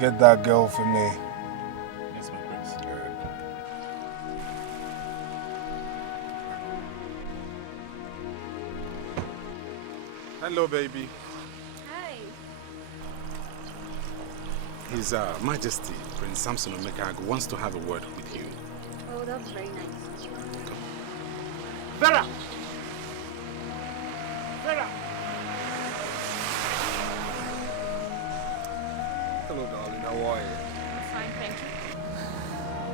Get that girl for me. Yes, my prince. Hello, baby. Hi. His Majesty, Prince Samson Omekag, wants to have a word with you. Oh, that's very nice. Vera! Vera! Hello, darling. How are you? I'm fine, thank you.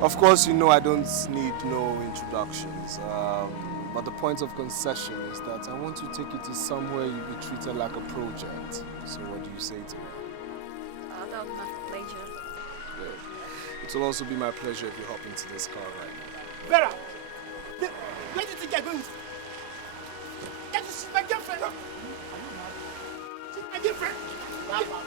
Of course, you know I don't need no introductions. But the point of concession is that I want to take you to somewhere you'll be treated like a project. So what do you say to that? That would be my pleasure. Good. It will also be my pleasure if you hop into this car right now. Vera! Where do you think you're going? Can't you see my girlfriend? See my girlfriend? Vera!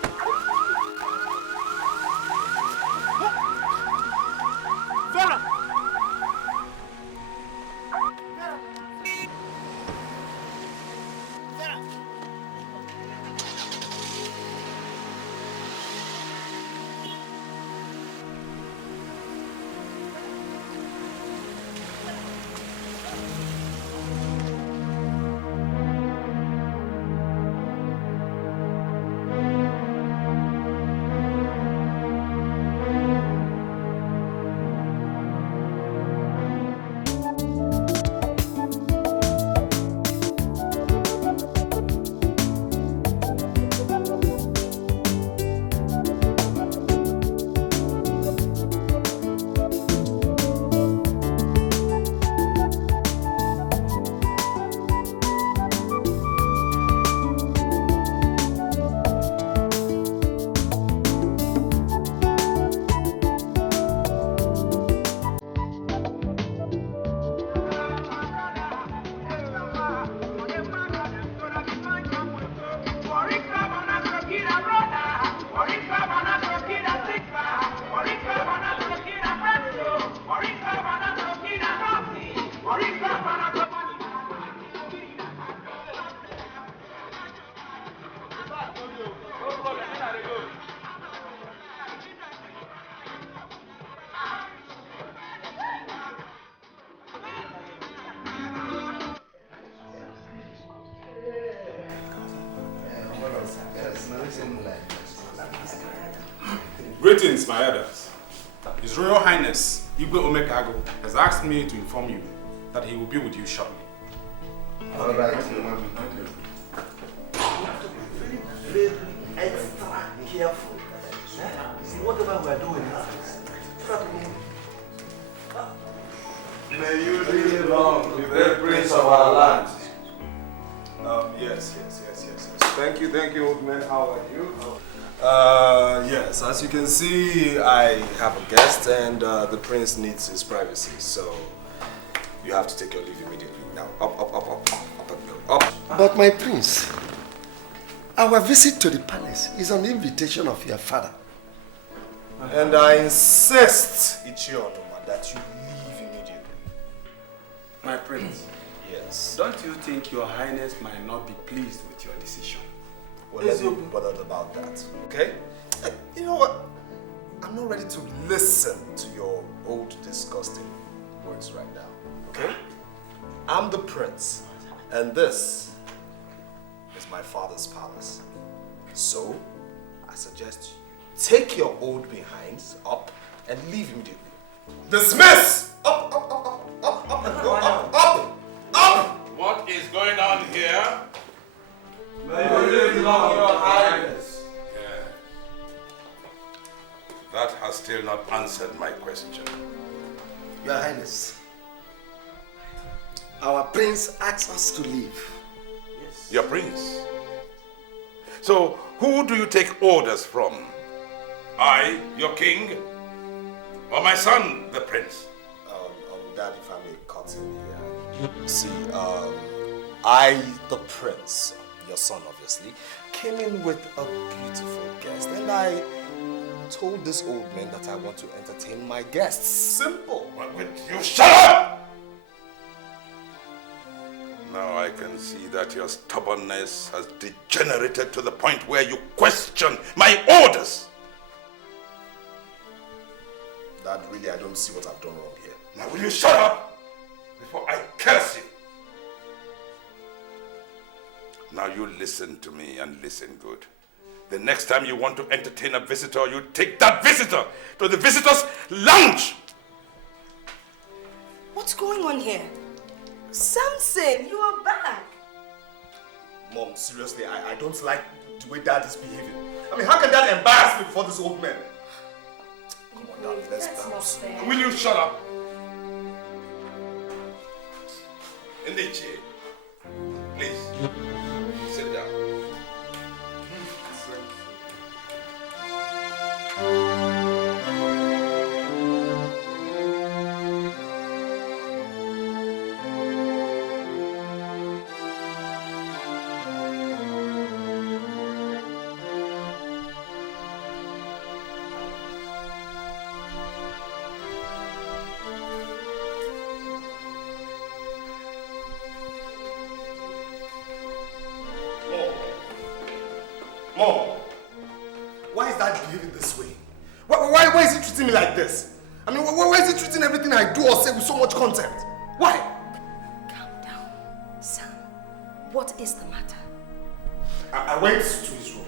Greetings, my elders. His Royal Highness, Igwe Omekago, has asked me to inform you that he will be with you shortly. All right. You have to be very, very extra careful. In whatever we are doing now. May you live long, the great prince of our land. Yes. Thank you, old man. How are you? Yes, as you can see, I have a guest and the prince needs his privacy, so you have to take your leave immediately. Now, up. But my prince, our visit to the palace is on the invitation of your father. And I insist, Ichionoma, that you leave immediately. My prince. Yes. Don't you think your highness might not be pleased with your decision? Well, let's not be bothered about that, okay? You know what? I'm not ready to listen to your old disgusting words right now, okay? I'm the prince, and this is my father's palace. So, I suggest you take your old behinds up and leave immediately. Dismiss! Up, and go up! What is going on here? May you live long, your highness. Yeah. That has still not answered my question. Your highness, our prince asks us to leave. Yes. Your prince. So, who do you take orders from? I, your king, or my son, the prince? Dad, if I may cut in here. See, I, the prince, your son obviously, came in with a beautiful guest, and I told this old man that I want to entertain my guests. Simple. Well, will you shut up? Now I can see that your stubbornness has degenerated to the point where you question my orders. Dad, really, I don't see what I've done wrong here. Now will you shut up before I curse you? Now you listen to me and listen good. The next time you want to entertain a visitor, you take that visitor to the visitor's lounge. What's going on here? Samson, you are back. Mom, seriously, I don't like the way Dad is behaving. I mean, how can Dad embarrass me before this old man? Come on, Dad, let's bounce. Will you shut up? Ndiche, please, sit down. Mom, why is Dad behaving this way? Why is he treating me like this? I mean, why is he treating everything I do or say with so much contempt? Why? Calm down, son. What is the matter? I went to his room.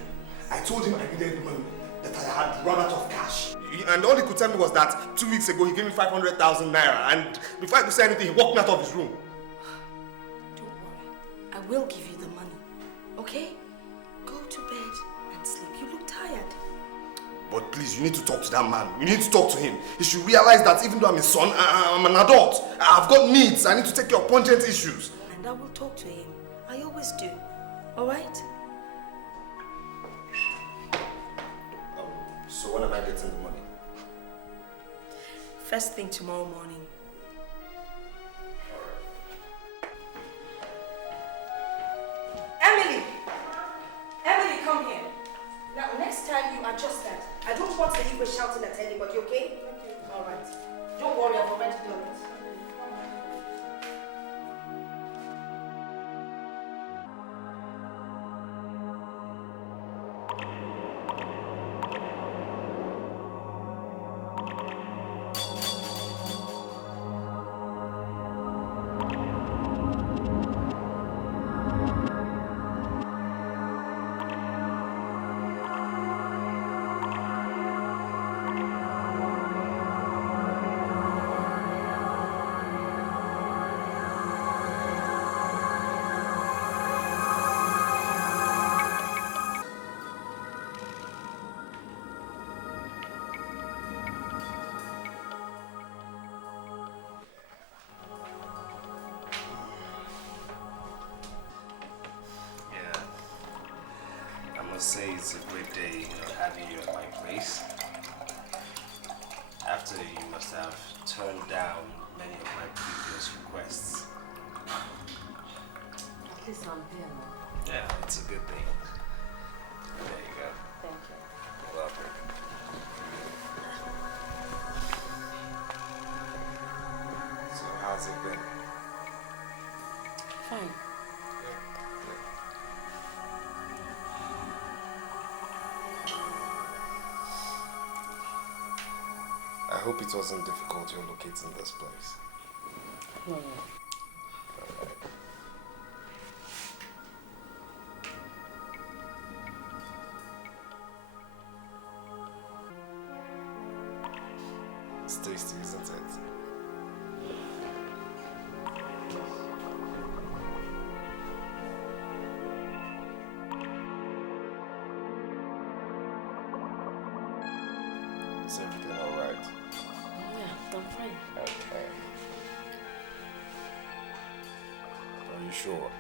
I told him I needed money, that I had run out of cash. And all he could tell me was that 2 weeks ago he gave me 500,000 naira, and before I could say anything, he walked me out of his room. Don't worry. I will give you the money. Okay? Go to bed and sleep. You look tired. But please, you need to talk to that man. You need to talk to him. He should realize that even though I'm his son, I'm an adult. I've got needs. I need to take care of pungent issues. And I will talk to him. I always do. Alright? So when am I getting the money? First thing tomorrow morning. Emily! Emily, come here. Now, next time you adjust that. I don't want to leave her shouting at anybody, okay? Alright. Don't worry, I've already done it. Say it's a great day, having you at my place. After you must have turned down many of my previous requests. At least I'm here now. Yeah, it's a good thing. There you go. Thank you. You're welcome. So how's it been? Fine. I hope it wasn't difficult you locating this place. No. It's tasty, isn't it? Is everything alright? Yeah, I'm fine. Okay. Are you sure?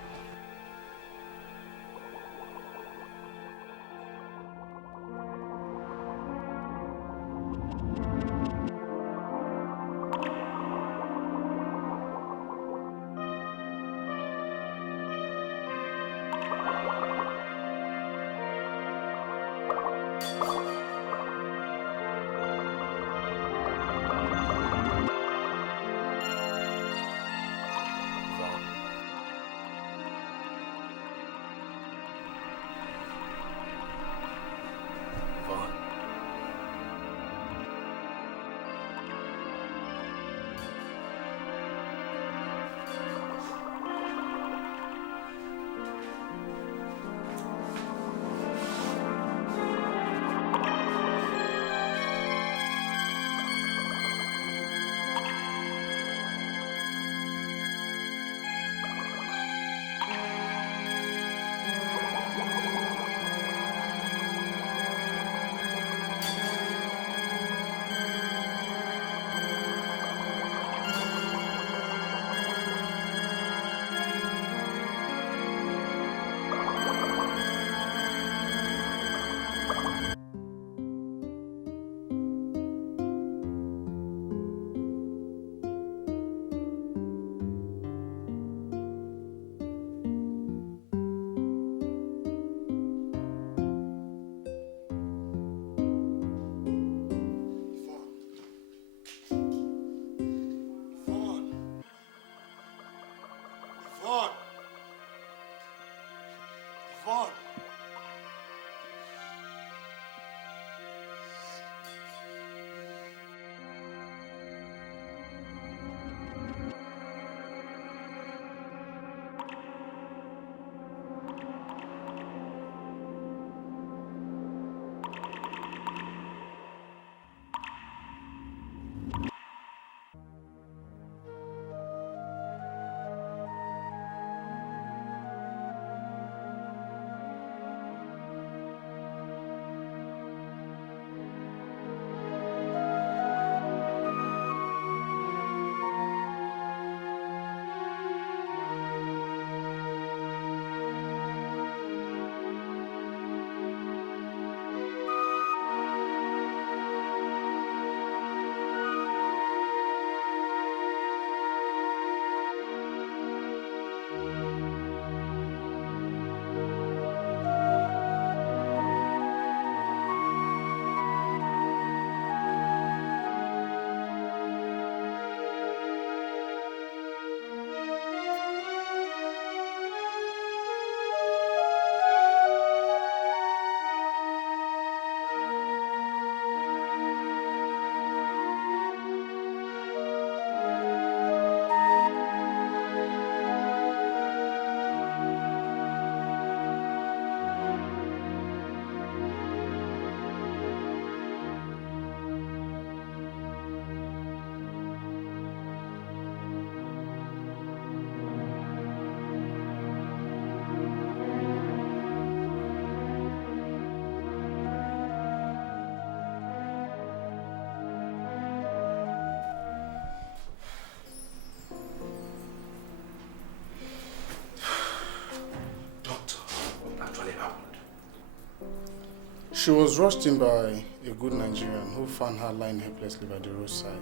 She was rushed in by a good Nigerian who found her lying helplessly by the roadside.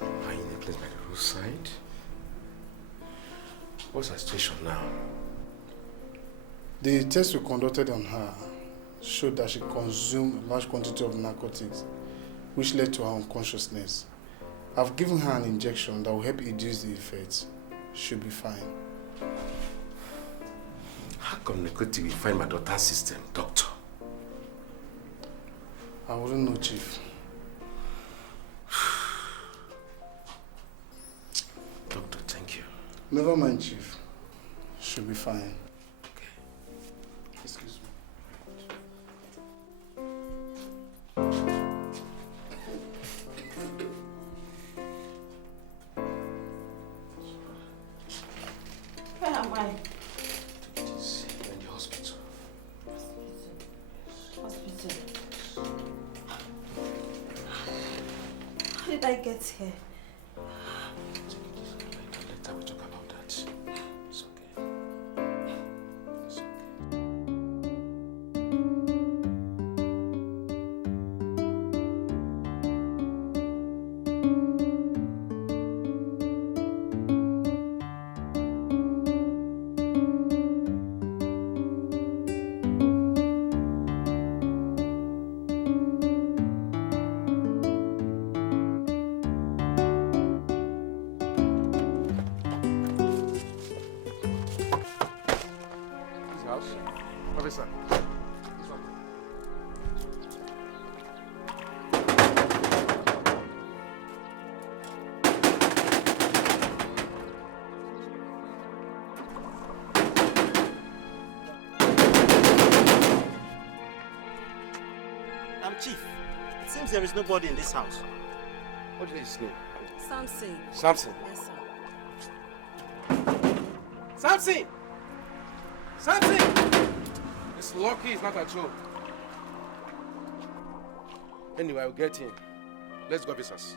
Lying helpless by the roadside? What's her situation now? The tests we conducted on her showed that she consumed a large quantity of narcotics, which led to her unconsciousness. I've given her an injection that will help reduce the effects. She'll be fine. How come narcotic will find my daughter's system, doctor? I wouldn't know, Chief. Doctor, thank you. Never mind, Chief. She'll be fine. Okay. Excuse me. Where am I? It is in the hospital. Hospital. How did I get here? Later we talk about that. It's okay. It's okay. Officer. Chief, it seems there is nobody in this house. What is his name? Samson. Samson. Yes, sir. Samson! Samson! It's lucky he's not at home. Anyway, I'll get him. Let's go, officers.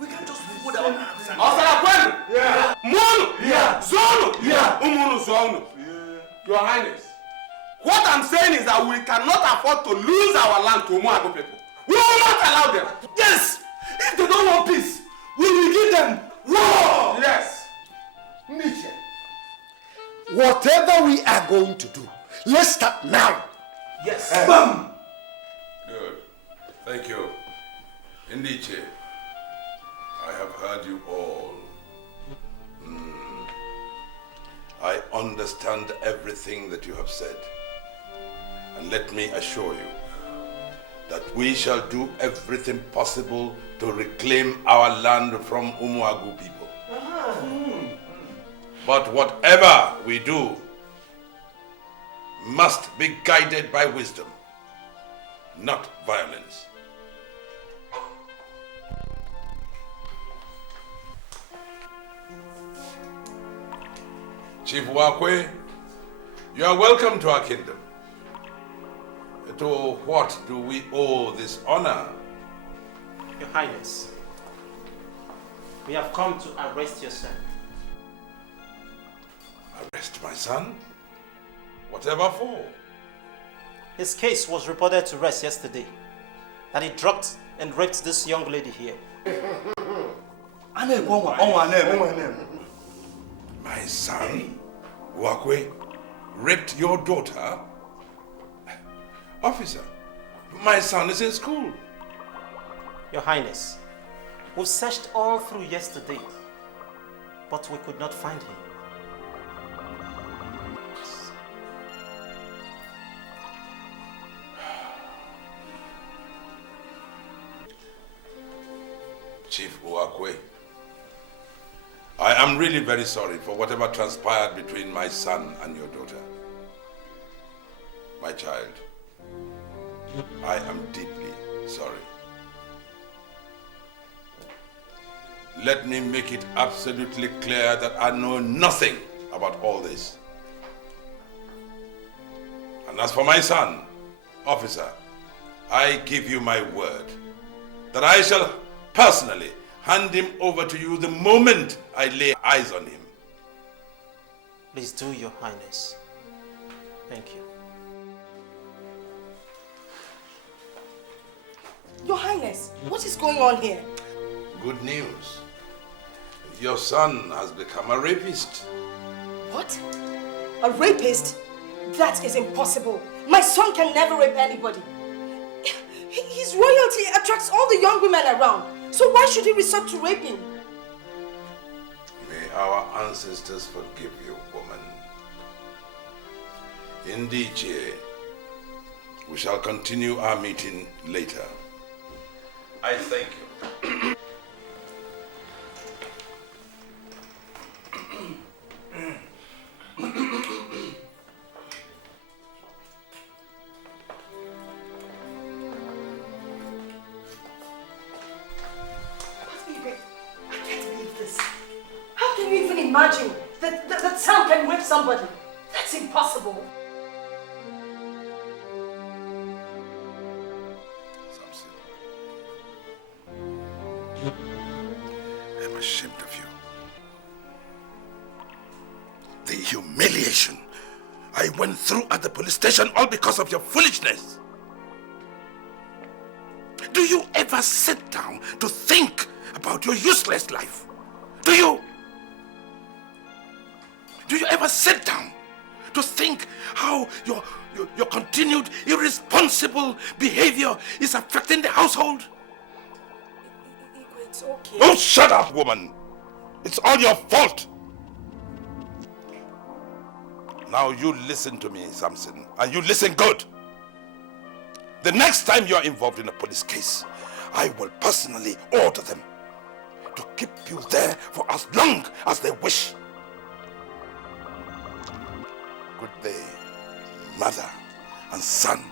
We can't just put our hands and... Your Highness, what I'm saying is that we cannot afford to lose our land to Umuago people. We will not allow them. Yes! If they don't want peace, we will give them war! Yes. Nietzsche, whatever we are going to do, let's start now. Yes. Bam! Good. Thank you. Indiche, I have heard you all. I understand everything that you have said. And let me assure you that we shall do everything possible to reclaim our land from Umuagu people. But whatever we do must be guided by wisdom, not violence. Chief Wakwe, you are welcome to our kingdom. To what do we owe this honor? Your Highness, we have come to arrest your son. Arrest my son? Whatever for? His case was reported to rest yesterday, that he drugged and raped this young lady here. My son, Wakwe, raped your daughter? Officer, my son is in school. Your Highness, we searched all through yesterday, but we could not find him. Chief Wakwe, I am really very sorry for whatever transpired between my son and your daughter. My child, I am deeply sorry. let me make it absolutely clear that I know nothing about all this. And as for my son, officer, I give you my word that I shall personally hand him over to you the moment I lay eyes on him. Please do, Your Highness. Thank you. Your Highness, what is going on here? Good news. Your son has become a rapist. What? A rapist? That is impossible. My son can never rape anybody. His royalty attracts all the young women around. So why should he resort to raping? May our ancestors forgive you, woman. Indeed, Jay. We shall continue our meeting later. I thank you. Imagine that Sam can rape somebody. That's impossible. Samson, I'm ashamed of you. The humiliation I went through at the police station all because of your foolishness. Do you ever sit down to think about your useless life? Do you? Do you ever sit down to think how your continued irresponsible behavior is affecting the household? It's okay. Oh, shut up, woman. It's all your fault. Now you listen to me, Samson, and you listen good. The next time you are involved in a police case, I will personally order them to keep you there for as long as they wish. Good day, mother and son.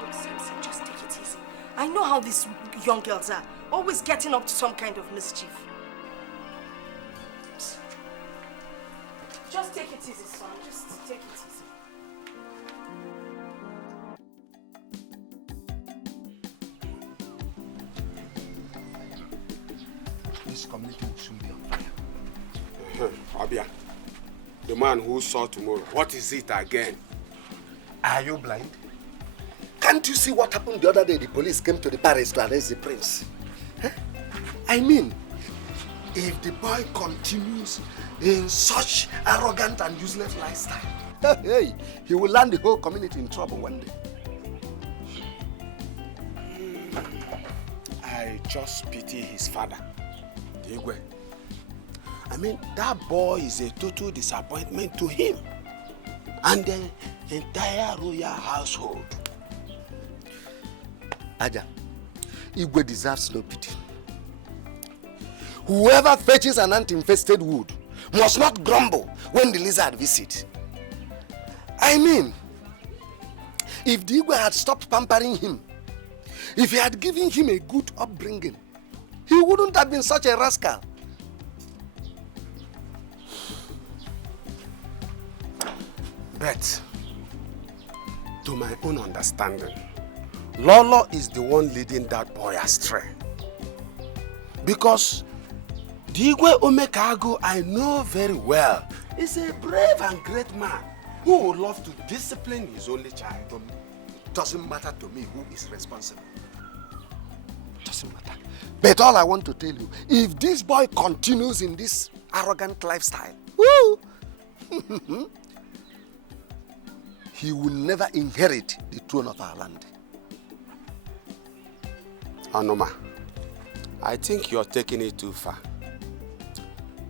Look, Samson, just take it easy. I know how these young girls are, always getting up to some kind of mischief. Just take it easy, son. Just take it easy. This community will soon be on fire. Abia, the man who saw tomorrow, what is it again? Are you blind? Can't you see what happened the other day? The police came to the palace to arrest the prince. Huh? I mean, if the boy continues in such arrogant and useless lifestyle, hey, he will land the whole community in trouble one day. I just pity his father, Igwe. I mean, that boy is a total disappointment to him and the entire royal household. Aja, Igwe deserves no pity. Whoever fetches an ant-infested wood must not grumble when the lizard visits. I mean, if the Igwe had stopped pampering him, if he had given him a good upbringing, he wouldn't have been such a rascal. But, to my own understanding, Lolo is the one leading that boy astray. Because Digwe Omekago, I know very well, is a brave and great man who would love to discipline his only child. It doesn't matter to me who is responsible. It doesn't matter. But all I want to tell you, if this boy continues in this arrogant lifestyle, woo, he will never inherit the throne of our land. Anoma, I think you're taking it too far.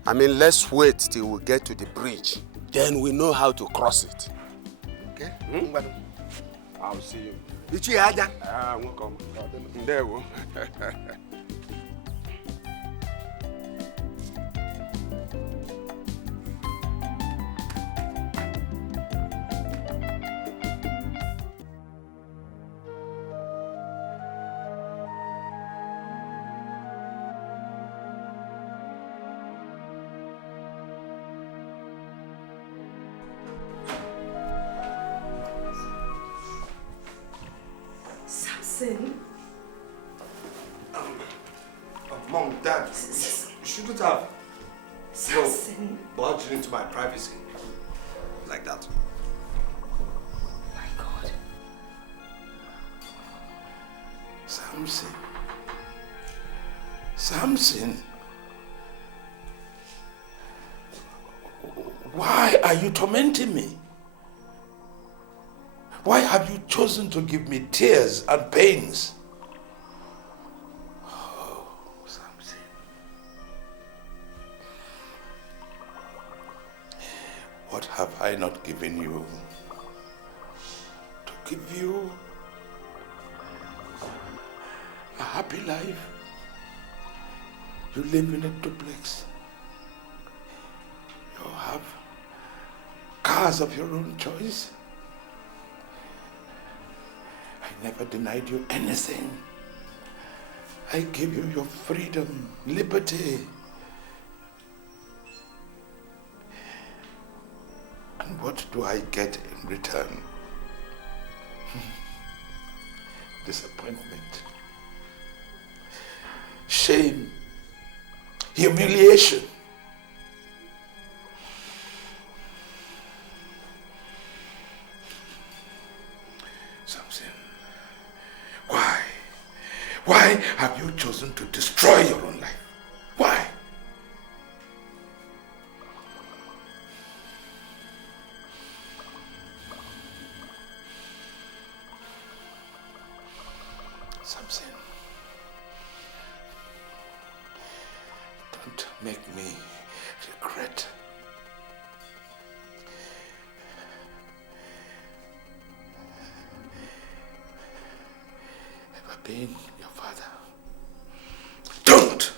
I mean, let's wait till we get to the bridge. Then we know how to cross it. Okay? I'll see you. Ichi Aja. I won't come. There we go. Samson? Mom, Dad, you shouldn't have barged into my privacy like that. My God. Samson, why are you tormenting me? Why have you chosen to give me tears and pains? Oh, Samson. What have I not given you to give you a happy life? You live in a duplex. You have cars of your own choice. I never denied you anything. I gave you your freedom, liberty. And what do I get in return? Disappointment, shame, humiliation. Samson, why have you chosen to destroy your own life? Why? Samson, don't make me regret. Ever being your father. Don't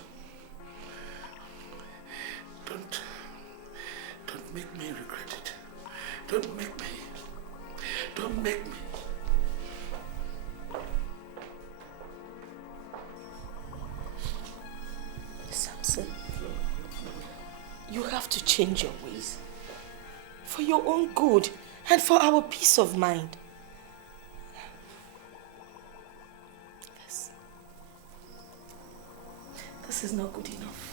make me regret it. Don't make me. Samson, you have to change your ways. For your own good and for our peace of mind. This is not good enough.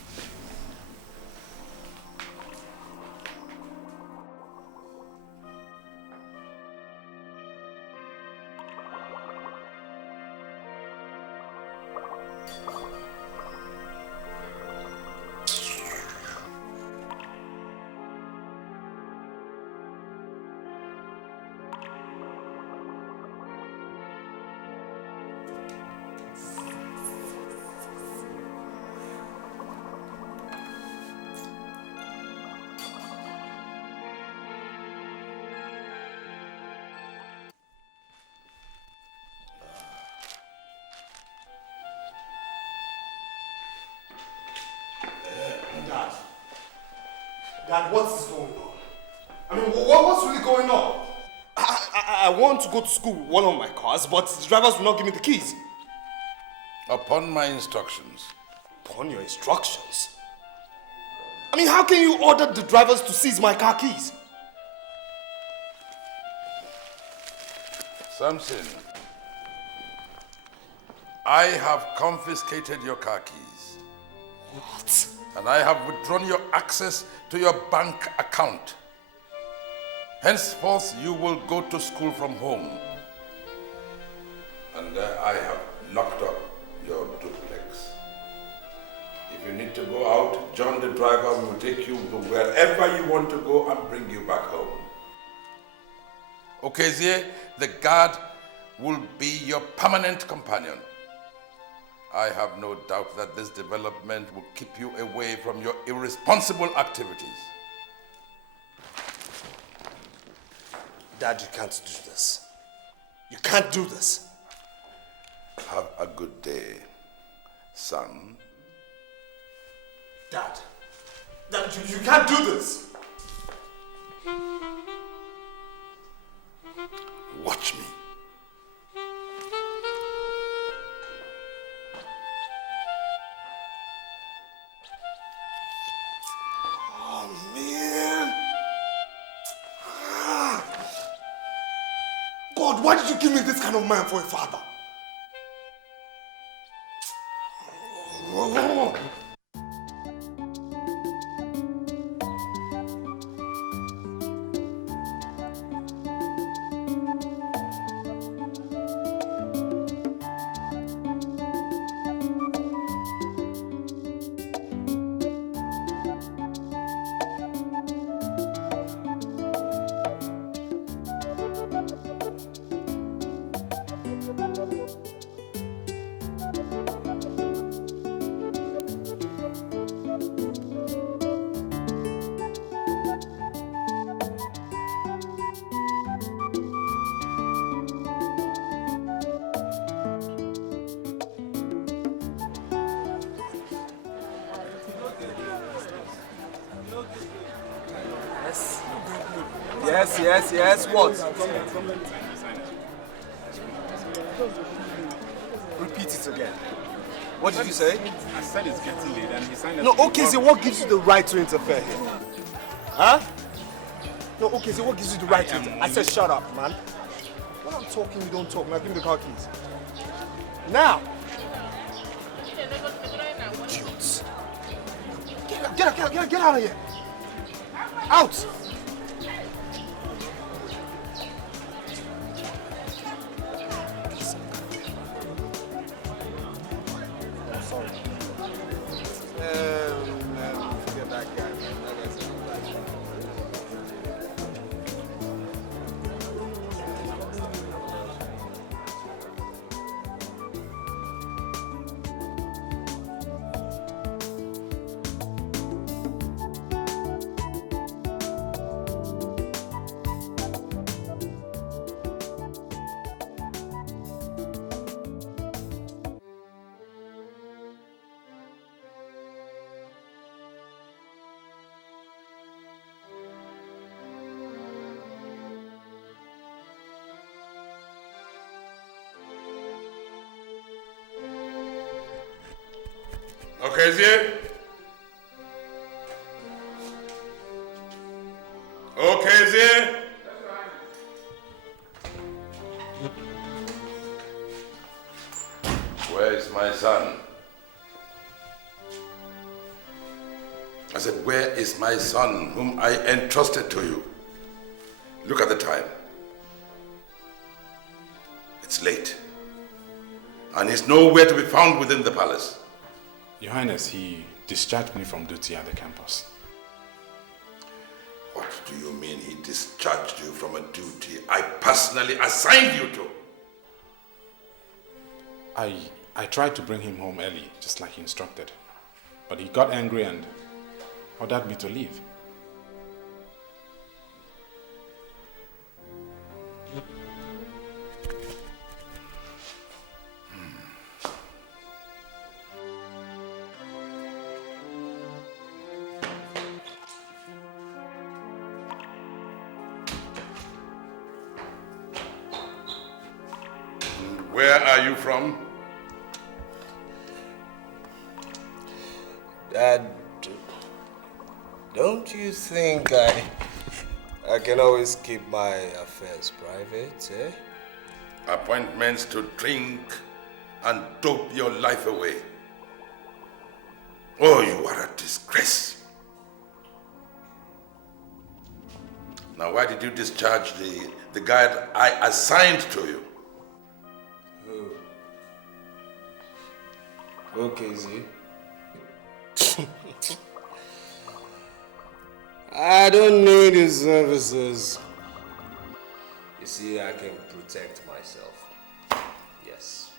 Dad, what's going on? I mean, what's really going on? I want to go to school with one of my cars, but the drivers will not give me the keys. Upon my instructions. Upon your instructions? I mean, how can you order the drivers to seize my car keys? Samson, I have confiscated your car keys. What? And I have withdrawn your access to your bank account. Henceforth, you will go to school from home. And I have locked up your duplex. If you need to go out, John the driver will take you to wherever you want to go and bring you back home. Okezie, the guard, will be your permanent companion. I have no doubt that this development will keep you away from your irresponsible activities. Dad, you can't do this. You can't do this. Have a good day, son. Dad, you can't do this. Watch me. Oh, man. God, why did you give me this kind of man for a father? Yes, what? Repeat it again. What did you say? I said it's getting late and he signed it. No, okay, so what gives you the right to interfere here? Huh? No, okay, so what gives you the right to interfere? I said shut up, man. When I'm talking, you don't talk. Now give me the car keys. Now! Idiots. Get out of here! Out! Forget that guy, man. That guy's a black guy. Okezie? Okezie? Where is my son? I said, where is my son whom I entrusted to you? Look at the time. It's late. And he's nowhere to be found within the palace. Your Highness, he discharged me from duty at the campus. What do you mean he discharged you from a duty I personally assigned you to? I tried to bring him home early, just like he instructed. But he got angry and ordered me to leave. Where are you from? Dad, don't you think I can always keep my affairs private, eh? Appointments to drink and dope your life away. Oh, you are a disgrace. Now, why did you discharge the guy that I assigned to you? Okay, Z. I don't need his services. You see, I can protect myself. Yes.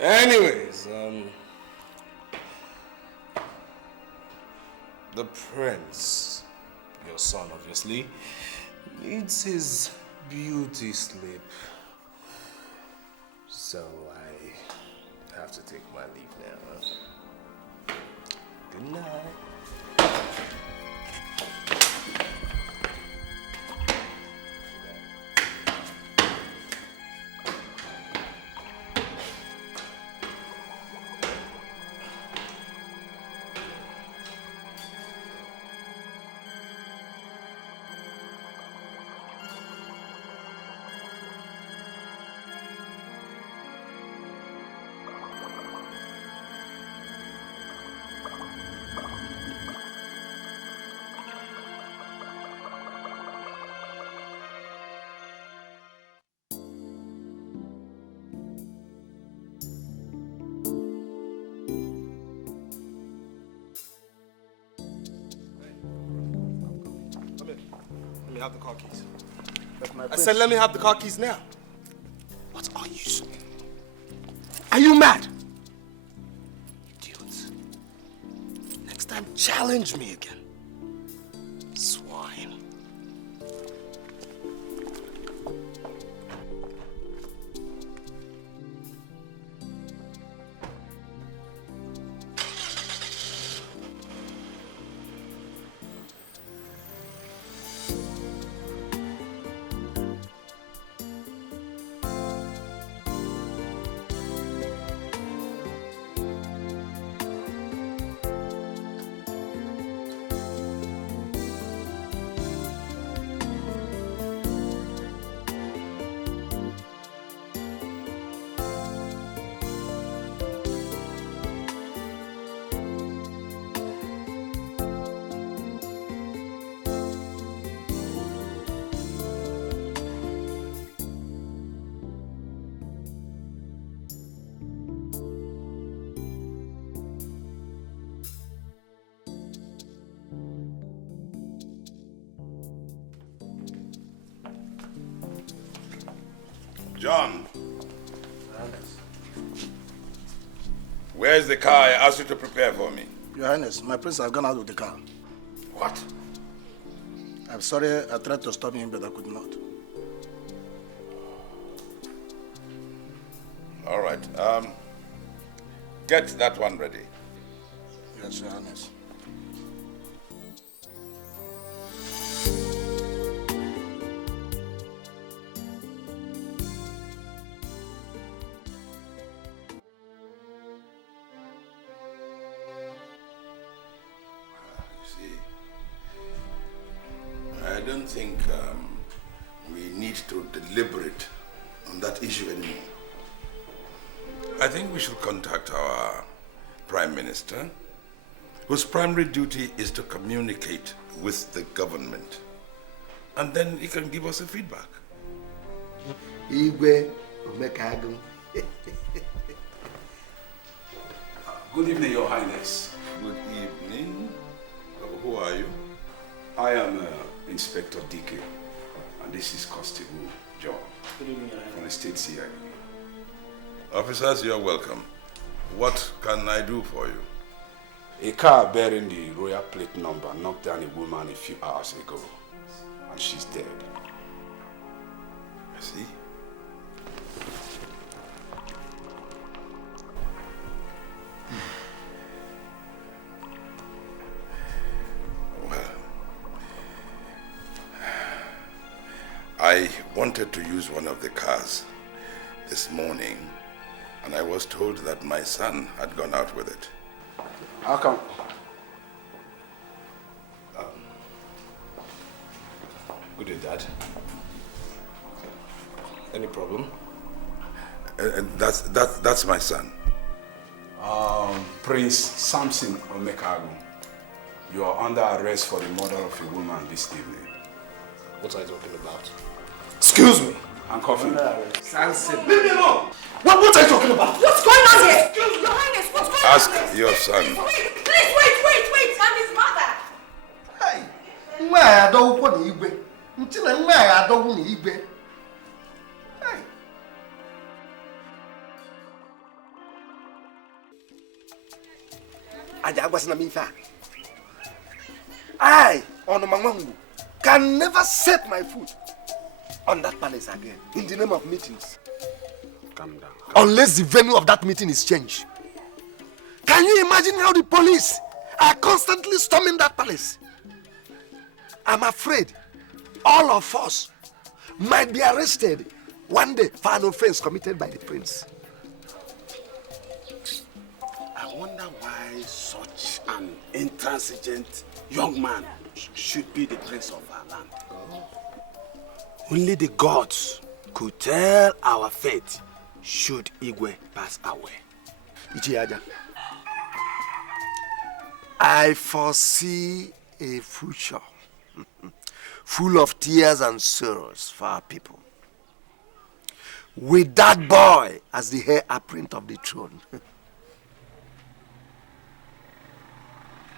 Anyways, the prince, your son obviously, needs his beauty sleep. So I have to take my leave now. Good night. have the car keys. I said let me have the car keys now. What are you saying? Are you mad? Idiots. Next time, challenge me again. Swine. John. Where's the car I asked you to prepare for me? Your Highness, my prince has gone out with the car. What? I'm sorry, I tried to stop him, but I could not. All right. Get that one ready. Yes, Your Highness. I don't think we need to deliberate on that issue anymore. I think we should contact our Prime Minister, whose primary duty is to communicate with the government. And then he can give us a feedback. Igwe Omekago. Good evening, Your Highness. Good evening. Who are you? I am Inspector DK, and this is Constable John. Good evening, Your from the State CIA. Officers, you're welcome. What can I do for you? A car bearing the royal plate number knocked down a woman a few hours ago, and she's dead. I see. Well, I wanted to use one of the cars this morning, and I was told that my son had gone out with it. How come? Good day, Dad. Any problem? And that's my son. Prince Samson Omekago, you are under arrest for the murder of a woman this evening. What are you talking about? Excuse me. Handcuff him. Samson. Leave me alone! What are you talking about? What's going on here? Your Highness, what's going Ask on here? your son. Please, wait! I'm his mother! Hey, nwa ya adọwụkwọ na igwe. Nchi na nwa ya adọwụ na igwe. Hey. Aja agwasị na m ife a. I, Onomanwangu, can never set my foot on that palace again in the name of meetings. Calm down. Unless the venue of that meeting is changed. Can you imagine how the police are constantly storming that palace? I'm afraid all of us might be arrested one day for an offense committed by the prince. I wonder why such an intransigent young man should be the prince of our land. Only the gods could tell our fate should Igwe pass away. Ichiaja, I foresee a future full of tears and sorrows for our people, with that boy as the heir apparent of the throne.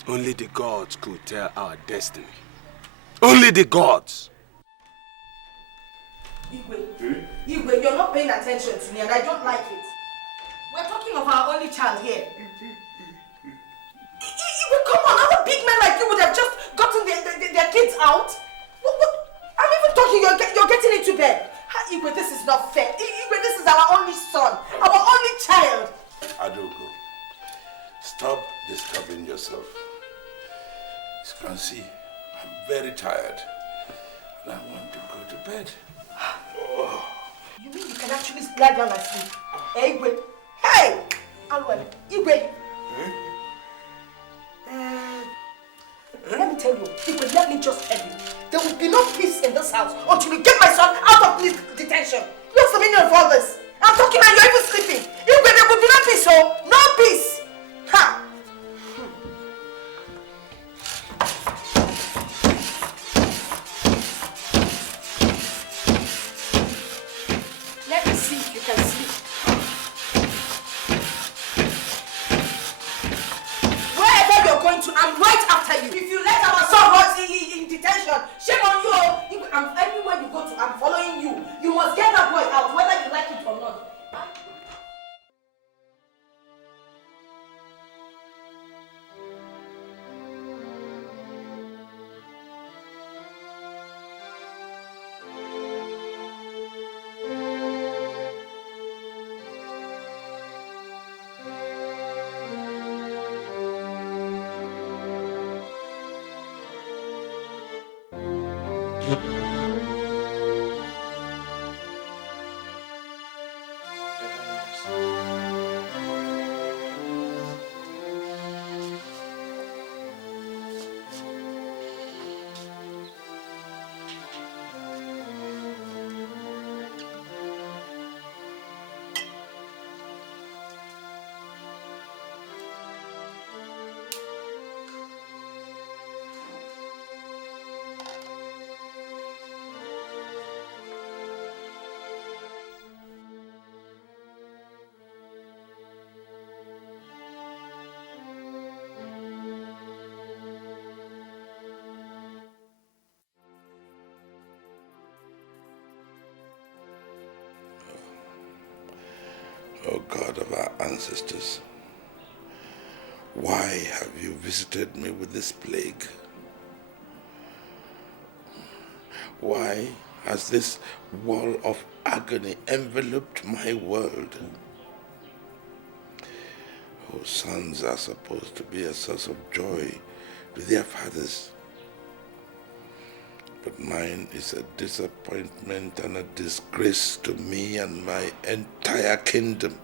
Only the gods could tell our destiny. Only the gods. Igwe, you're not paying attention to me and I don't like it. We're talking of our only child here. Igwe, come on, other big men like you would have just gotten their kids out. I'm even talking, you're getting into bed. Igwe, this is not fair. Igwe, this is our only son, our only child. Adogo, stop disturbing yourself. As you can see, I'm very tired and I want to go to bed. Oh. You mean you can actually lie down and sleep? Hey, Igwe. Hey! Alwell, Igwe. Let me tell you, Igwe, let me just tell you. There will be no peace in this house until you get my son out of this detention. What's the meaning of all this? I'm talking and you're even sleeping. Igwe, there will be no peace, oh! No peace! Ha! Let me see if you can sleep. Wherever you're going to, I'm right after you. If you let our son rot in detention, shame on you. Anywhere you go to, I'm following you. You must get that boy out, whether you like it or not. O God of our ancestors, why have you visited me with this plague? Why has this wall of agony enveloped my world? Oh, sons are supposed to be a source of joy to their fathers. But mine is a disappointment and a disgrace to me and my entire kingdom.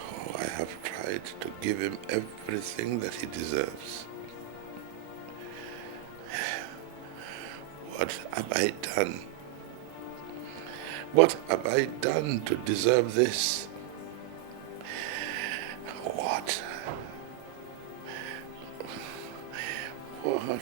Oh, I have tried to give him everything that he deserves. What have I done? What have I done to deserve this? What? What?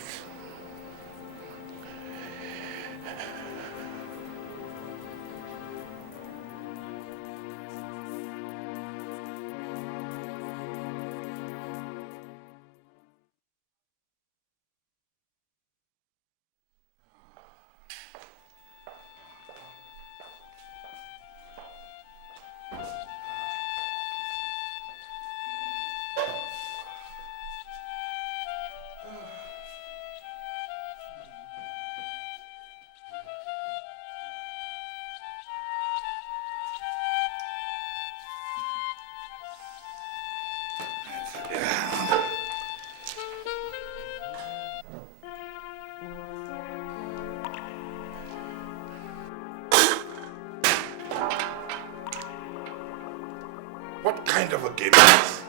What kind of a game is this?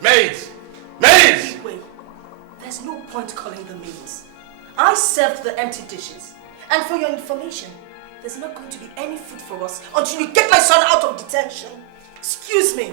Maids! Maids! Wait, there's no point calling the maids. I served the empty dishes. And for your information, there's not going to be any food for us until you get my son out of detention. Excuse me.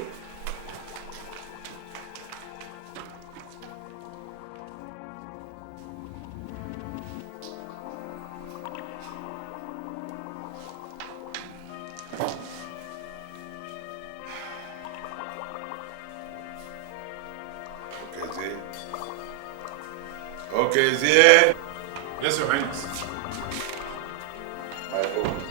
Yes, Your Highness. My own.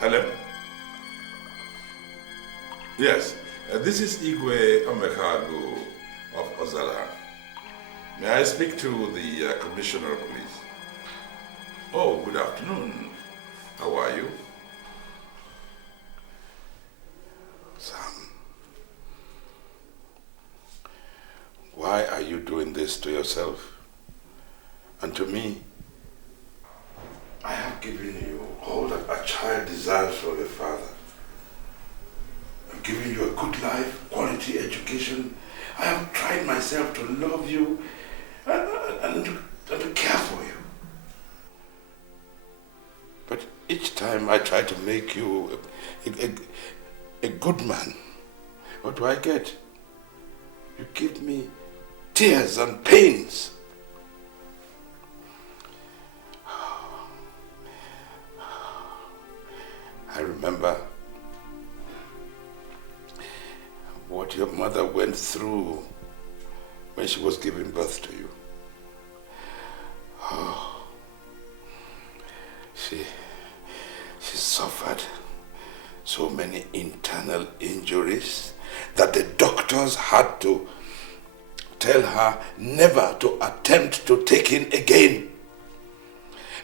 Hello? Yes, this is Igwe Omekago of Ozala. May I speak to the Commissioner of Police? Oh, good afternoon. How are you? Sam, why are you doing this to yourself? And to me? I have given you all that a child desires from a father. I've given you a good life, quality education. I have tried myself to love you and to care for you. But each time I try to make you a good man, what do I get? You give me tears and pains. I remember what your mother went through when she was giving birth to you. Oh, she suffered so many internal injuries that the doctors had to tell her never to attempt to take in again,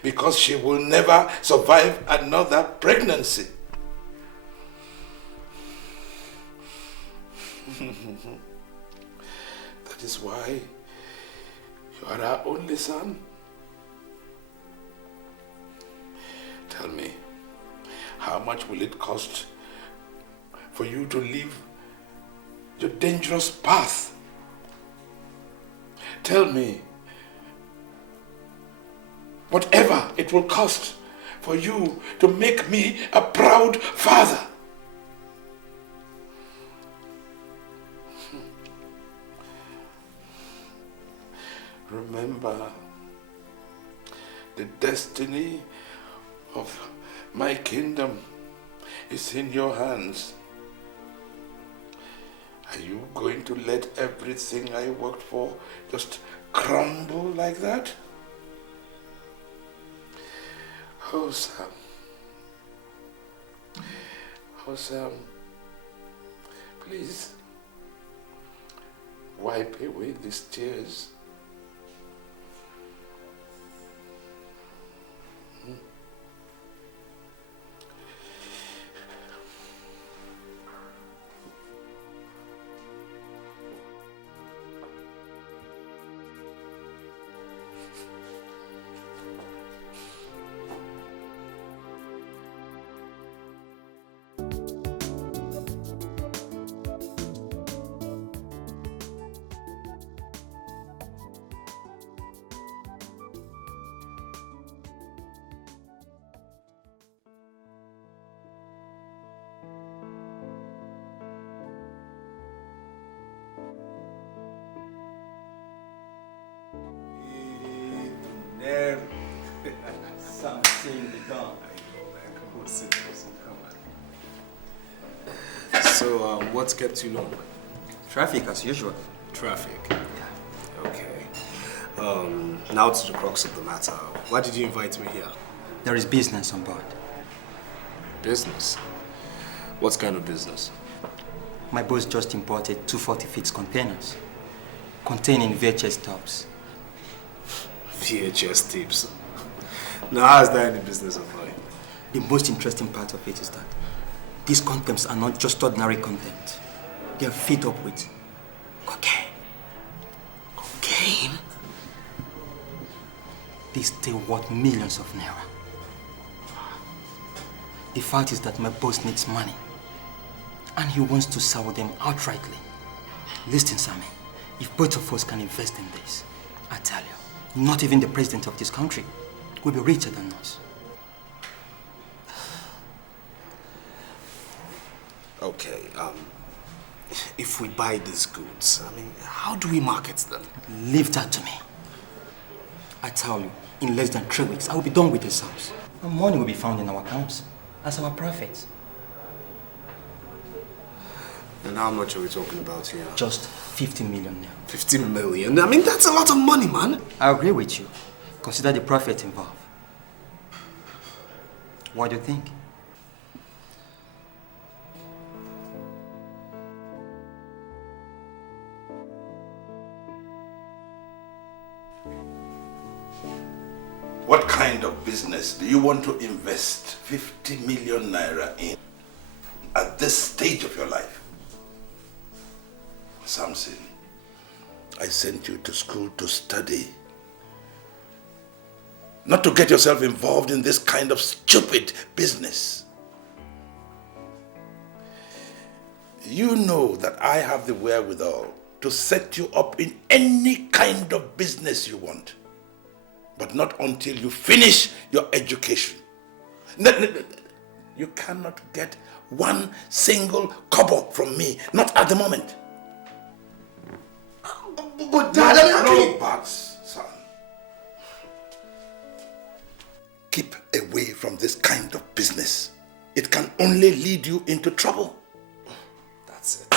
because she will never survive another pregnancy. That is why you are our only son. Tell me, how much will it cost for you to leave your dangerous path? Tell me, whatever it will cost for you to make me a proud father. Remember, the destiny of my kingdom is in your hands. Are you going to let everything I worked for just crumble like that? Oh, Sam. Oh, Sam. Please, wipe away these tears. Something the gun. I know, man. Come on, sit. Come on. So, what's kept you long? Traffic as usual. Traffic? Yeah. Okay. Now to the crux of the matter. Why did you invite me here? There is business on board. Business? What kind of business? My boss just imported 240-feet containers containing VHS tops. VHS tips? Now, how is that any business of mine? The most interesting part of it is that these contents are not just ordinary content. They are filled up with cocaine. Cocaine? They still worth millions of naira. The fact is that my boss needs money, and he wants to sell them outrightly. Listen, Sammy, if both of us can invest in this, I tell you, not even the president of this country will be richer than us. Okay, if we buy these goods, I mean, how do we market them? Leave that to me. I tell you, in less than 3 weeks, I will be done with this house. And money will be found in our accounts as our profits. And how much are we talking about here? Just 50 million now. 50 million? I mean, that's a lot of money, man. I agree with you. Consider the profit involved. What do you think? What kind of business do you want to invest 50 million naira in at this stage of your life? Samson, I sent you to school to study, not to get yourself involved in this kind of stupid business. You know that I have the wherewithal to set you up in any kind of business you want, but not until you finish your education. You cannot get one single kobo from me, not at the moment. But Dad, no buts, son. Keep away from this kind of business. It can only lead you into trouble. That's it.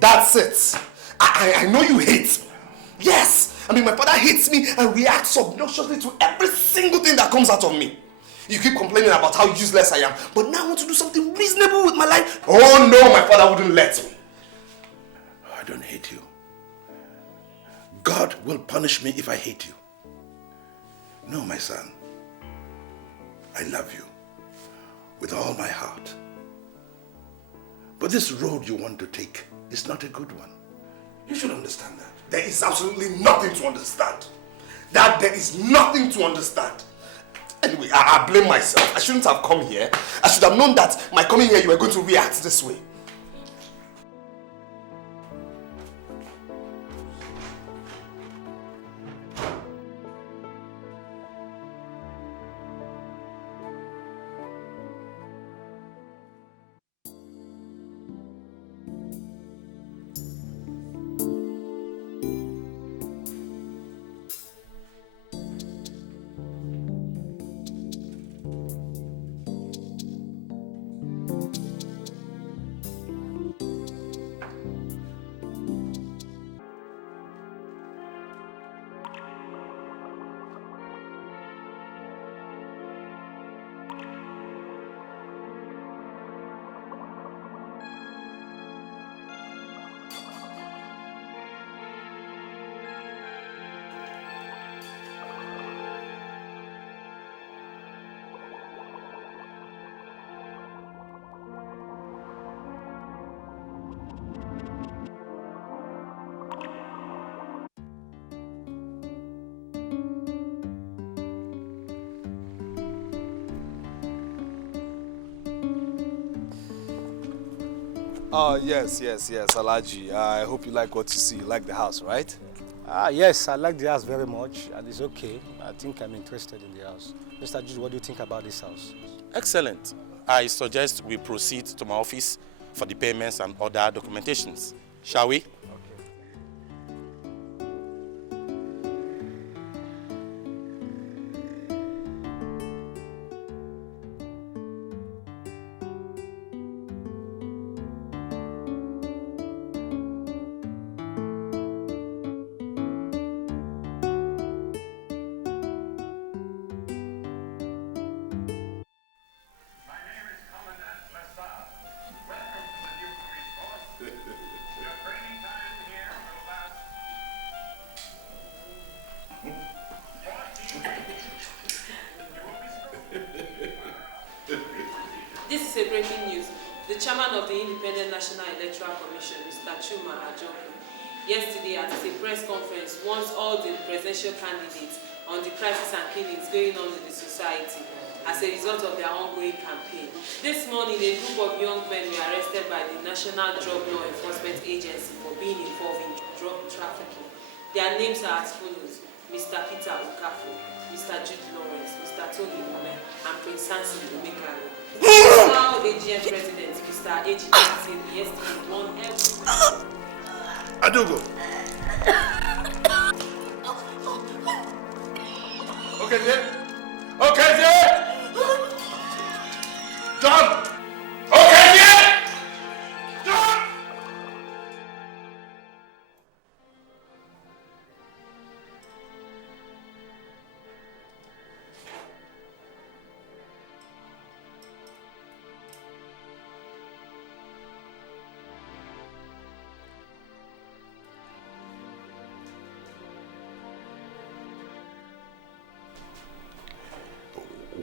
That's it. I know you hate me. Yes. I mean, my father hates me and reacts obnoxiously to every single thing that comes out of me. You keep complaining about how useless I am, but now I want to do something reasonable with my life. Oh no, my father wouldn't let me. I don't hate you. God will punish me if I hate you. No, my son. I love you with all my heart. But this road you want to take is not a good one. You should understand that. There is absolutely nothing to understand. That there is nothing to understand. Anyway, I blame myself. I shouldn't have come here. I should have known that my coming here you were going to react this way. Yes, Alaji. I hope you like what you see. You like the house, right? Yes, I like the house very much, and it's okay. I think I'm interested in the house. Mr. Jude, what do you think about this house? Excellent. I suggest we proceed to my office for the payments and other documentations. Shall we? This is a breaking news. The chairman of the Independent National Electoral Commission, Mr. Chuma Ajoku, yesterday at a press conference wants all the presidential candidates on the crisis and killings going on in the society as a result of their ongoing campaign. This morning, a group of young men were arrested by the National Drug Law Enforcement Agency for being involved in drug trafficking. Their names are as follows: Mr. Peter Okafor, Mr. Jude Lawrence, Mr. Tony Mume, and Prince Samson Omekaro. former AGM president, Mr. AGM, said yesterday won every... Adugo. Okay, dear. Okay, dear. John. Okay, dear. John.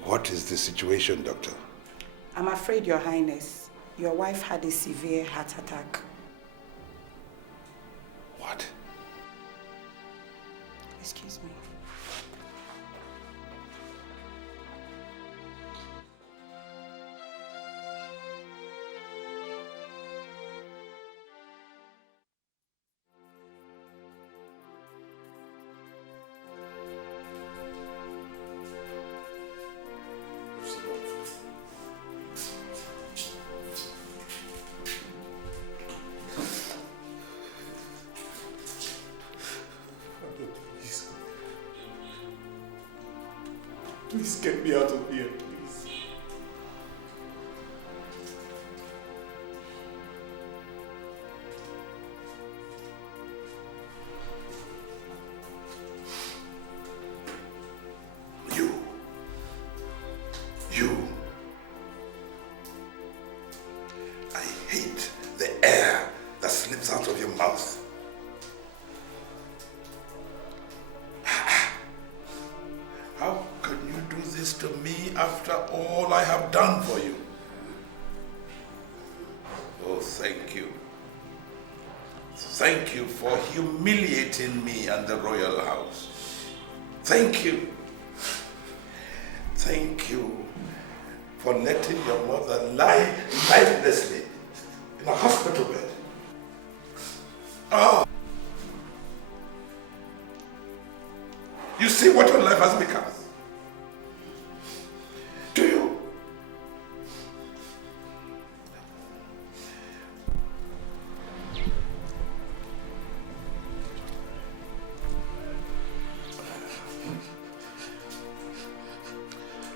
What is the situation, Doctor? I'm afraid, Your Highness, your wife had a severe heart attack. What? Excuse me. Please get me out of here, please. You. I hate the air that slips out of your mouth. How can you do this to me after all I have done for you? Oh, thank you. Thank you for humiliating me and the royal house. Thank you. Thank you for letting your mother lie lifelessly in a hospital bed. Oh. You see what your life has become? Do you?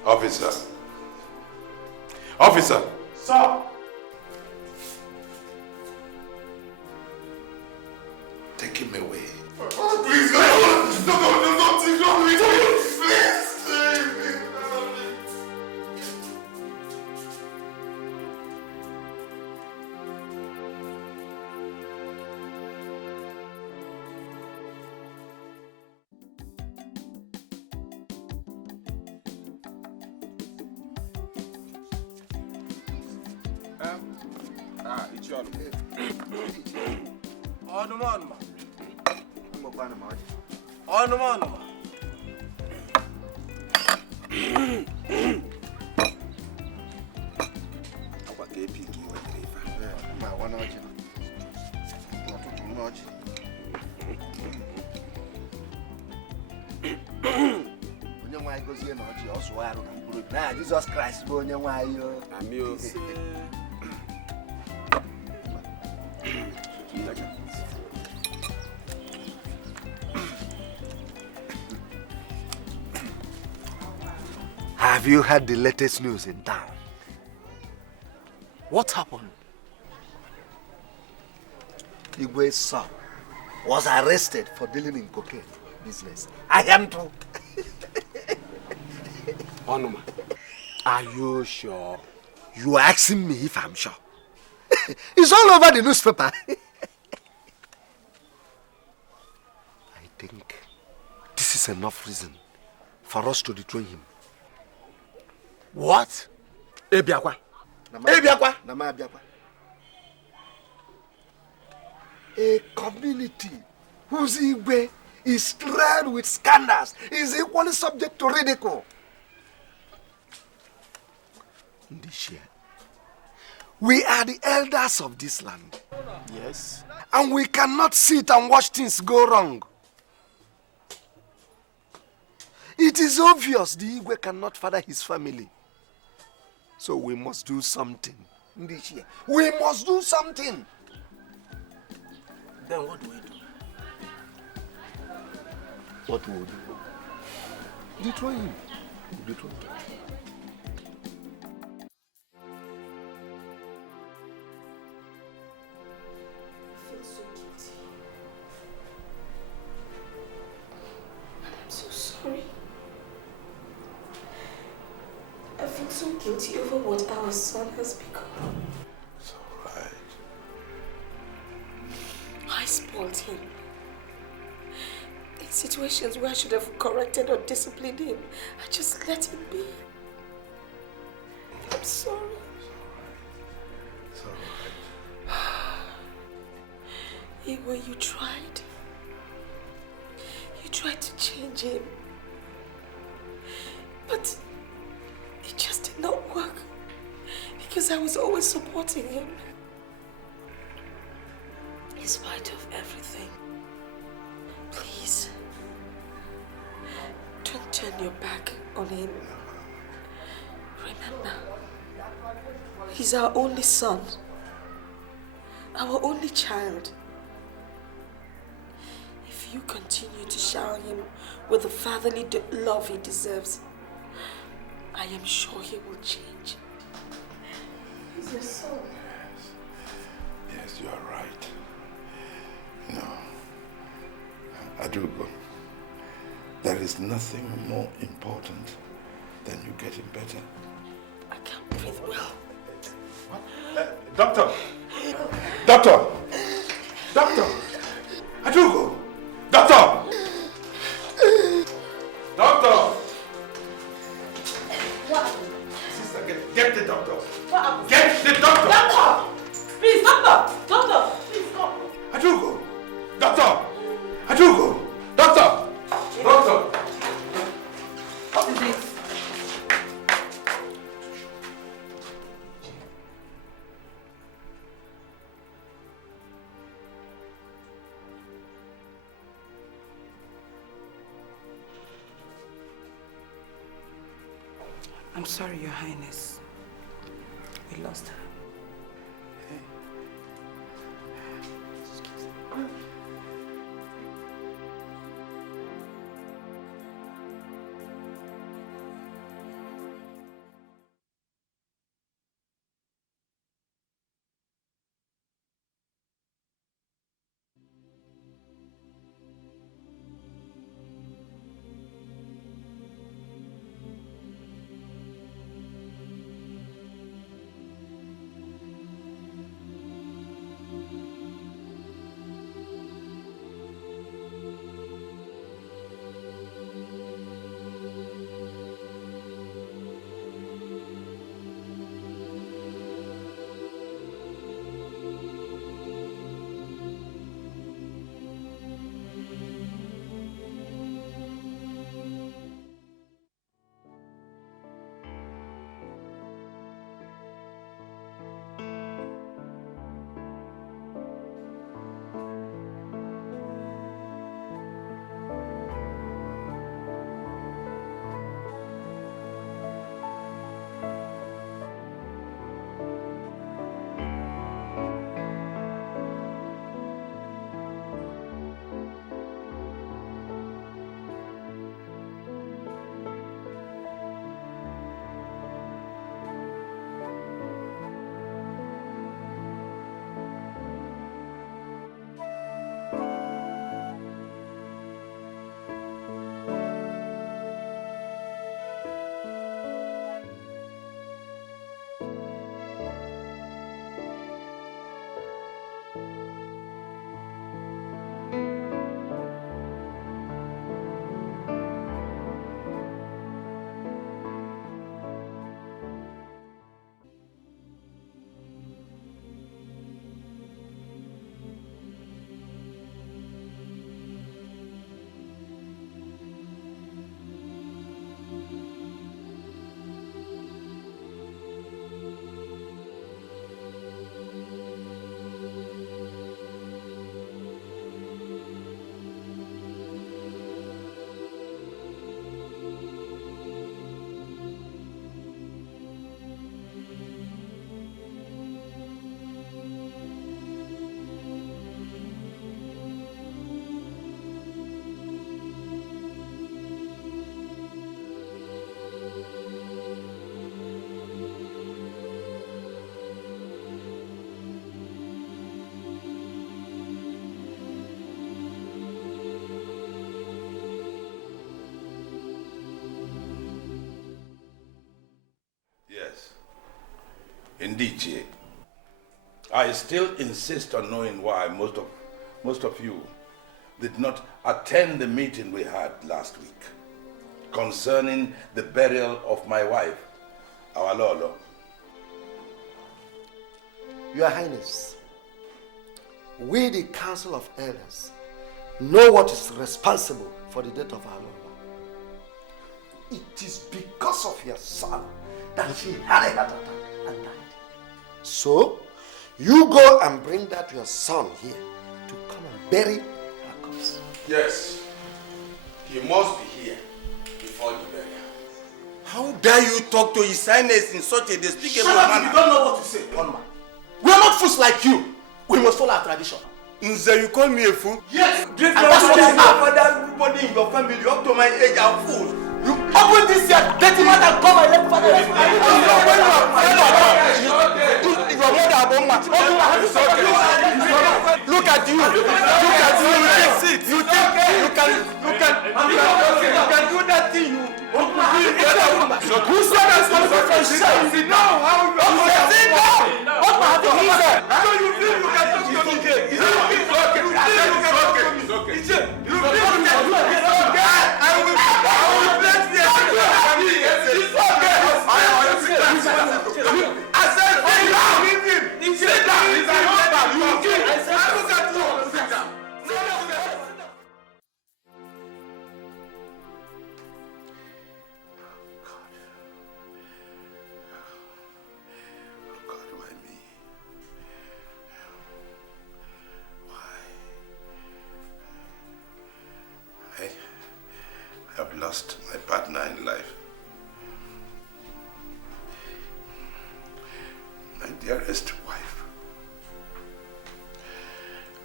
Officer. Officer. Sir. Take him away. Oh, please, no, please. It's your Jesus Christ, Have you heard the latest news in town? What happened? Igwe's son was arrested for dealing in cocaine business. I am too. Onuma, are you sure? You are asking me if I'm sure. It's all over the newspaper. I think this is enough reason for us to dethrone him. What? Ebiakwa. Ebiakwa. A community whose Igwe is strewn with scandals is equally subject to ridicule. Ndishia, we are the elders of this land. Yes. And we cannot sit and watch things go wrong. It is obvious the Igwe cannot father his family. So we must do something. We must do something. Then what do we do? What will we do? Dethrone him. Dethrone him. I feel so guilty. I'm so sorry. I feel so guilty over what our son has become. It's all right. I spoiled him. In situations where I should have corrected or disciplined him, I just let him be. I'm sorry. It's all right. Even you tried. You tried to change him. But it just did not work. Because I was always supporting him. In spite of everything. Please. Don't turn your back on him. Remember, he's our only son. Our only child. If you continue to shower him with the fatherly love he deserves, I am sure he will change. He's your son. Yes, you are right. No. Adugo, there is nothing more important than you getting better. I can't breathe well. Doctor! Doctor! Doctor! Adugo! Doctor! Doctor! What? Sister, get the doctor. What happened? Get the doctor! Doctor! Please, doctor! Doctor! Please, come. Adugo! Doctor! Adugo! Doctor! Doctor! What is it? I'm sorry, Your Highness. We lost her. Indeed, Jay. I still insist on knowing why most of you did not attend the meeting we had last week concerning the burial of my wife, our Lolo. Your Highness, we, the Council of Elders, know what is responsible for the death of our Lolo. It is because of your son that she had a heart attack and died. So, you go and bring that your son here to come and bury her corpse. Yes. He must be here before the burial. How dare you talk to His Highness in such a despicable Shut up, manner? you don't know what to say, Onma. We are not fools like you. We must follow our tradition. Nze, you call me a fool? Yes. Great And that's what you father, are. father, everybody in your family up to my age are fools. You open this here, dirty man and come and let father. Your mother Aboma. Look at you. Look at you. You think you can do that thing you. Who said that's going to be friendship? No, how you are saying no. What have you said? So you feel you can talk to me? It's okay. It's okay. You feel you can talk to me? I will bless you. It's okay. I said, leave him. Sit down. He's a husband. I look at you. Sit down. I have lost my partner in life. My dearest wife.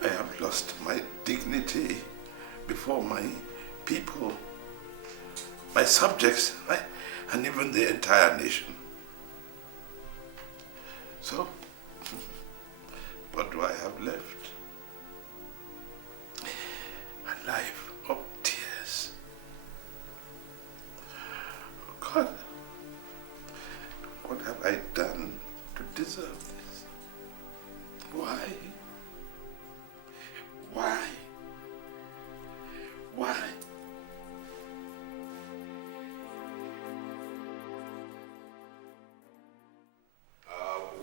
I have lost my dignity before my people, my subjects, and even the entire nation. So, what do I have left? A life of tears. Oh God, what have I done to deserve this? Why? Why? Why?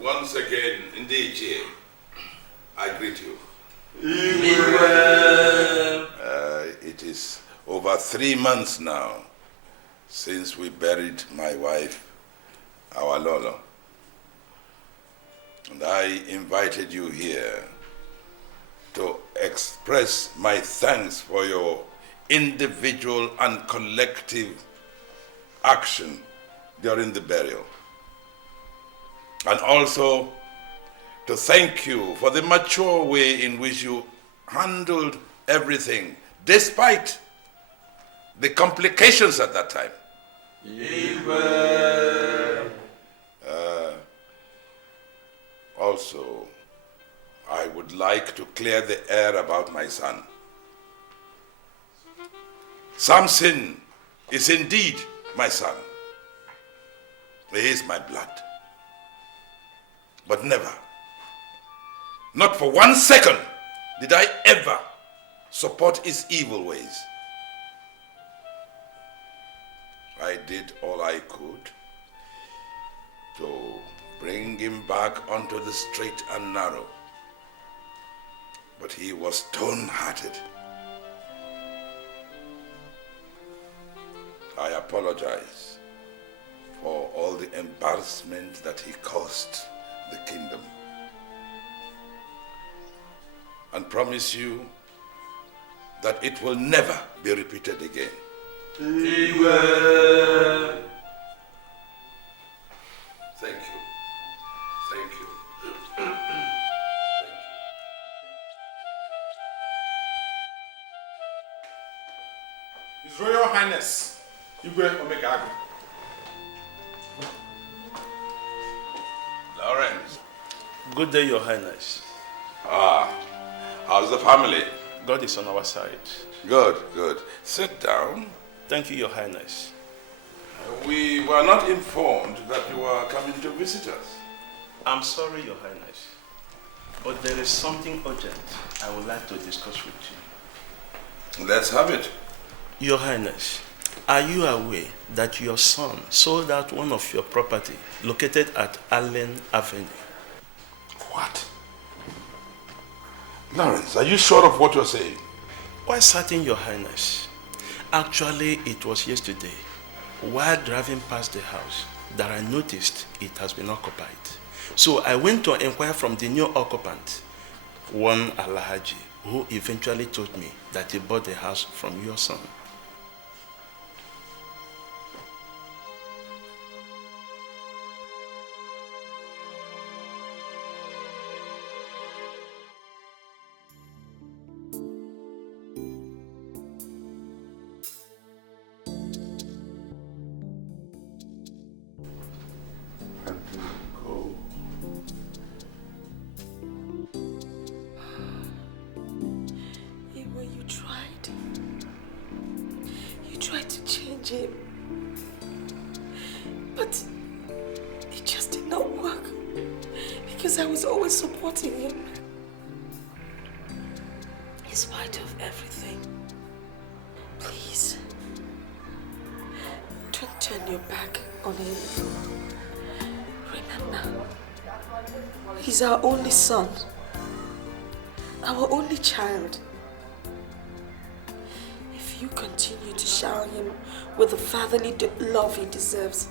Once again, indeed, Jay, I greet you. It is over 3 months now since we buried my wife, our Lolo. And I invited you here to express my thanks for your individual and collective action during the burial. And also to thank you for the mature way in which you handled everything, despite the complications at that time. Also, I would like to clear the air about my son. Samson is indeed my son. He is my blood. But never, not for 1 second, did I ever support his evil ways. I did all I could to bring him back onto the straight and narrow. But he was stone-hearted. I apologize for all the embarrassment that he caused the kingdom, and promise you that it will never be repeated again. Thank you. Thank you. His Royal Highness, Igwe Omekago. Lawrence. Good day, Your Highness. How's the family? God is on our side. Good, good. Sit down. Thank you, Your Highness. We were not informed that you were coming to visit us. I'm sorry, Your Highness, but there is something urgent I would like to discuss with you. Let's have it. Your Highness, are you aware that your son sold out one of your property located at Allen Avenue? What? Lawrence, are you sure of what you're saying? Why certain, Your Highness? Actually, it was yesterday, while driving past the house, that I noticed it has been occupied. So I went to inquire from the new occupant, one Alhaji, who eventually told me that he bought the house from your son. Him. But it just did not work because I was always supporting him. In spite of everything, please don't turn your back on him. Remember, he's our only son, our only child. If you continue to shower him with the fatherly love he deserves,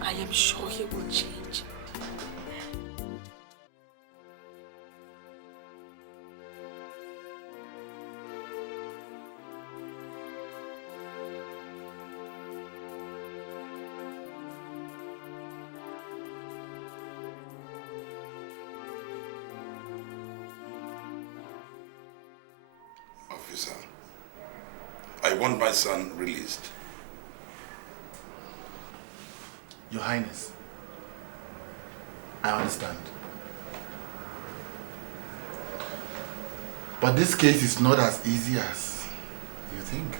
I am sure he will change. Officer, I want my son released. Your Highness, I understand. But this case is not as easy as you think.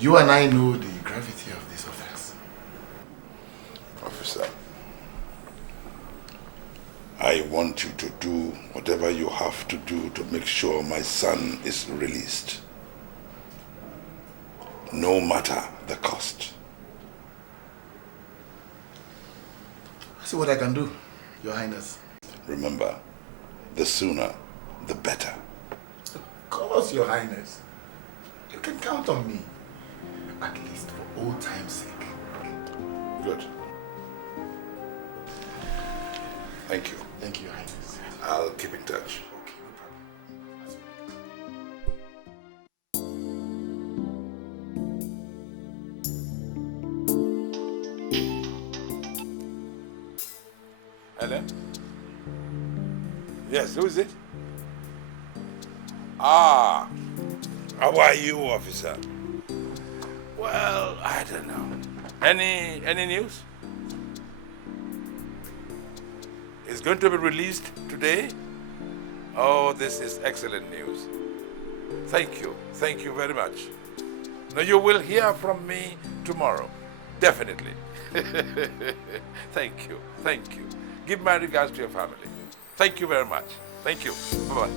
You and I know the gravity of this offense. Officer, I want you to do whatever you have to do to make sure my son is released. No matter the cost. I'll see what I can do, Your Highness. Remember, the sooner, the better. Of course, Your Highness. You can count on me. At least for old time's sake. Good. Thank you. Thank you, Your Highness. I'll keep in touch. Hello? Yes, who is it? Ah, how are you, officer? Well, I don't know. Any news? It's going to be released today? Oh, this is excellent news. Thank you very much. Now you will hear from me tomorrow, definitely. Thank you. Give my regards to your family. Thank you very much. Thank you. Bye-bye.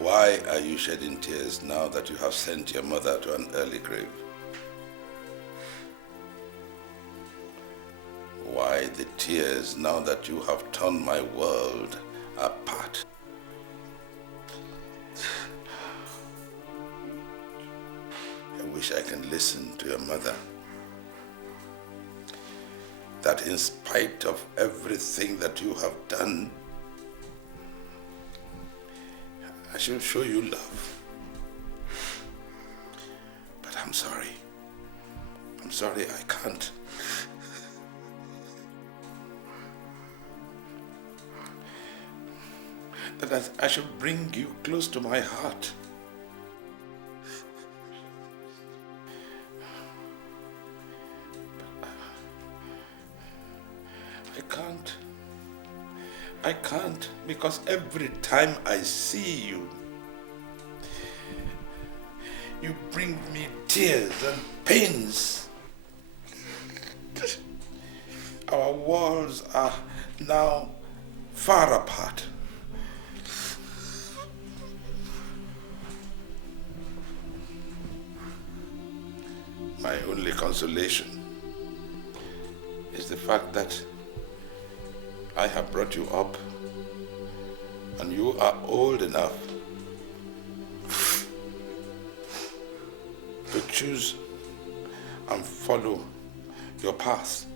Why are you shedding tears now that you have sent your mother to an early grave? Why the tears now that you have torn my world apart? I wish I can listen to your mother. that in spite of everything that you have done, I should show you love. But I'm sorry. I'm sorry, I can't. That I should bring you close to my heart. I can't because every time I see you, you bring me tears and pains. Our worlds are now far apart. My only consolation is the fact that I have brought you up and you are old enough to choose and follow your path.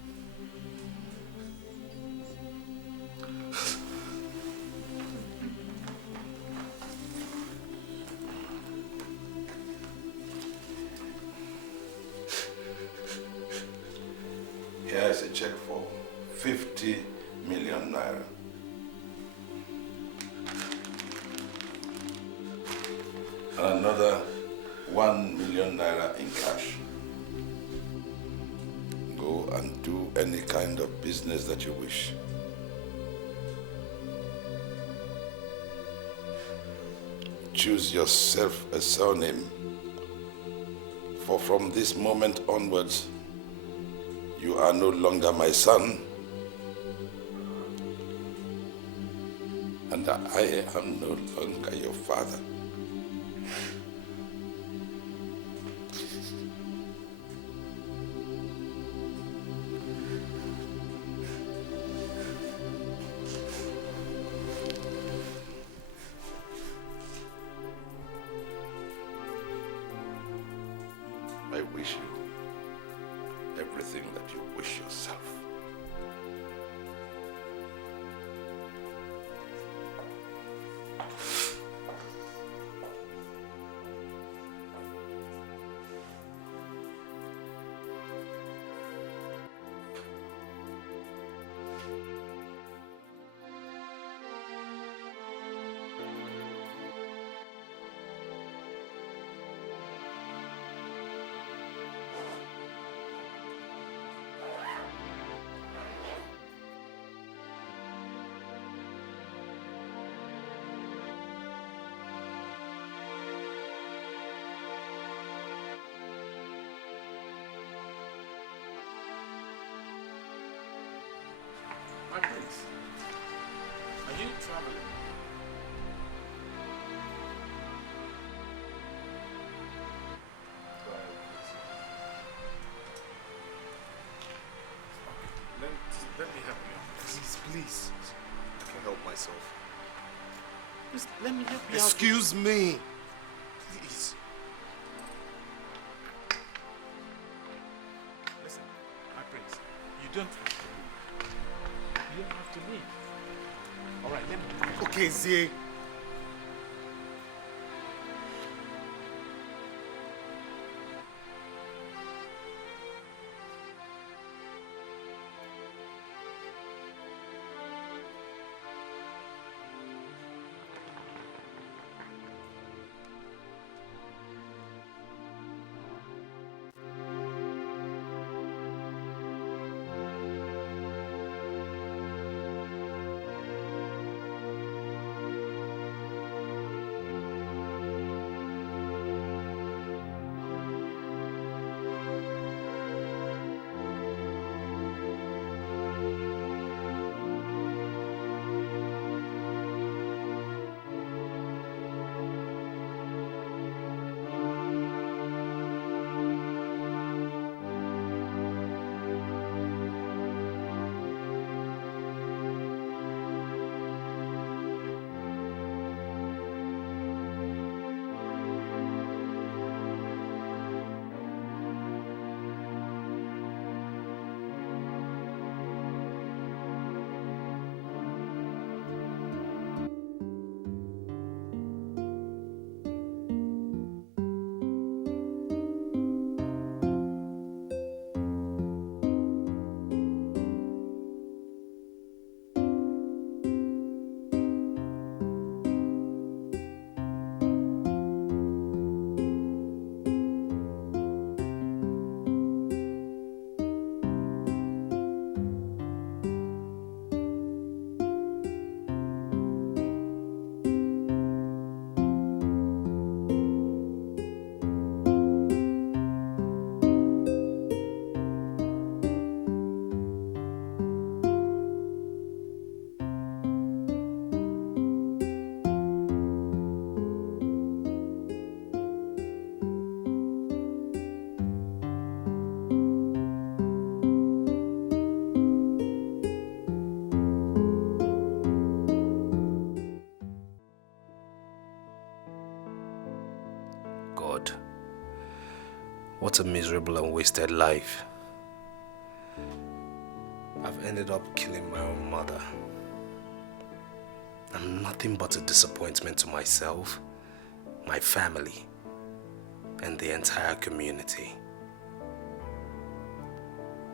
Here is a check for 50 million naira. And another 1 million naira in cash. Go and do any kind of business that you wish. Choose yourself a surname, for from this moment onwards, you are no longer my son, and I am no longer your father. I wish you everything that you wish yourself. My prince, are you traveling? Let me help you. Please. I can help myself. Please, let me help you. Excuse me. Please. Listen, my prince, you don't have to leave. You don't have to leave. All right, let me. Okay, Zee. What a miserable and wasted life. I've ended up killing my own mother. I'm nothing but a disappointment to myself, my family, and the entire community.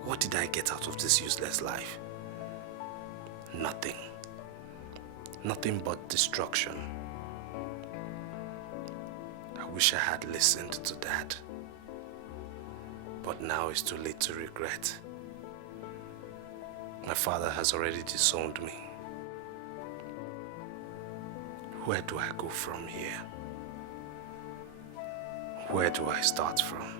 What did I get out of this useless life? Nothing. Nothing but destruction. I wish I had listened to Dad. But now it's too late to regret. My father has already disowned me. Where do I go from here? Where do I start from?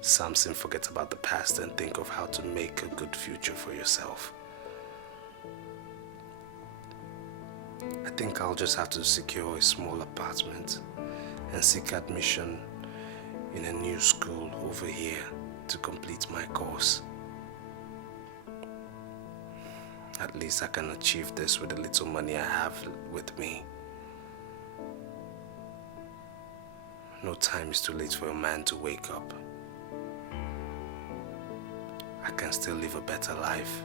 Samson, forget about the past and think of how to make a good future for yourself. I think I'll just have to secure a small apartment and seek admission in a new school over here to complete my course. At least I can achieve this with the little money I have with me. No time is too late for a man to wake up. I can still live a better life.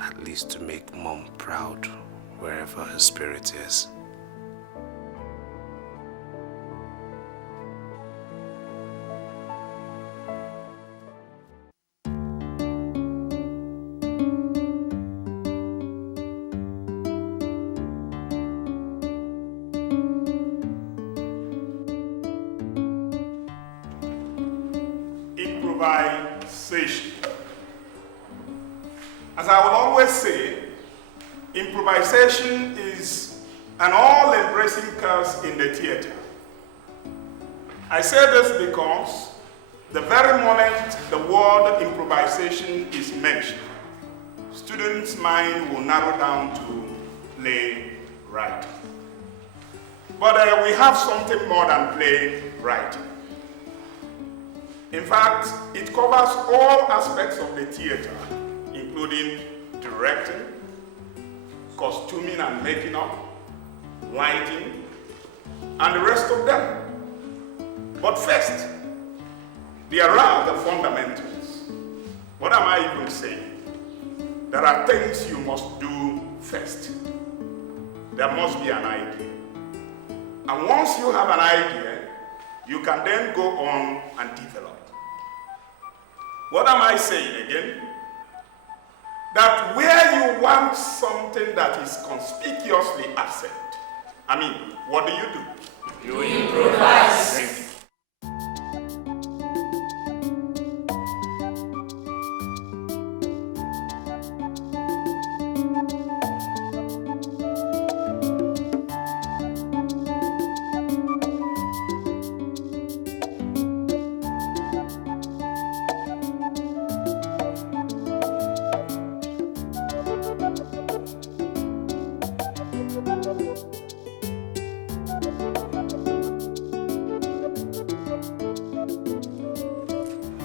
At least to make Mom proud wherever her spirit is. Improvisation. As I will always say, improvisation is an all-embracing curse in the theater. I say this because the very moment the word improvisation is mentioned, students' mind will narrow down to playwriting. But we have something more than playwriting. In fact, it covers all aspects of the theater, including directing, costuming and making up, lighting, and the rest of them. But first, there are the fundamentals. What am I even saying? There are things you must do first. There must be an idea. And once you have an idea, you can then go on and develop. What am I saying again? That where you want something that is conspicuously absent, what do? You improvise. Thank you.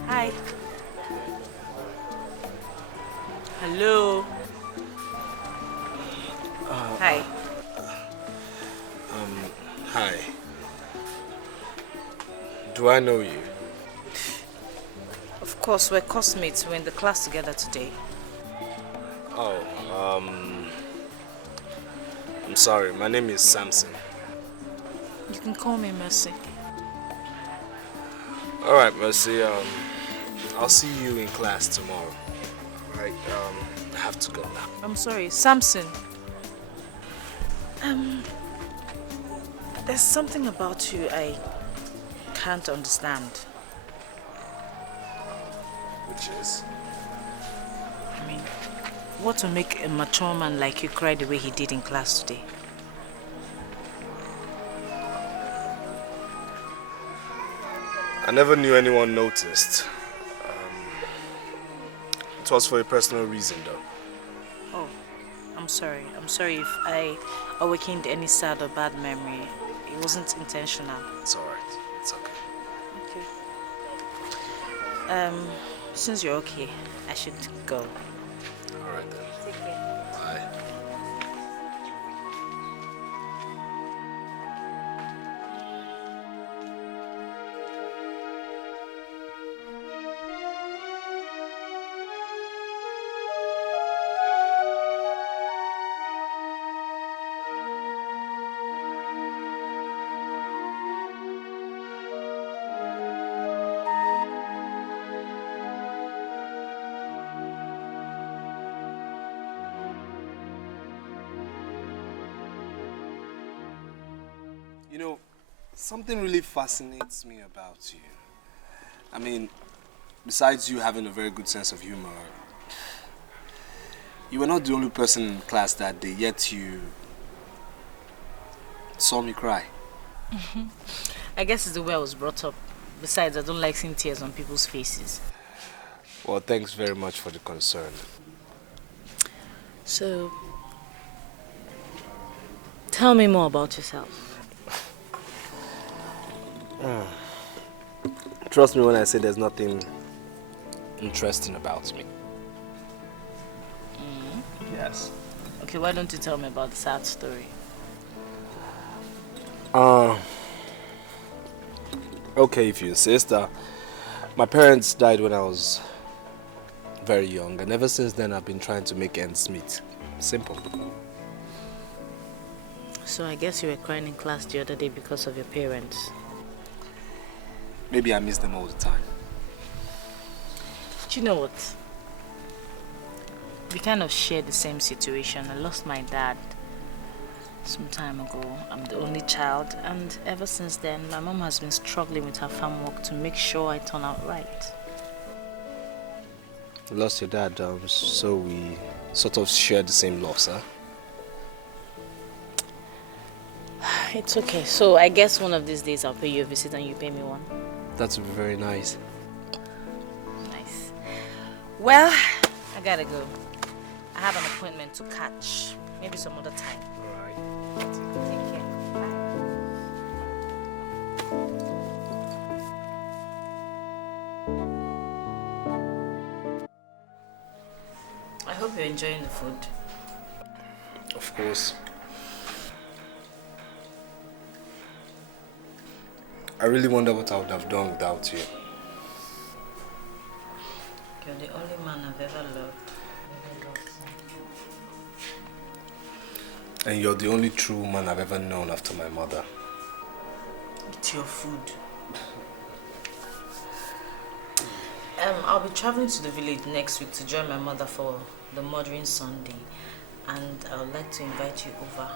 Hi. Hello. Hi. Hi. Do I know you? Of course, we're classmates. We're in the class together today. Oh, I'm sorry. My name is Samson. You can call me Mercy. All right, Mercy. I'll see you in class tomorrow. All right. I have to go now. I'm sorry, Samson. There's something about you I can't understand. Which is? What will make a mature man like you cry the way he did in class today? I never knew anyone noticed. It was for a personal reason, though. Oh, I'm sorry. I'm sorry if I awakened any sad or bad memory. It wasn't intentional. It's all right. It's okay. Okay. Since you're okay, I should go. All right then. Take care. Bye. Something really fascinates me about you. I mean, besides you having a very good sense of humor, you were not the only person in class that day, yet you saw me cry. I guess it's the way I was brought up. Besides, I don't like seeing tears on people's faces. Well, thanks very much for the concern. So, tell me more about yourself. Trust me when I say there's nothing interesting about me. Yes. Okay, why don't you tell me about the sad story? Okay, if you insist. My parents died when I was very young, and ever since then I've been trying to make ends meet. Simple. So I guess you were crying in class the other day because of your parents. Maybe I miss them all the time. Do you know what? We kind of share the same situation. I lost my dad some time ago. I'm the only child, and ever since then, my mom has been struggling with her farm work to make sure I turn out right. You lost your dad, so we sort of share the same loss, huh? It's okay. So I guess one of these days I'll pay you a visit and you pay me one. That's very nice. Nice. Well, I gotta go. I have an appointment to catch. Maybe some other time. Alright. Take care. Bye. I hope you're enjoying the food. Of course. I really wonder what I would have done without you. You're the only man I've ever loved. And you're the only true woman I've ever known after my mother. It's your food. I'll be traveling to the village next week to join my mother for the Mothering Sunday, and I would like to invite you over.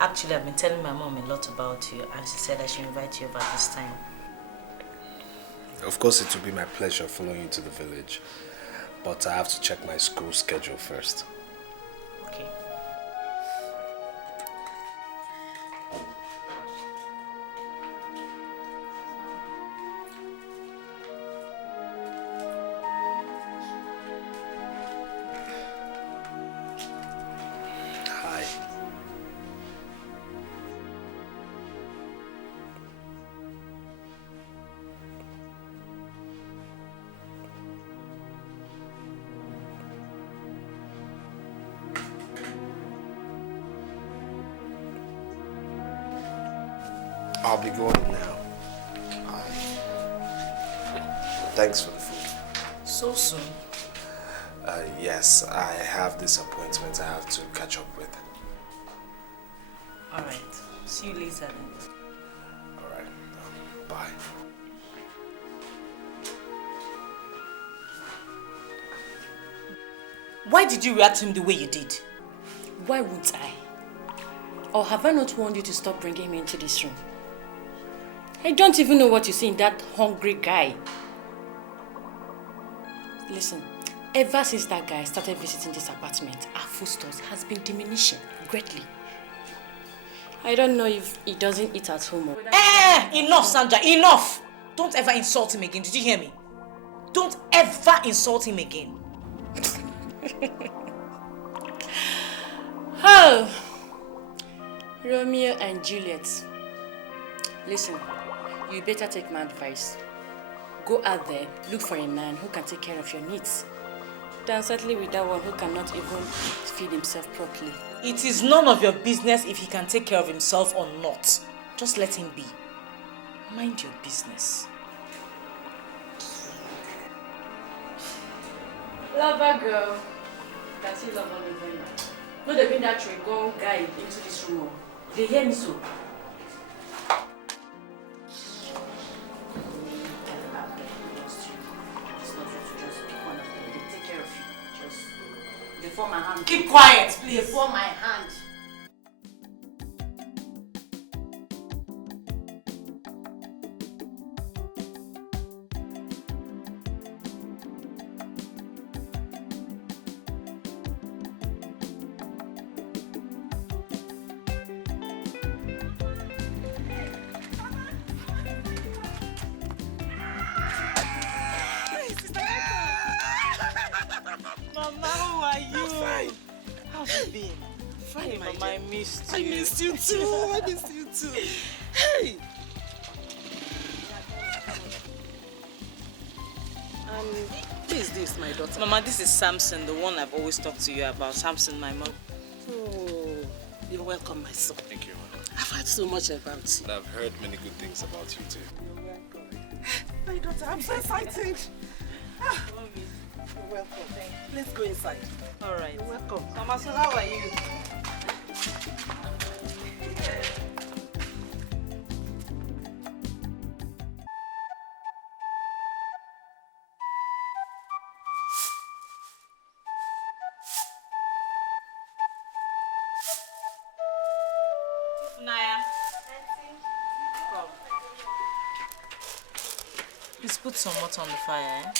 Actually, I've been telling my mom a lot about you, and she said I should invite you over this time. Of course, it will be my pleasure following you to the village, but I have to check my school schedule first. Okay. Hi. I'll be going now. Thanks for the food. So soon? Yes, I have this appointment I have to catch up with. Alright. See you later then. Alright. Bye. Why did you react to him the way you did? Why wouldn't I? Or have I not warned you to stop bringing me into this room? I don't even know what you see in that hungry guy. Listen, ever since that guy started visiting this apartment, our food stores has been diminishing greatly. I don't know if he doesn't eat at home. Enough, Sandra, enough! Don't ever insult him again, did you hear me? Don't ever insult him again. Oh! Romeo and Juliet. Listen, you better take my advice. Go out there, look for a man who can take care of your needs. Than certainly with that one who cannot even feed himself properly. It is none of your business if he can take care of himself or not. Just let him be. Mind your business. Lover girl. Can see lover very much. No, they bring that Tregon guy into this room. They hear me so. Before my hand. Keep quiet, please. Before my hand. you been? Fine, Mama, I missed you. I missed you too. I missed you too. Hey! Who is this, my daughter? Mama, this is Samson, the one I've always talked to you about. Samson, my mom. Oh, you're welcome, my son. Thank you, Mama. I've heard so much about you. And I've heard many good things about you too. You're welcome. My daughter, I'm so excited. Ah, you're welcome. Let's go inside. All right. You're welcome. Mama, so how are you? Naya. Come. Please put some water on the fire, eh?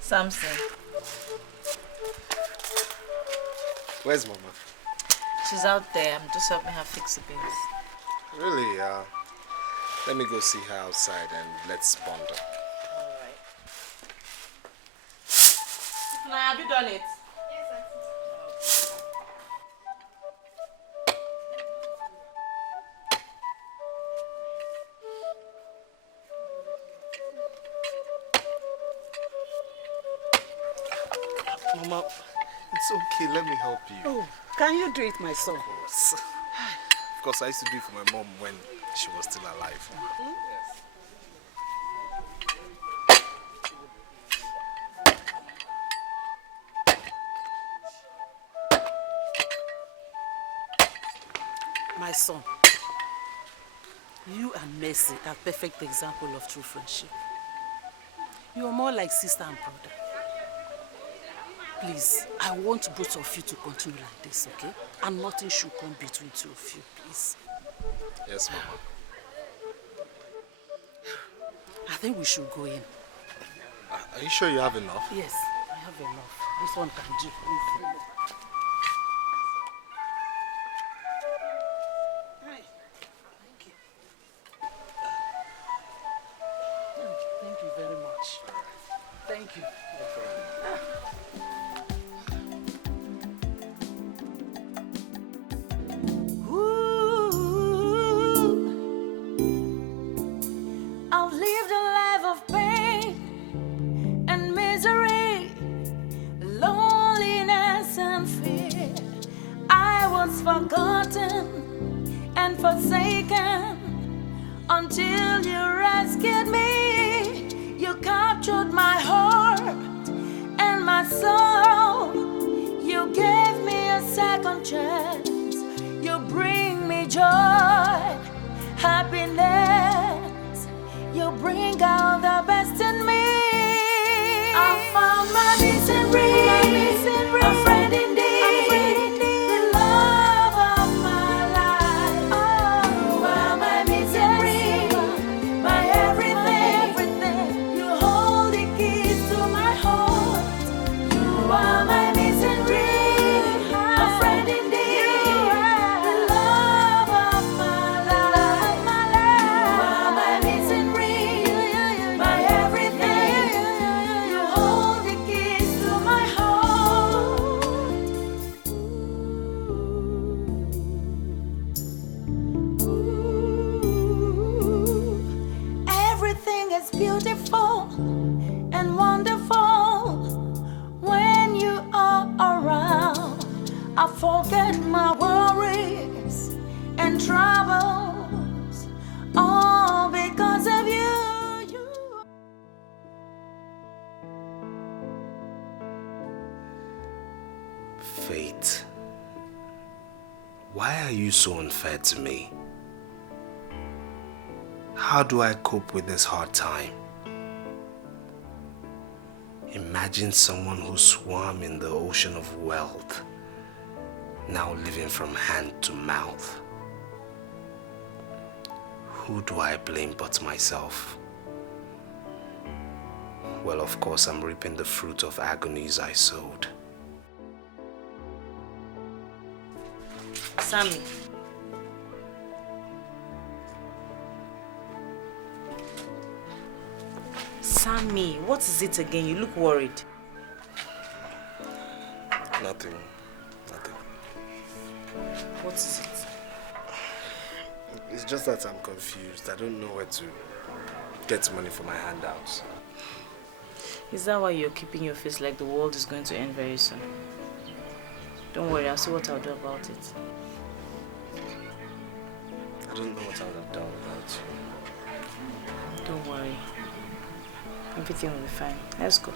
Samson. Where's Mama? She's out there. I'm just helping her fix the beans. Really? Let me go see her outside and let's bond up. Alright. Naya, have you done it? Mama, it's okay. Let me help you. Oh, can you do it, my son? Of course. Of course, I used to do it for my mom when she was still alive. Yes. My son, you and Mercy are a perfect example of true friendship. You are more like sister and brother. Please, I want both of you to continue like this, okay? And nothing should come between two of you, please. Yes, Mama. I think we should go in. Are you sure you have enough? Yes, I have enough. This one can do. Thank you very much. Thank you. I've lived a life of pain and misery, loneliness and fear. I was forgotten and forsaken until you rescued me. You captured my heart and my soul. You gave me a second chance. You bring me joy, happiness. You bring out the best in me. I found my missing ring, a friend indeed, the love of my life. Oh, you are my missing ring, my everything. You hold the keys to my heart. You are my missing ring, a friend indeed, the love of my life. You are my missing ring, my everything. You hold the keys to my heart. Everything is beautiful and wonderful when you are around. I forget my worries and troubles, all because of you. Fate, why are you so unfair to me? How do I cope with this hard time? Imagine someone who swam in the ocean of wealth, now living from hand to mouth. Who do I blame but myself? Well, of course, I'm reaping the fruit of agonies I sowed. Sammy, Sammy, what is it again? You look worried. Nothing. Nothing. What is it? It's just that I'm confused. I don't know where to get money for my handouts. Is that why you're keeping your face like the world is going to end very soon? Don't worry, I'll see what I'll do about it. I don't know what I would have done without you. Don't worry. Everything will be fine. Let's go.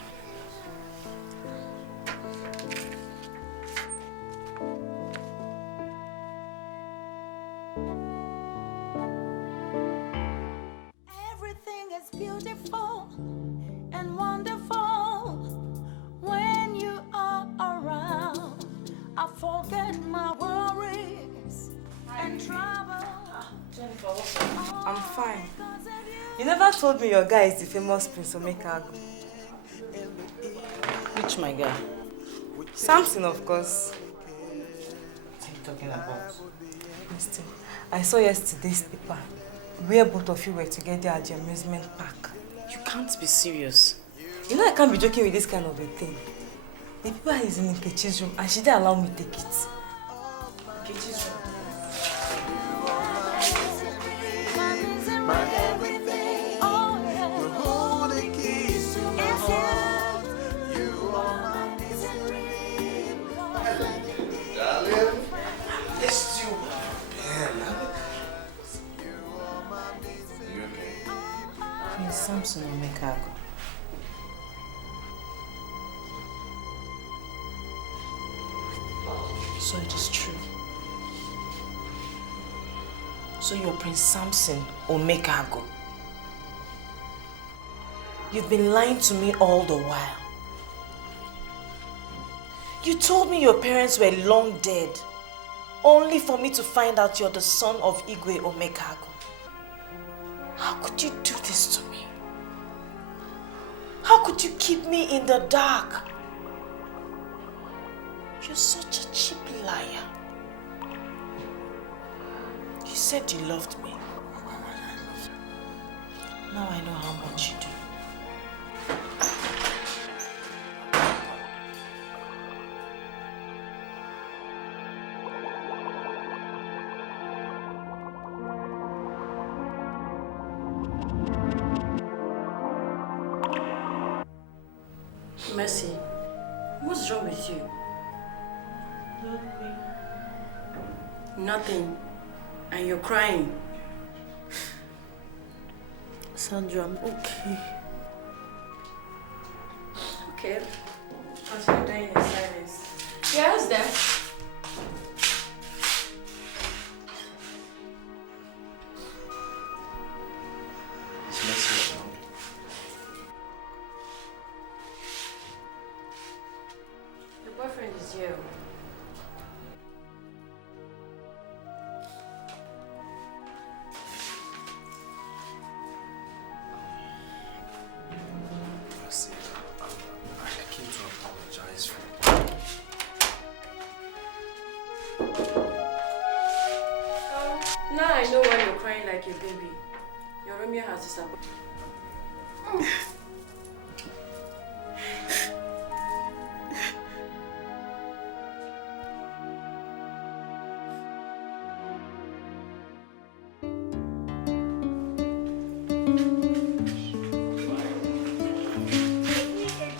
Everything is beautiful and wonderful when you are around. I forget my worries and trouble. I'm fine. You never told me your guy is the famous Prince Omeka. Which my guy? Samson, of course. What are you talking about? Listen, I saw yesterday's paper where both of you were together at the amusement park. You can't be serious. You know I can't be joking with this kind of a thing. The paper is in Nkechi's room and she didn't allow me to take it. Nkechi's room? My everything, oh yeah. You hold the keys to my heart. You are my misery. Darling, yes, you are. You okay? Prince Samson Omeka. So it is true. So you're Prince Samson Omeka. You've been lying to me all the while. You told me your parents were long dead, only for me to find out you're the son of Igwe Omeka. How could you do this to me? How could you keep me in the dark? You're such a cheap liar. You said you loved me. Now I know how much you do. Mercy, what's wrong with you? Nothing. And you're crying. Sandra, I'm okay. Okay. Continue dying in silence. Yeah, who's there? It's Mercy. Your boyfriend is here. Now I know why you're crying like a baby. Your Romeo has disappointed.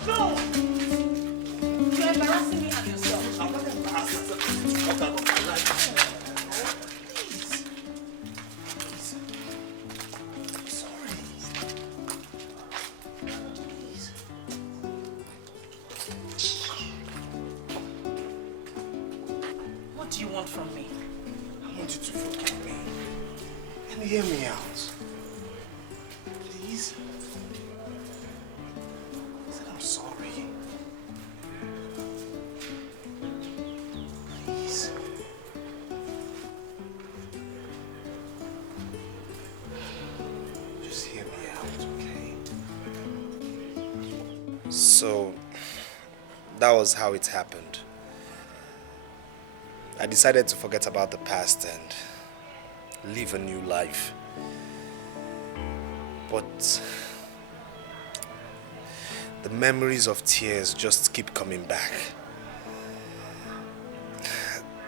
No! You're embarrassing me and yourself. I'm not embarrassed. What kind of my life? What do you want from me? I want you to forgive me. And hear me out. Please. I said I'm sorry. Please. Just hear me out, okay? So, that was how it happened. I decided to forget about the past and live a new life. But the memories of tears just keep coming back.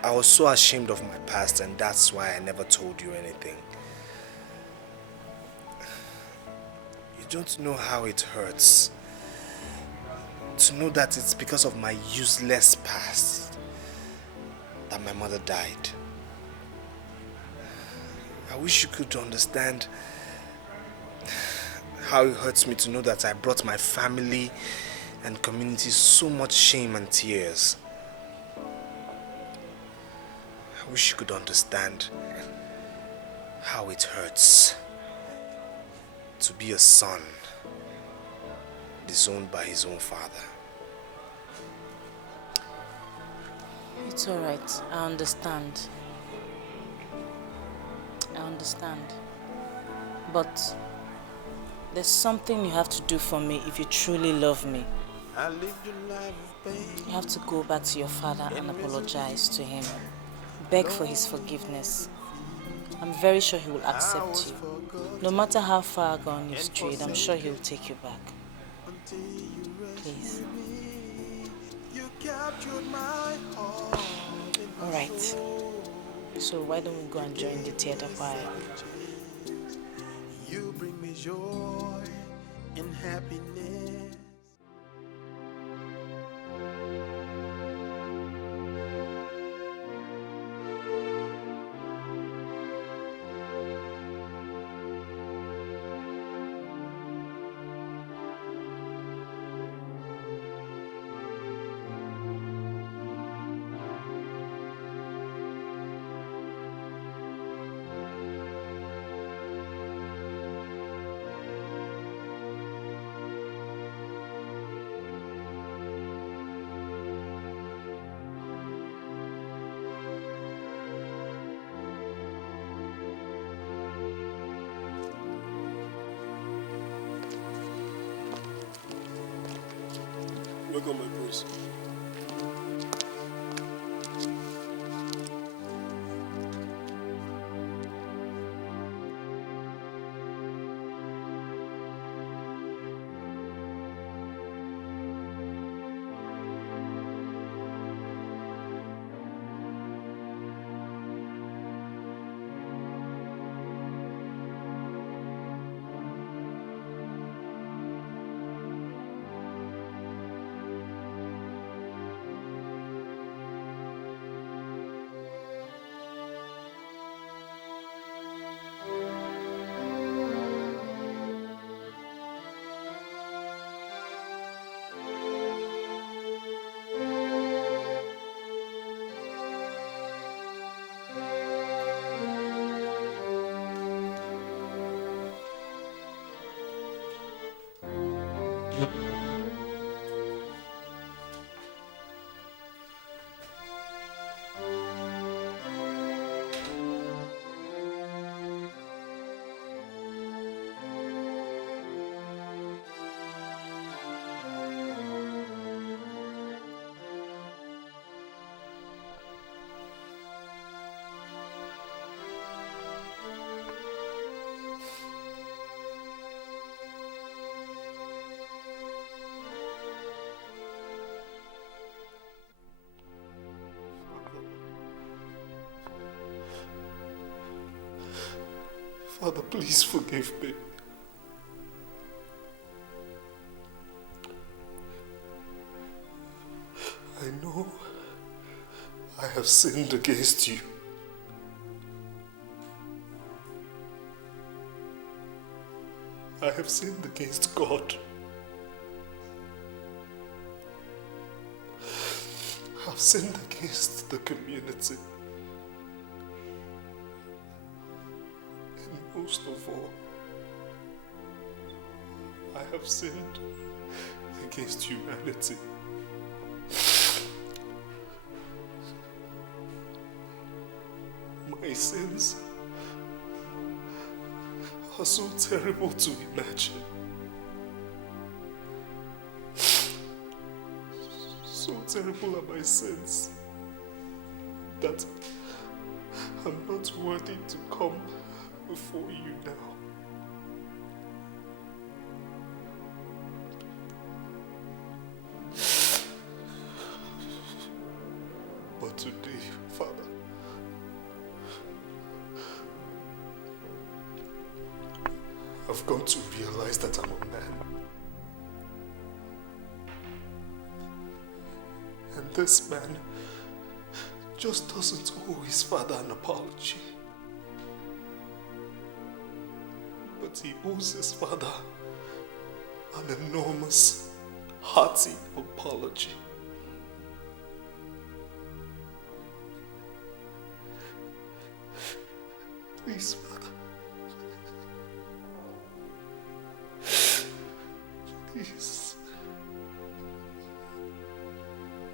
I was so ashamed of my past, and that's why I never told you anything. You don't know how it hurts to know that it's because of my useless past that my mother died. I wish you could understand how it hurts me to know that I brought my family and community so much shame and tears. I wish you could understand how it hurts to be a son disowned by his own father. It's all right. I understand. I understand. But there's something you have to do for me if you truly love me. You have to go back to your father and apologize to him. Beg for his forgiveness. I'm very sure he will accept you. No matter how far gone you've strayed, I'm sure he will take you back. Please. Alright. So why don't we go and join the theater choir? You bring me joy and happiness. Look on my purse. Father, please forgive me. I know I have sinned against you. I have sinned against God. I've sinned against the community. And most of all, I have sinned against humanity. My sins are so terrible to imagine. So terrible are my sins that I'm not worthy to come before you now. today, Father. I've come to realize that I'm a man. And this man just doesn't owe his father an apology. But he owes his father an enormous, hearty apology. Please, Father. Please.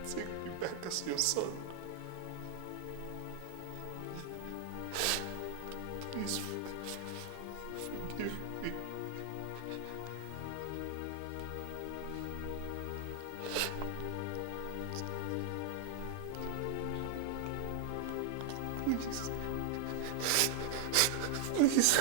Take me back as your son. Please forgive me. Please. Please.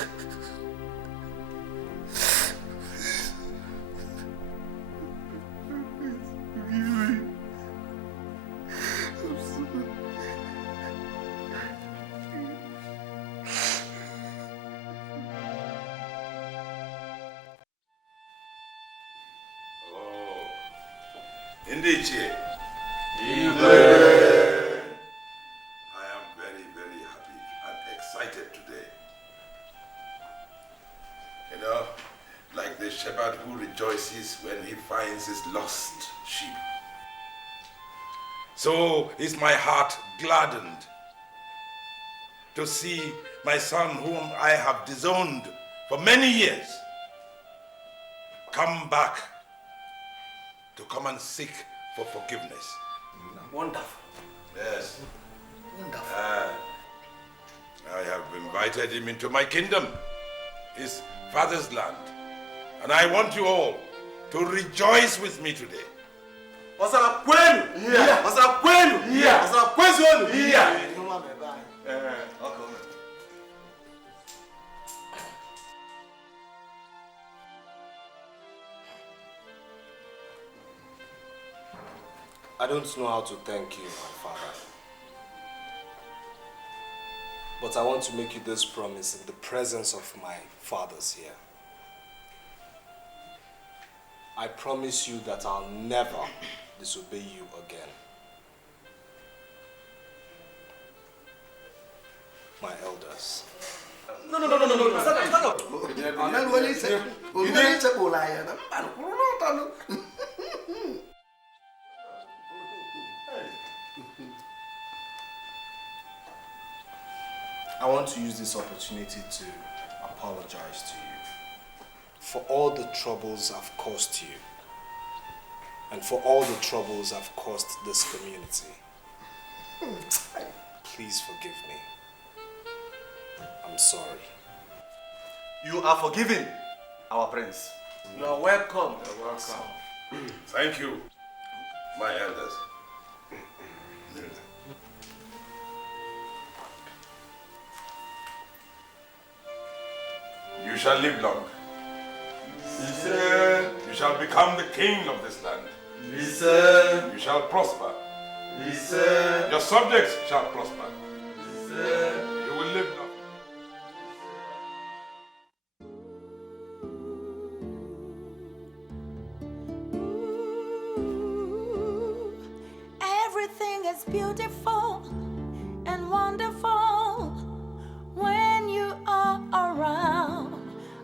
Indeed, Che. I am very, very happy and excited today. You know, like the shepherd who rejoices when he finds his lost sheep. So is my heart gladdened to see my son, whom I have disowned for many years, come back to come and seek for forgiveness. Wonderful. Yes. Wonderful. I have invited him into my kingdom, his father's land. And I want you all to rejoice with me today. I don't know how to thank you, my father. But I want to make you this promise in the presence of my fathers here. I promise you that I'll never disobey you again. My elders. No. I want to use this opportunity to apologize to you for all the troubles I've caused you and for all the troubles I've caused this community. Please forgive me. I'm sorry. You are forgiven, our prince. You are welcome. You're welcome. Thank you, my elders. You shall live long. Listen. You shall become the king of this land. Listen. You shall prosper. Listen. Your subjects shall prosper. Listen. You will live long. Everything is beautiful and wonderful when you are around.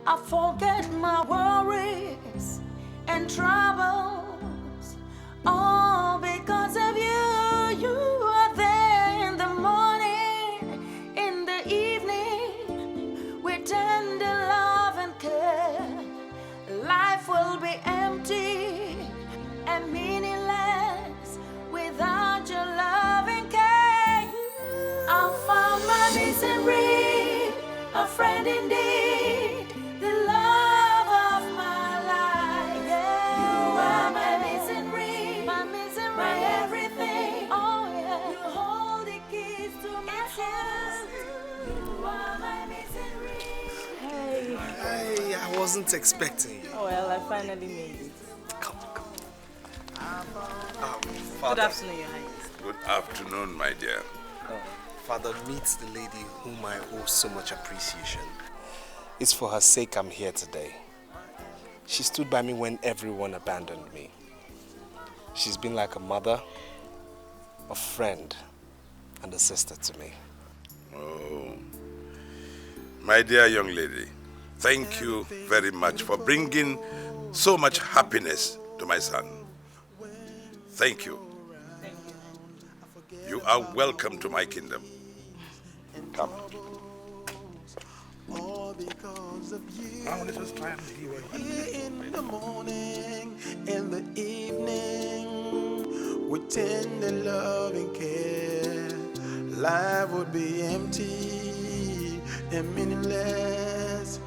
I forget my worries and troubles, all because of you. You are there in the morning, in the evening, with tender love and care. Life will be empty and meaningless without your love and care. I found my misery, a friend indeed, the love of my life. You are my misery, my everything. Oh yeah, you hold the keys to my heart. You are my misery. Hey, I wasn't expecting you. Oh well, I finally made it. Come. Good afternoon, Your Highness. Good afternoon, my dear. Father, meet the lady whom I owe so much appreciation. It's for her sake I'm here today. She stood by me when everyone abandoned me. She's been like a mother, a friend, and a sister to me. Oh, my dear young lady, thank you very much for bringing so much happiness to my son. Thank you. You are welcome to my kingdom. Come. Now let us try and see what in the morning, in the evening, with tender love and care, life would be empty and meaningless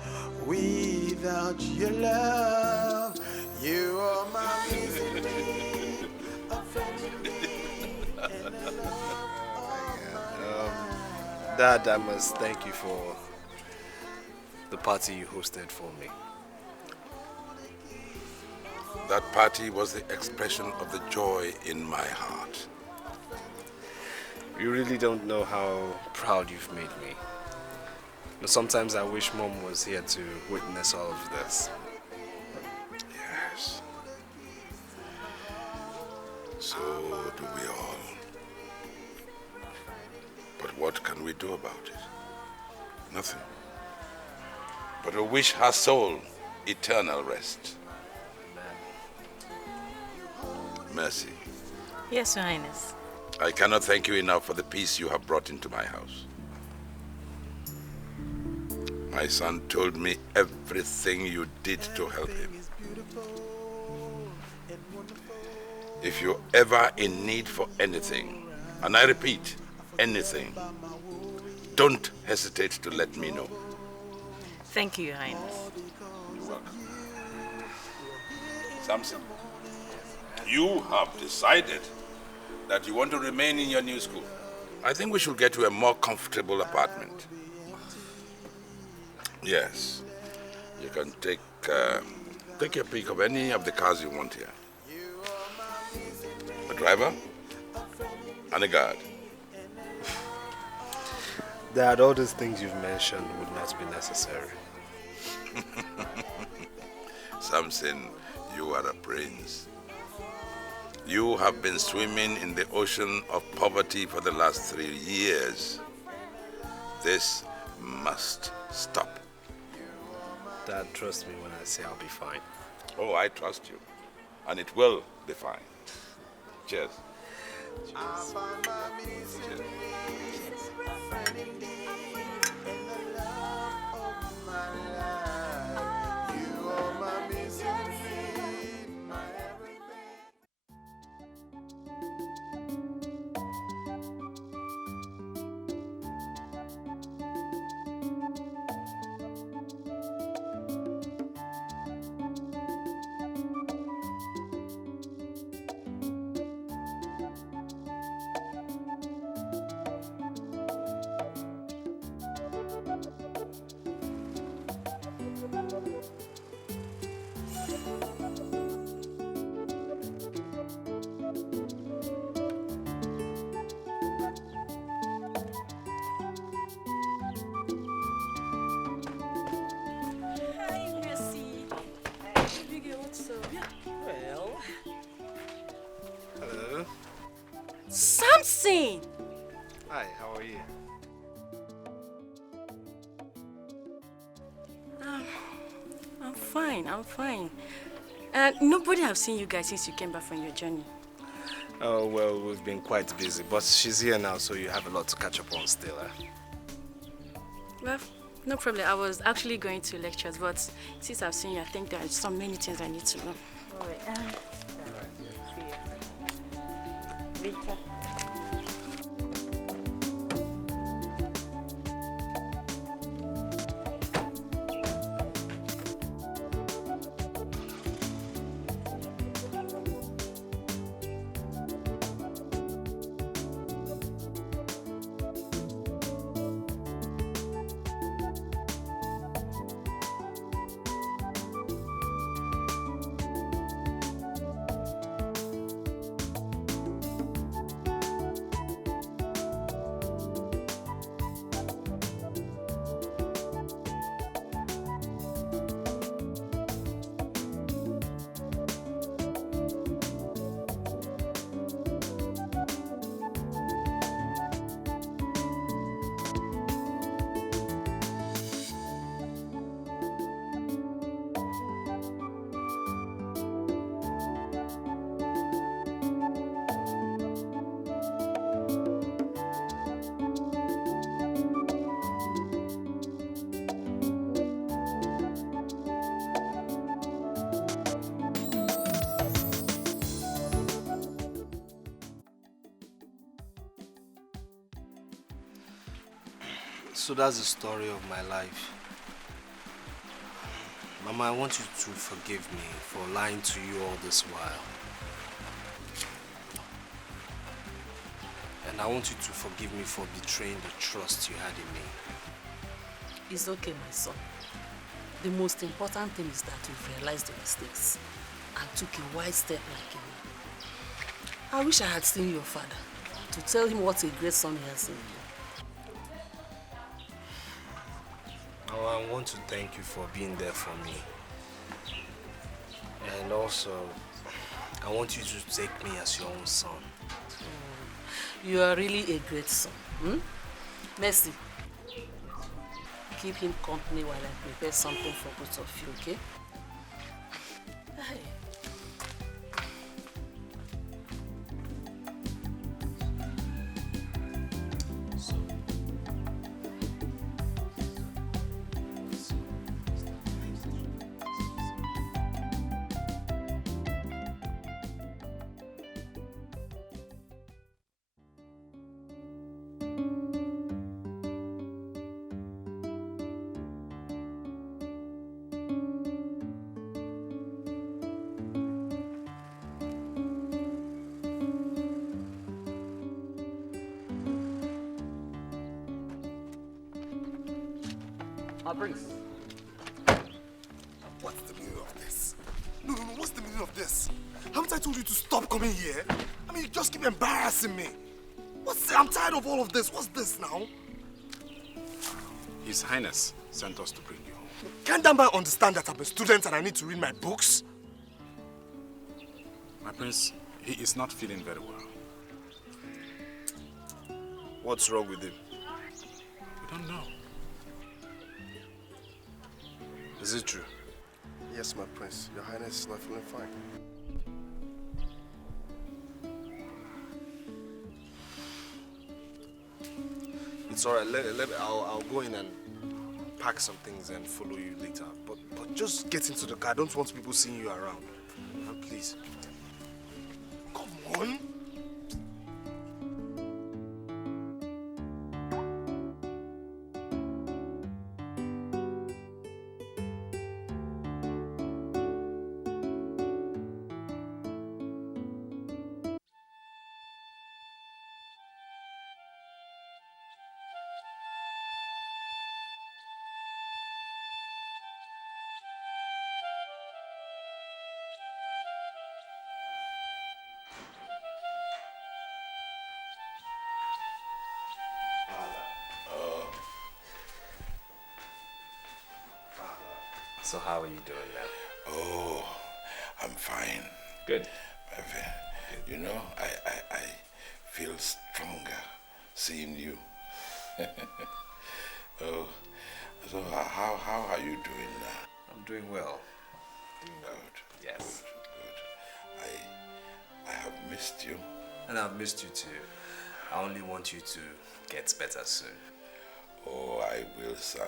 without your love. You are my misery, a friend in need, and a love. Dad, I must thank you for the party you hosted for me. That party was the expression of the joy in my heart. You really don't know how proud you've made me. But sometimes I wish Mom was here to witness all of this. Yes. So do we all. But what can we do about it? Nothing. But we wish her soul eternal rest. Mercy. Yes, Your Highness. I cannot thank you enough for the peace you have brought into my house. My son told me everything you did to help him. If you're ever in need for anything, and I repeat, anything, don't hesitate to let me know. Thank you, Your Highness. You're welcome. Samson, you have decided that you want to remain in your new school. I think we should get you a more comfortable apartment. Yes, you can take your pick of any of the cars you want here. A driver and a guard. Dad, all these things you've mentioned would not be necessary. Samson, you are a prince. You have been swimming in the ocean of poverty for the last 3 years. This must stop. Dad, trust me when I say I'll be fine. Oh, I trust you. And it will be fine. Cheers. Cheers. Cheers. Hello. Samson! Hi, how are you? I'm fine. Nobody have seen you guys since you came back from your journey. Oh, well, we've been quite busy, but she's here now, so you have a lot to catch up on still. Well, no problem. I was actually going to lectures, but since I've seen you, I think there are so many things I need to know. All right. Victor. So that's the story of my life. Mama, I want you to forgive me for lying to you all this while. And I want you to forgive me for betraying the trust you had in me. It's okay, my son. The most important thing is that you've realized your mistakes and took a wise step like you. I wish I had seen your father to tell him what a great son he has in you. Oh, I want to thank you for being there for me. And also, I want you to take me as your own son. You are really a great son. Mercy, keep him company while I prepare something for both of you, okay? Hey. Prince. What's the meaning of this? No, what's the meaning of this? Haven't I told you to stop coming here? I mean, you just keep embarrassing me. I'm tired of all of this. What's this now? His Highness sent us to bring you home. Can't that man understand that I'm a student and I need to read my books? My prince, he is not feeling very well. What's wrong with him? We don't know. Is it true? Yes, my prince. Your Highness is not feeling fine. It's alright. I'll go in and pack some things and follow you later. But just get into the car. I don't want people seeing you around. Please. Come on. So how are you doing now? Oh, I'm fine. Good. You know, I feel stronger seeing you. Oh, so how are you doing now? I'm doing well. Good. Yes. Good. I have missed you. And I've missed you too. I only want you to get better soon. Oh, I will, son.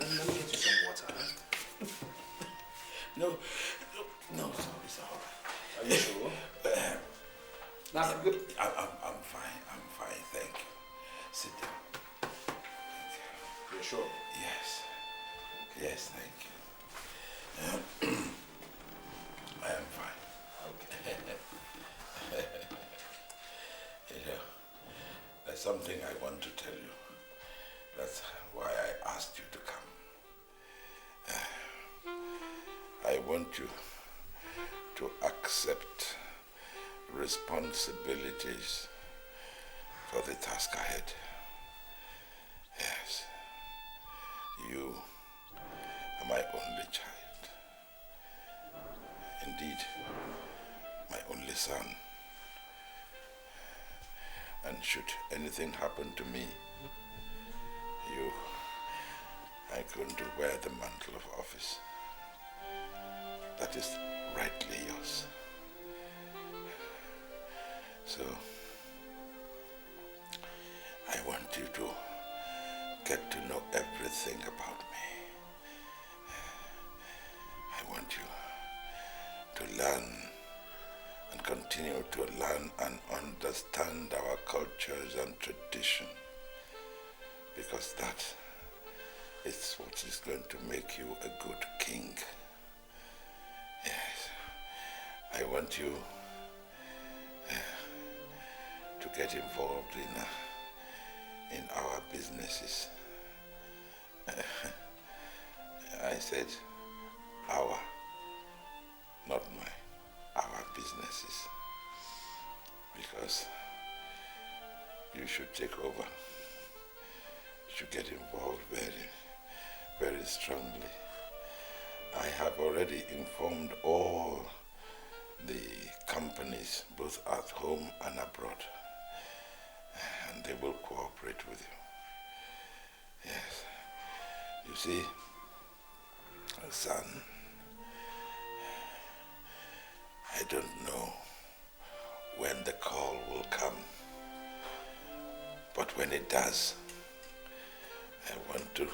Let me get you some water. No, it's all right. Are you sure? That's good. I'm fine, thank you. Sit down. You're sure? Yes. Okay. Yes, thank you. I am fine. Okay. You know, there's something I want to tell you. That's why I asked you to come. I want you to accept responsibilities for the task ahead. Yes. You are my only child. Indeed, my only son. And should anything happen to me, you are going to wear the mantle of office. That is rightly yours. So, I want you to get to know everything about me. I want you to learn and continue continue to learn and understand our cultures and tradition, because that is what is going to make you a good king. Yes, I want you to get involved in our businesses. I said our, not our businesses, because you should take over. You should get involved very, very strongly. I have already informed all the companies, both at home and abroad, and they will cooperate with you. Yes. You see, son, I don't know when the call will come, but when it does, I want to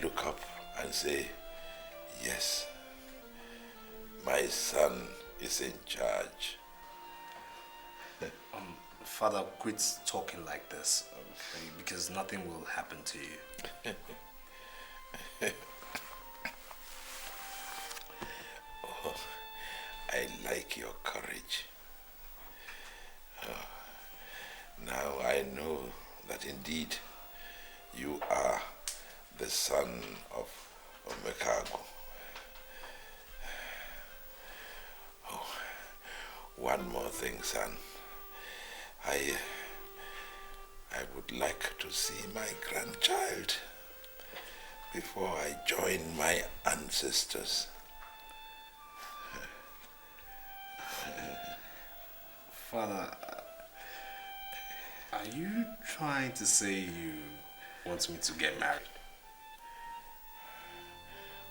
look up and say, yes, my son is in charge. Father, quit talking like this, okay? Because nothing will happen to you. Oh, I like your courage. Oh, now I know that indeed you are the son of Mekago. Oh, one more thing, son. I would like to see my grandchild before I join my ancestors. Father, are you trying to say you want me to get married?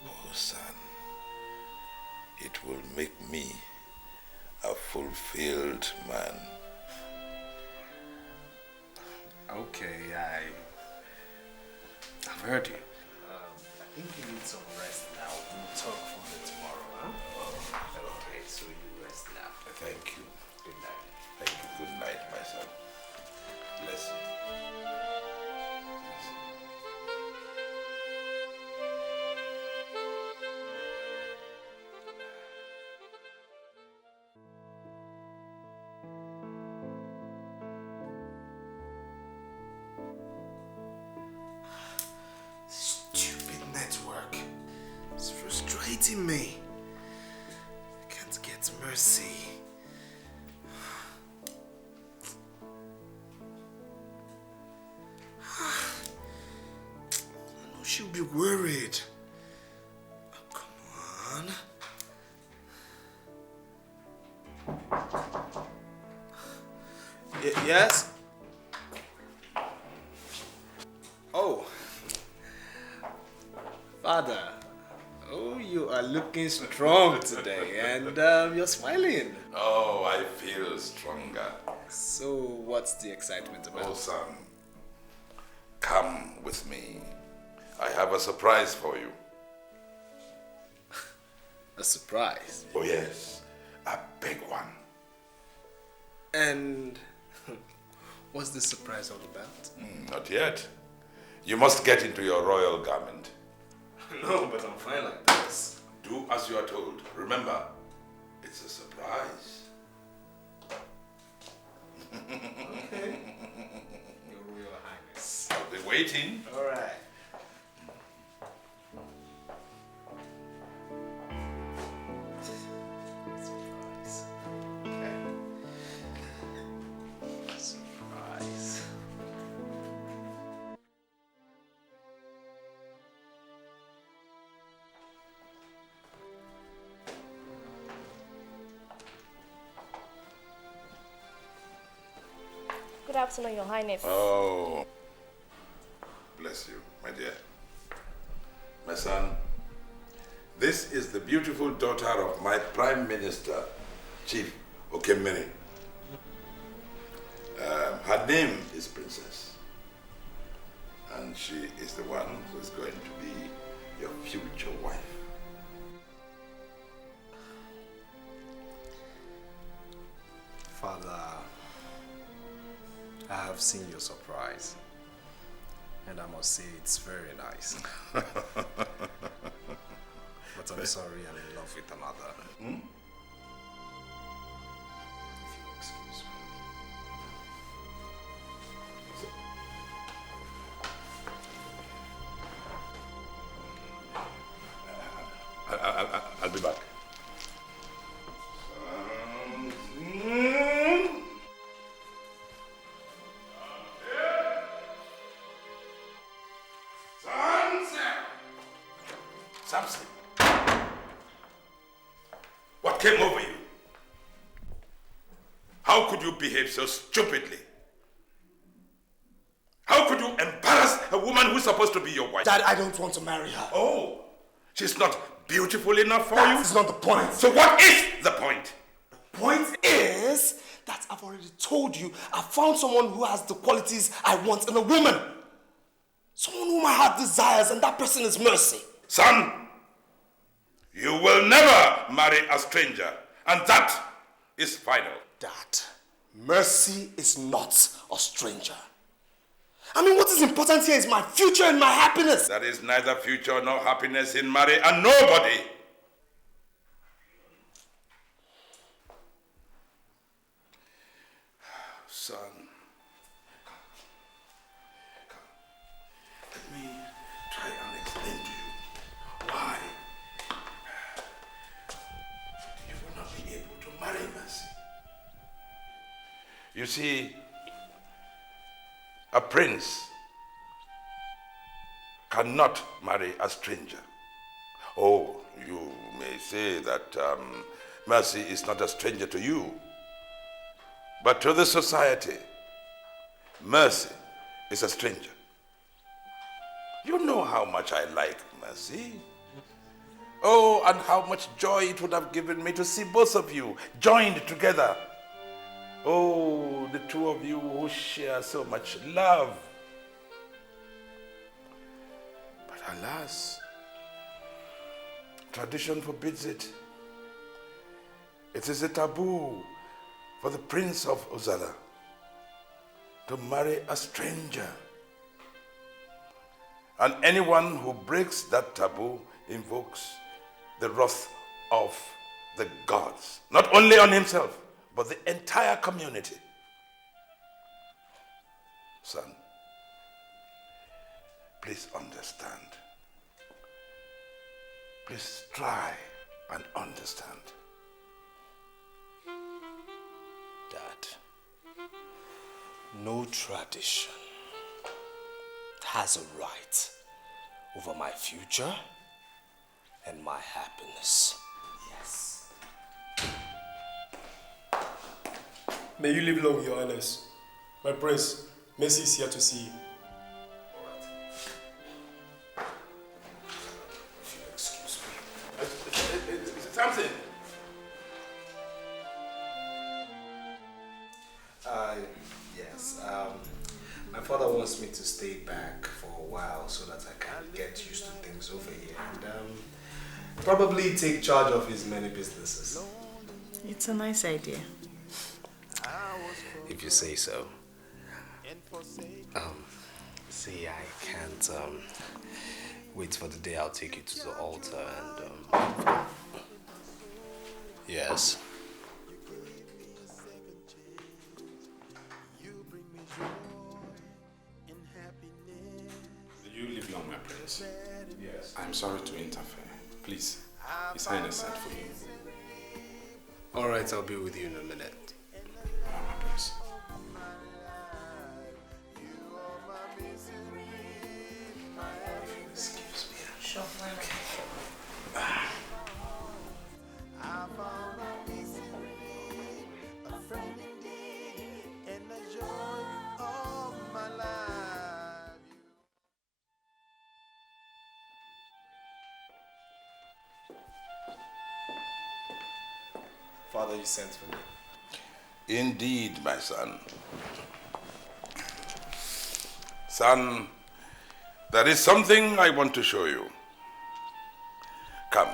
Oh, son, it will make me a fulfilled man. Okay, I've heard you. I think you need some rest now. We'll talk further tomorrow, huh? Okay, so you rest now. Thank you. Good night. Thank you. Good night, my son. Bless you. Stupid network. It's frustrating me. I can't get mercy. I know she'll be worried. Oh, come on. Yes? Oh. Father. Oh, you are looking strong today and you're smiling. Oh, I feel stronger. So, what's the excitement about? Oh, son, come with me. I have a surprise for you. A surprise? Oh, yes, a big one. And what's the surprise all about? Not yet. You must get into your royal garment. No, but I'm fine like this. Do as you are told. Remember, it's a surprise. Okay. Your Royal Highness. I'll be waiting. All right. Surprise. Okay. Surprise. Good afternoon, Your Highness. Oh, bless you, my dear. My son, this is the beautiful daughter of my Prime Minister, Chief Okemiri. Her name is Princess. And she is the one who is going to be your future wife. Father, I have seen your surprise, and I must say it's very nice. But I'm sorry, I'm in love with another. Hmm? If you excuse me. I'll be back. Samson, what came over you? How could you behave so stupidly? How could you embarrass a woman who's supposed to be your wife? Dad, I don't want to marry her. Oh, she's not beautiful enough for you? That's not the point. So what is the point? The point is that I've already told you I found someone who has the qualities I want in a woman. Someone whom my heart desires, and that person is Mercy. Son, you will never marry a stranger, and that is final. Dad, Mercy is not a stranger. I mean, what is important here is my future and my happiness. There is neither future nor happiness in marry and nobody. Son, come. Let me try and explain to you why you will not be able to marry Mercy. You see, a prince cannot marry a stranger. Oh, you may say that Mercy is not a stranger to you, but to the society, Mercy is a stranger. You know how much I like Mercy. Oh, and how much joy it would have given me to see both of you joined together. Oh, the two of you who share so much love. But alas, tradition forbids it. It is a taboo for the Prince of Uzala to marry a stranger. And anyone who breaks that taboo invokes the wrath of the gods, not only on himself, but the entire community. Son, please understand. Please try and understand. Dad, no tradition has a right over my future and my happiness. Yes. May you live long, Your Highness. My prince, Mercy is here to see you. If you excuse me. Something. Yes. My father wants me to stay back for a while so that I can get used to things over here and probably take charge of his many businesses. It's a nice idea. If you say so. See, I can't wait for the day I'll take you to the altar and yes. You live long, my prince. Yes. I'm sorry to interfere. Please, His Highness sent for you. Alright, I'll be with you in a minute. My prince. Excuse me. Sure, why not? Father, you sent for me. Indeed, my son. Son, there is something I want to show you. Come.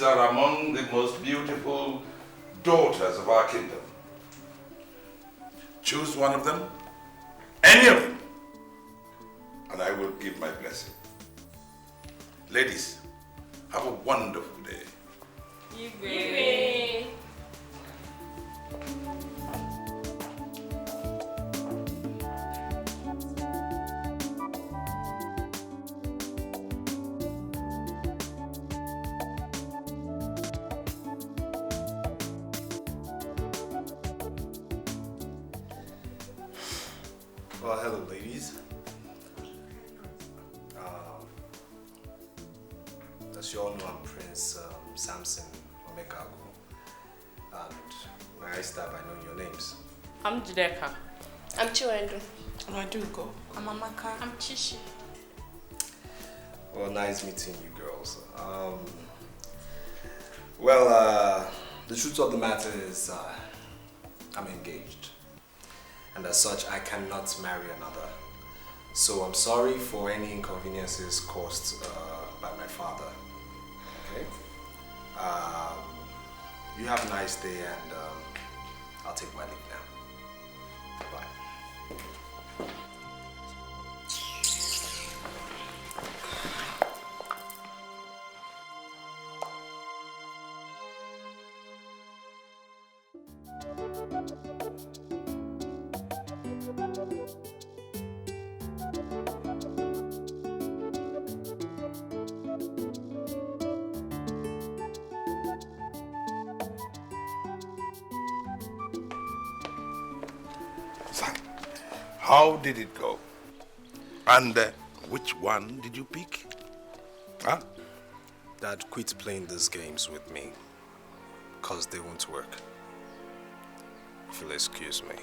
These are among the most beautiful daughters of our kingdom. Choose one of them, any of them, and I will give my blessing. Ladies, have a wonderful day. Igwe. Well, hello, ladies. As you all know, I'm Prince Samson Omekago. And may I start by knowing your names? I'm Jideka. I'm Chiwendu. And I do go. I'm Amaka. I'm Chishi. Well, nice meeting you girls. The truth of the matter is I'm engaged. And as such, I cannot marry another. So I'm sorry for any inconveniences caused by my father. Okay? You have a nice day, and I'll take my leave now. Bye. How did it go? And which one did you pick? Huh? Dad, quit playing these games with me, because they won't work. If you'll excuse me.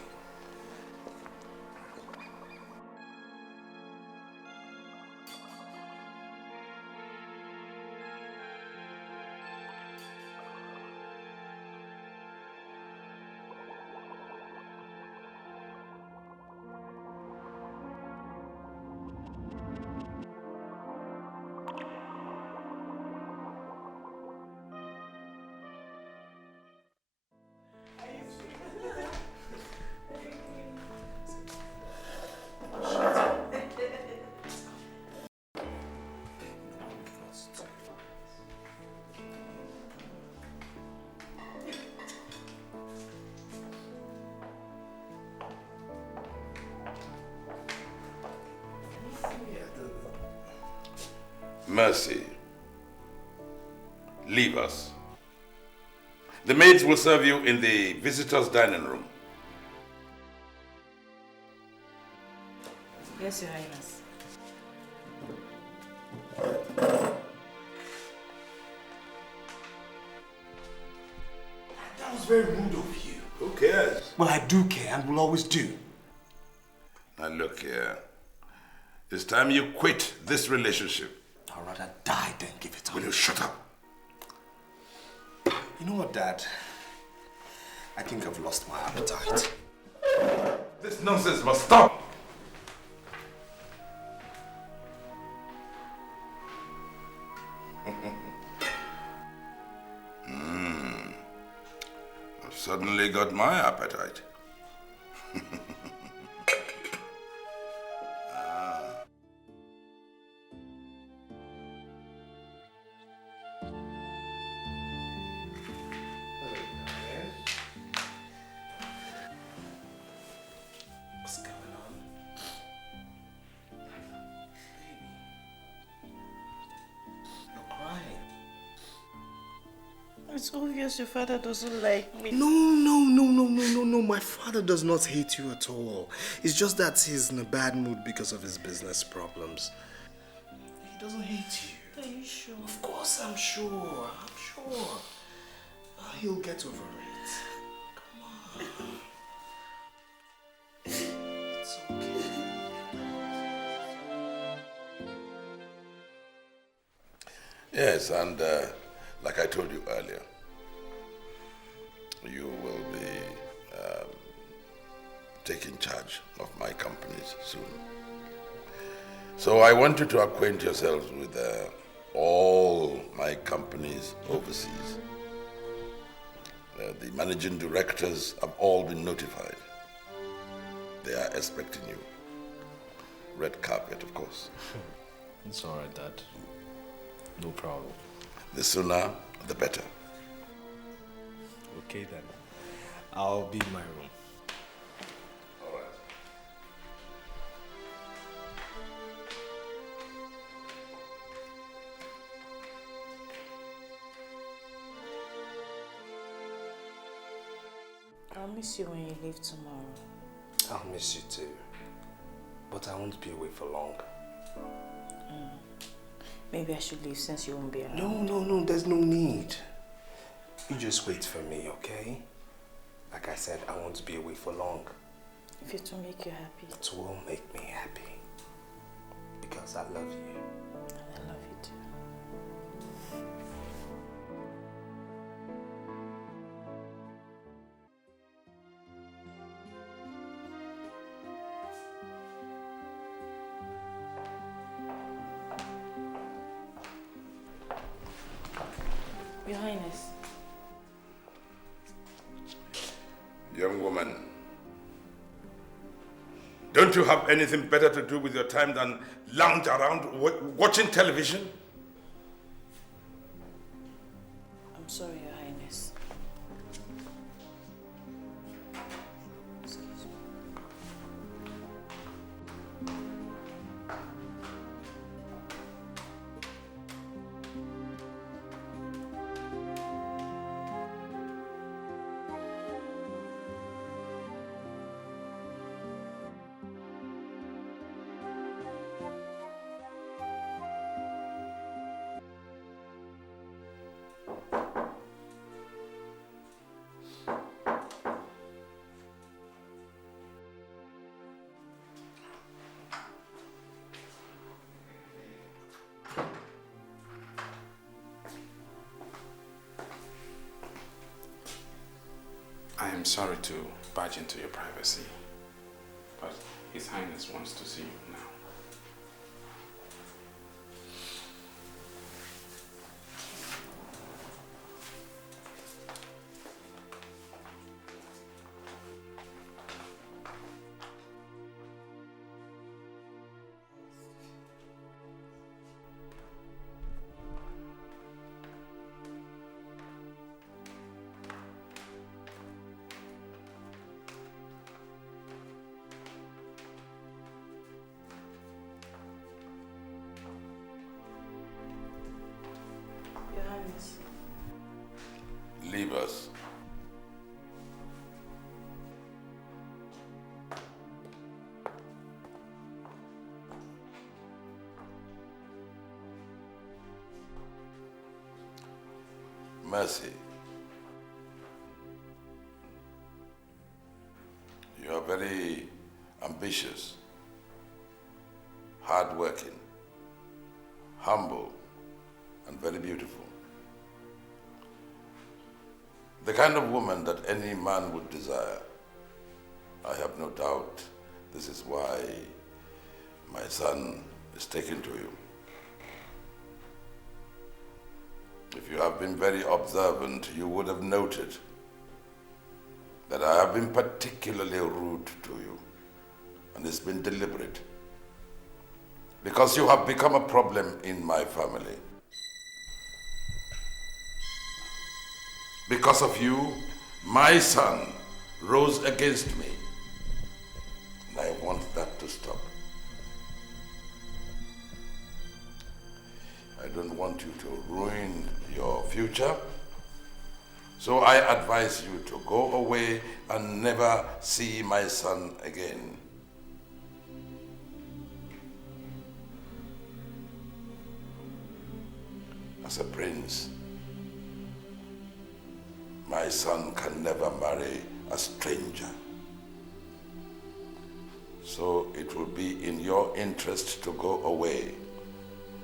Mercy, leave us. The maids will serve you in the visitors' dining room. Yes, Your Highness. That was very rude of you. Who cares? Well, I do care and will always do. Now look here. It's time you quit this relationship. I'd rather die than give it up. Will you shut up? You know what, Dad? I think I've lost my appetite. This nonsense must stop! I've suddenly got my appetite. It's obvious your father doesn't like me. No. My father does not hate you at all. It's just that he's in a bad mood because of his business problems. He doesn't hate you. Are you sure? Of course I'm sure. He'll get over it. Come on. It's okay. Yes, and like I told you earlier, you will be taking charge of my companies soon. So I want you to acquaint yourselves with all my companies overseas. The managing directors have all been notified. They are expecting you. Red carpet, of course. It's all right, Dad. No problem. The sooner, the better. Okay, then. I'll be in my room. All right. I'll miss you when you leave tomorrow. I'll miss you too. But I won't be away for long. Maybe I should leave since you won't be around. No, there's no need. You just wait for me, okay? Like I said, I won't be away for long. If it will make you happy. It will make me happy. Because I love you. And I love you too. Your Highness. Young woman, don't you have anything better to do with your time than lounge around watching television? I'm sorry, Your Highness. Excuse me. I am sorry to barge into your privacy, but His Highness wants to see you now. Your Highness. Leave us. Mercy, you are very ambitious, hardworking, humble, and very beautiful. The kind of woman that any man would desire. I have no doubt this is why my son is taken to you. If you have been very observant, you would have noted that I have been particularly rude to you, and it's been deliberate, because you have become a problem in my family. Because of you, my son rose against me, and I want that to stop. I don't want you to ruin your future, so I advise you to go away and never see my son again. As a prince, my son can never marry a stranger. So it will be in your interest to go away,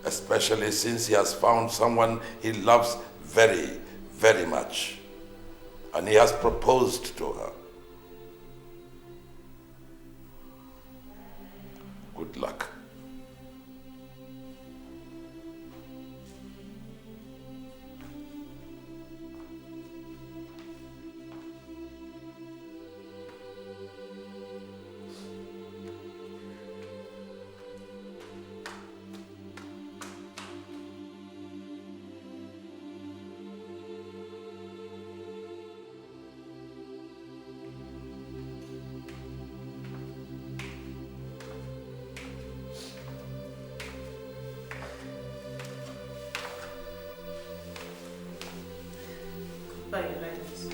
especially since he has found someone he loves very, very much, and he has proposed to her. Good luck. Why you like this?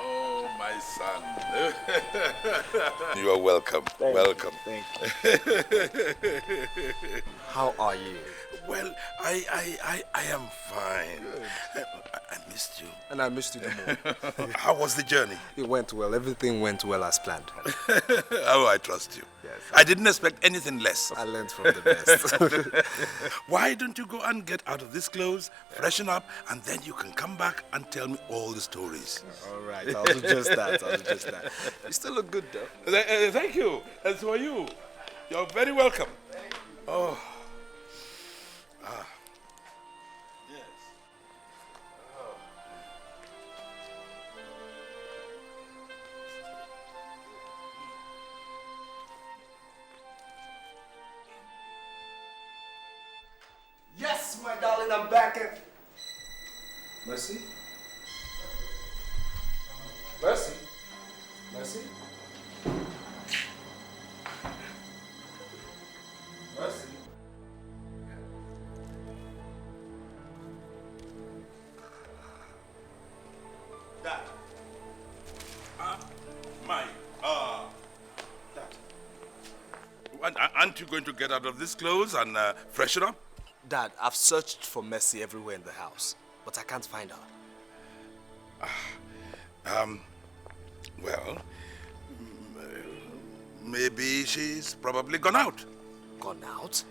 Oh, my son. You are welcome. Welcome. Thank you. How are you? Well, I am fine. I missed you. And I missed you the more. How was the journey? It went well. Everything went well as planned. Oh, I trust you. Yes. I didn't expect anything less. I learned from the best. Why don't you go and get out of these clothes, freshen up, and then you can come back and tell me all the stories. All right, I'll do just that. You still look good, though. Thank you. And so are you. You're very welcome. Oh. Ah. Yes, my darling, I'm back. Mercy? Mercy? Mercy? Mercy? Dad. Dad. Aren't you going to get out of these clothes and freshen up? Dad, I've searched for Mercy everywhere in the house, but I can't find her. Well, maybe she's probably gone out. Gone out?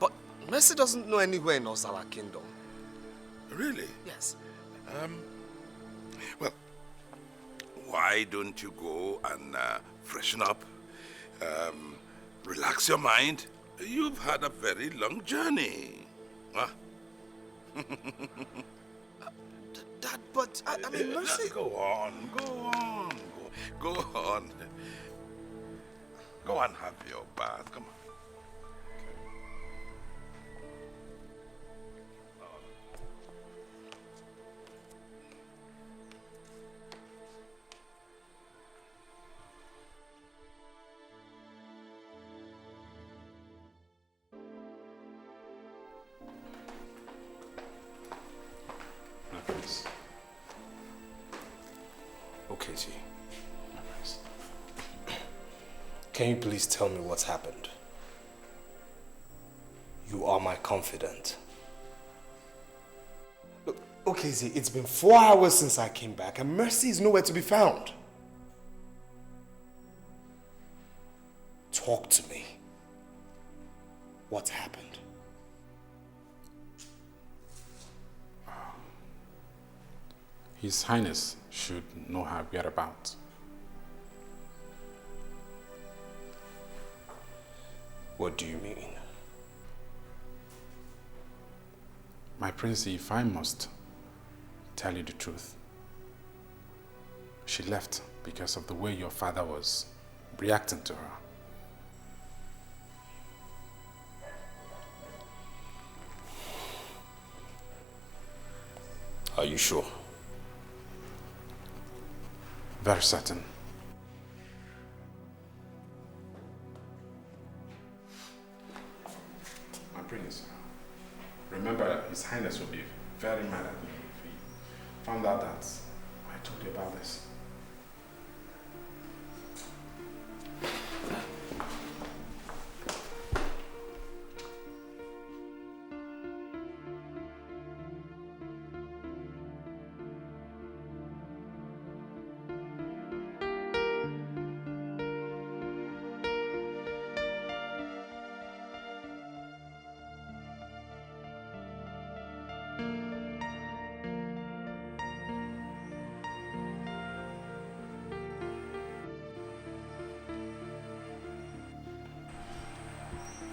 But Mercy doesn't know anywhere in Ozala Kingdom. Really? Yes. Well, why don't you go and freshen up, relax your mind? You've had a very long journey. Huh? Dad, but I mean, Mercy... Go on. Go and have your bath. Come on. Okay, G. Can you please tell me what's happened? You are my confidant. Look, okay, Z, it's been 4 hours since I came back and Mercy is nowhere to be found. Talk to me. What's happened? His Highness should know her whereabouts. What do you mean? My prince, if I must tell you the truth, she left because of the way your father was reacting to her. Are you sure? Very certain. My prince, remember His Highness will be very mad at me if he found out that I told you about this.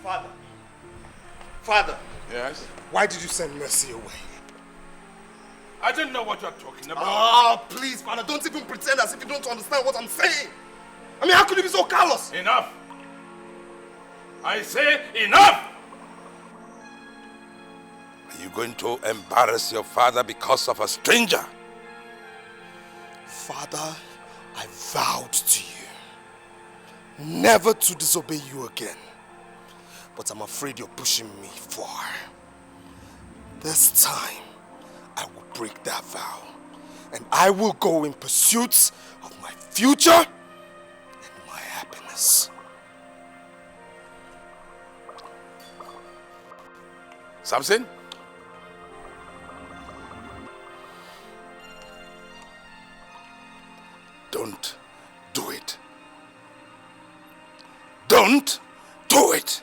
Father. Father. Yes? Why did you send Mercy away? I don't know what you're talking about. Ah, please, Father, don't even pretend as if you don't understand what I'm saying. I mean, how could you be so callous? Enough. I say enough! Are you going to embarrass your father because of a stranger? Father, I vowed to you never to disobey you again. But I'm afraid you're pushing me far. This time, I will break that vow. And I will go in pursuit of my future and my happiness. Samson? Don't do it. Don't do it.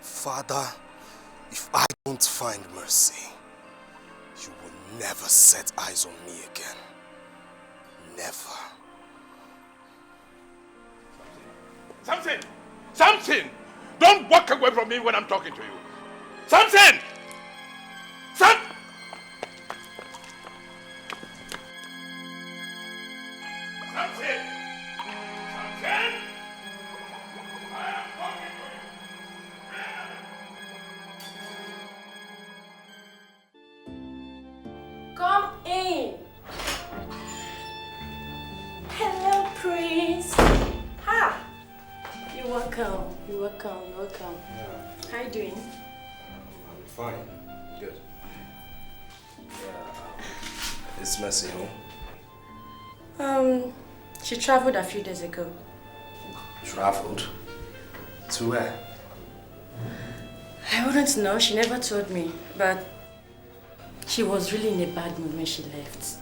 Father, if I don't find mercy, you will never set eyes on me again. Never. Samson! Samson! Don't walk away from me when I'm talking to you. Samson! Sam! Samson! Samson! I am talking to you. Come in. Hello, Prince. Ha! You're welcome. You're welcome. You're welcome. Yeah. How you doing? I'm fine. Good. Yeah, is Mercy home? She traveled a few days ago. Traveled? To where? I wouldn't know. She never told me. But she was really in a bad mood when she left.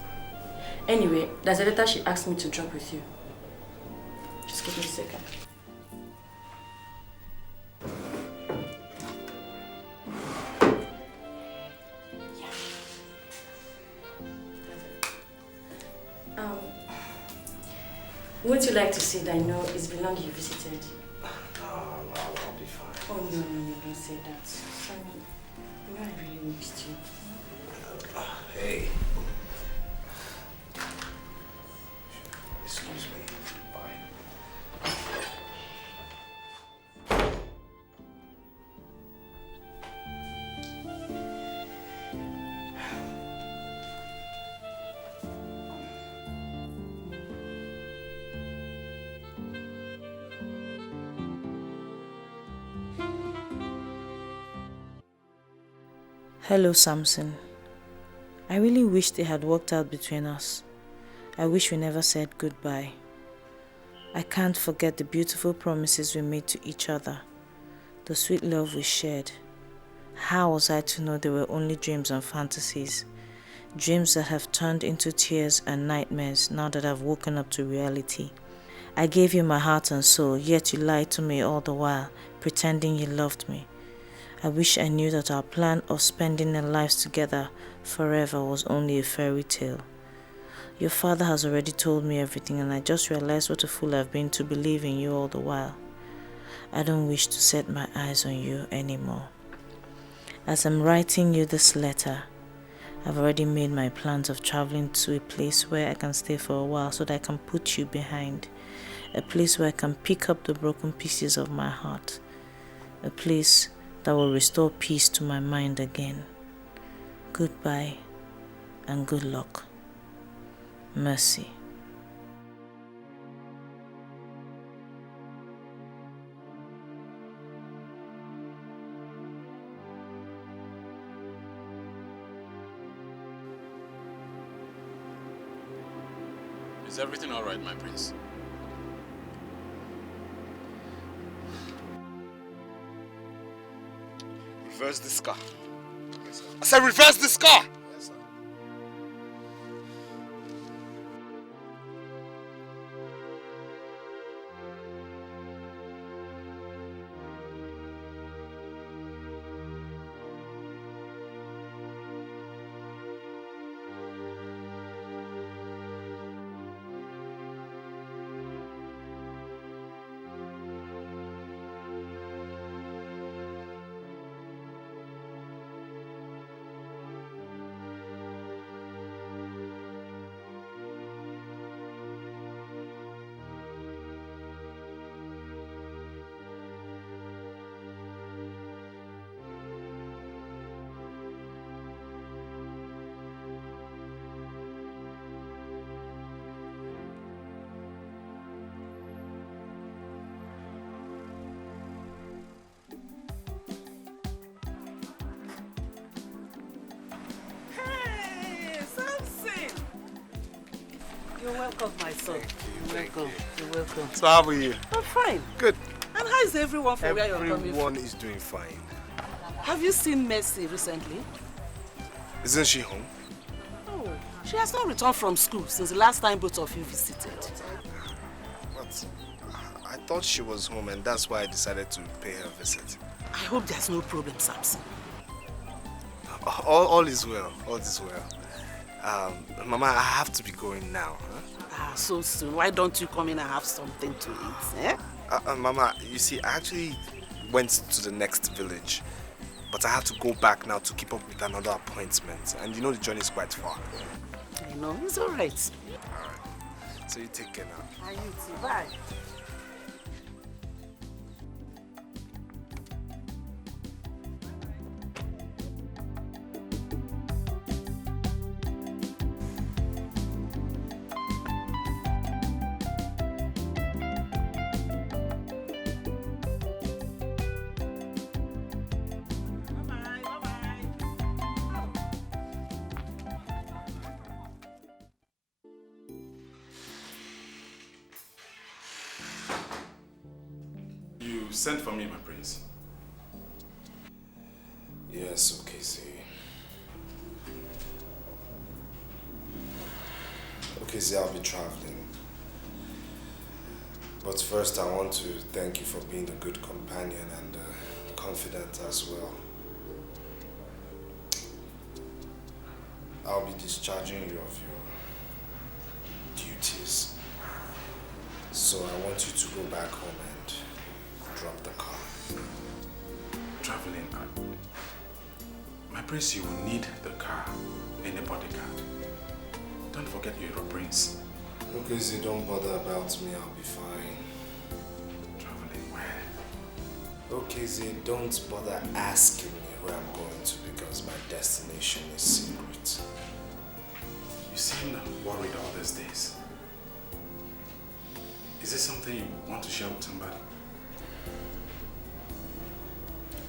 Anyway, there's a letter she asked me to drop with you. Just give me a second. Wouldn't you like to see that I know it's been long you visited? No, I'll be fine. Oh, no, don't say that. Sorry. You know I really missed you. Hey. Excuse me. Bye. Hello, Samson. I really wished it had worked out between us. I wish we never said goodbye. I can't forget the beautiful promises we made to each other, the sweet love we shared. How was I to know they were only dreams and fantasies? Dreams that have turned into tears and nightmares now that I've woken up to reality. I gave you my heart and soul, yet you lied to me all the while, pretending you loved me. I wish I knew that our plan of spending our lives together forever was only a fairy tale. Your father has already told me everything, and I just realized what a fool I've been to believe in you all the while. I don't wish to set my eyes on you anymore. As I'm writing you this letter, I've already made my plans of traveling to a place where I can stay for a while so that I can put you behind. A place where I can pick up the broken pieces of my heart. A place that will restore peace to my mind again. Goodbye and good luck. Mercy. Is everything all right, my prince? Reverse this car. I said reverse this car! Yes, sir. You're welcome, my son. You're welcome. You're welcome. So how are you? I'm fine. Good. And how is everyone from where you're coming from? Everyone is doing fine. Have you seen Mercy recently? Isn't she home? Oh, she has not returned from school since the last time both of you visited. But I thought she was home and that's why I decided to pay her a visit. I hope there's no problem, Samson. All is well. All is well. Mama, I have to be going now. Huh? Ah, so soon. Why don't you come in and have something to eat? Eh? Mama, you see, I actually went to the next village. But I had to go back now to keep up with another appointment. And you know the journey is quite far. I know. It's all right. All right. So you take care now. And you too. Bye. You sent for me, my prince. Yes, okay, see. Okay, see, I'll be traveling. But first, I want to thank you for being a good companion and confident as well. I'll be discharging you of your duties. So I want you to go back home and drop the car. Traveling. My prince, you will need the car and a bodyguard. Don't forget you're a prince. Okay, so don't bother about me, I'll be fine. Traveling where? Okay, Zay, don't bother asking me where I'm going to because my destination is secret. You seem worried all these days. Is this something you want to share with somebody?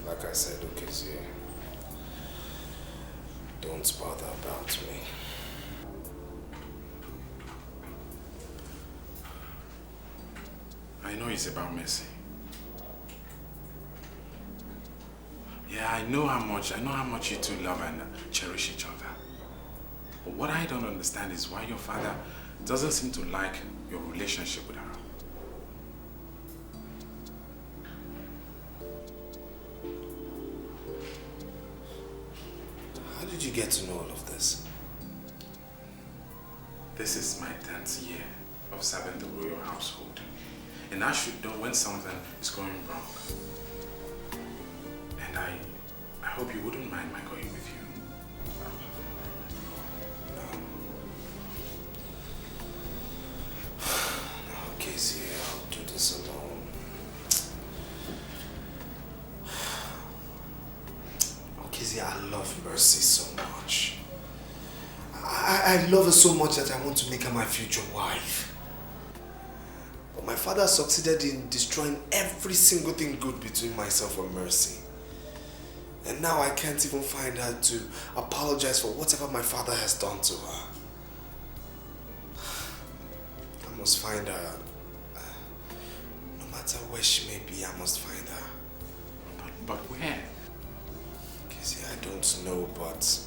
Like I said, okay, Zay, don't bother about me. I know it's about Mercy. Yeah, I know how much you two love and cherish each other. But what I don't understand is why your father doesn't seem to like your relationship with her. How did you get to know all of this? This is my 10th year of serving the royal household. And I should know when something is going wrong. And I hope you wouldn't mind my going with you. No, Casey, I'll do this alone. Oh, Casey, I love Mercy so much. I love her so much that I want to make her my future wife. But my father succeeded in destroying every single thing good between myself and Mercy. And now I can't even find her to apologize for whatever my father has done to her. I must find her. No matter where she may be, I must find her. But where? Casey, I don't know, but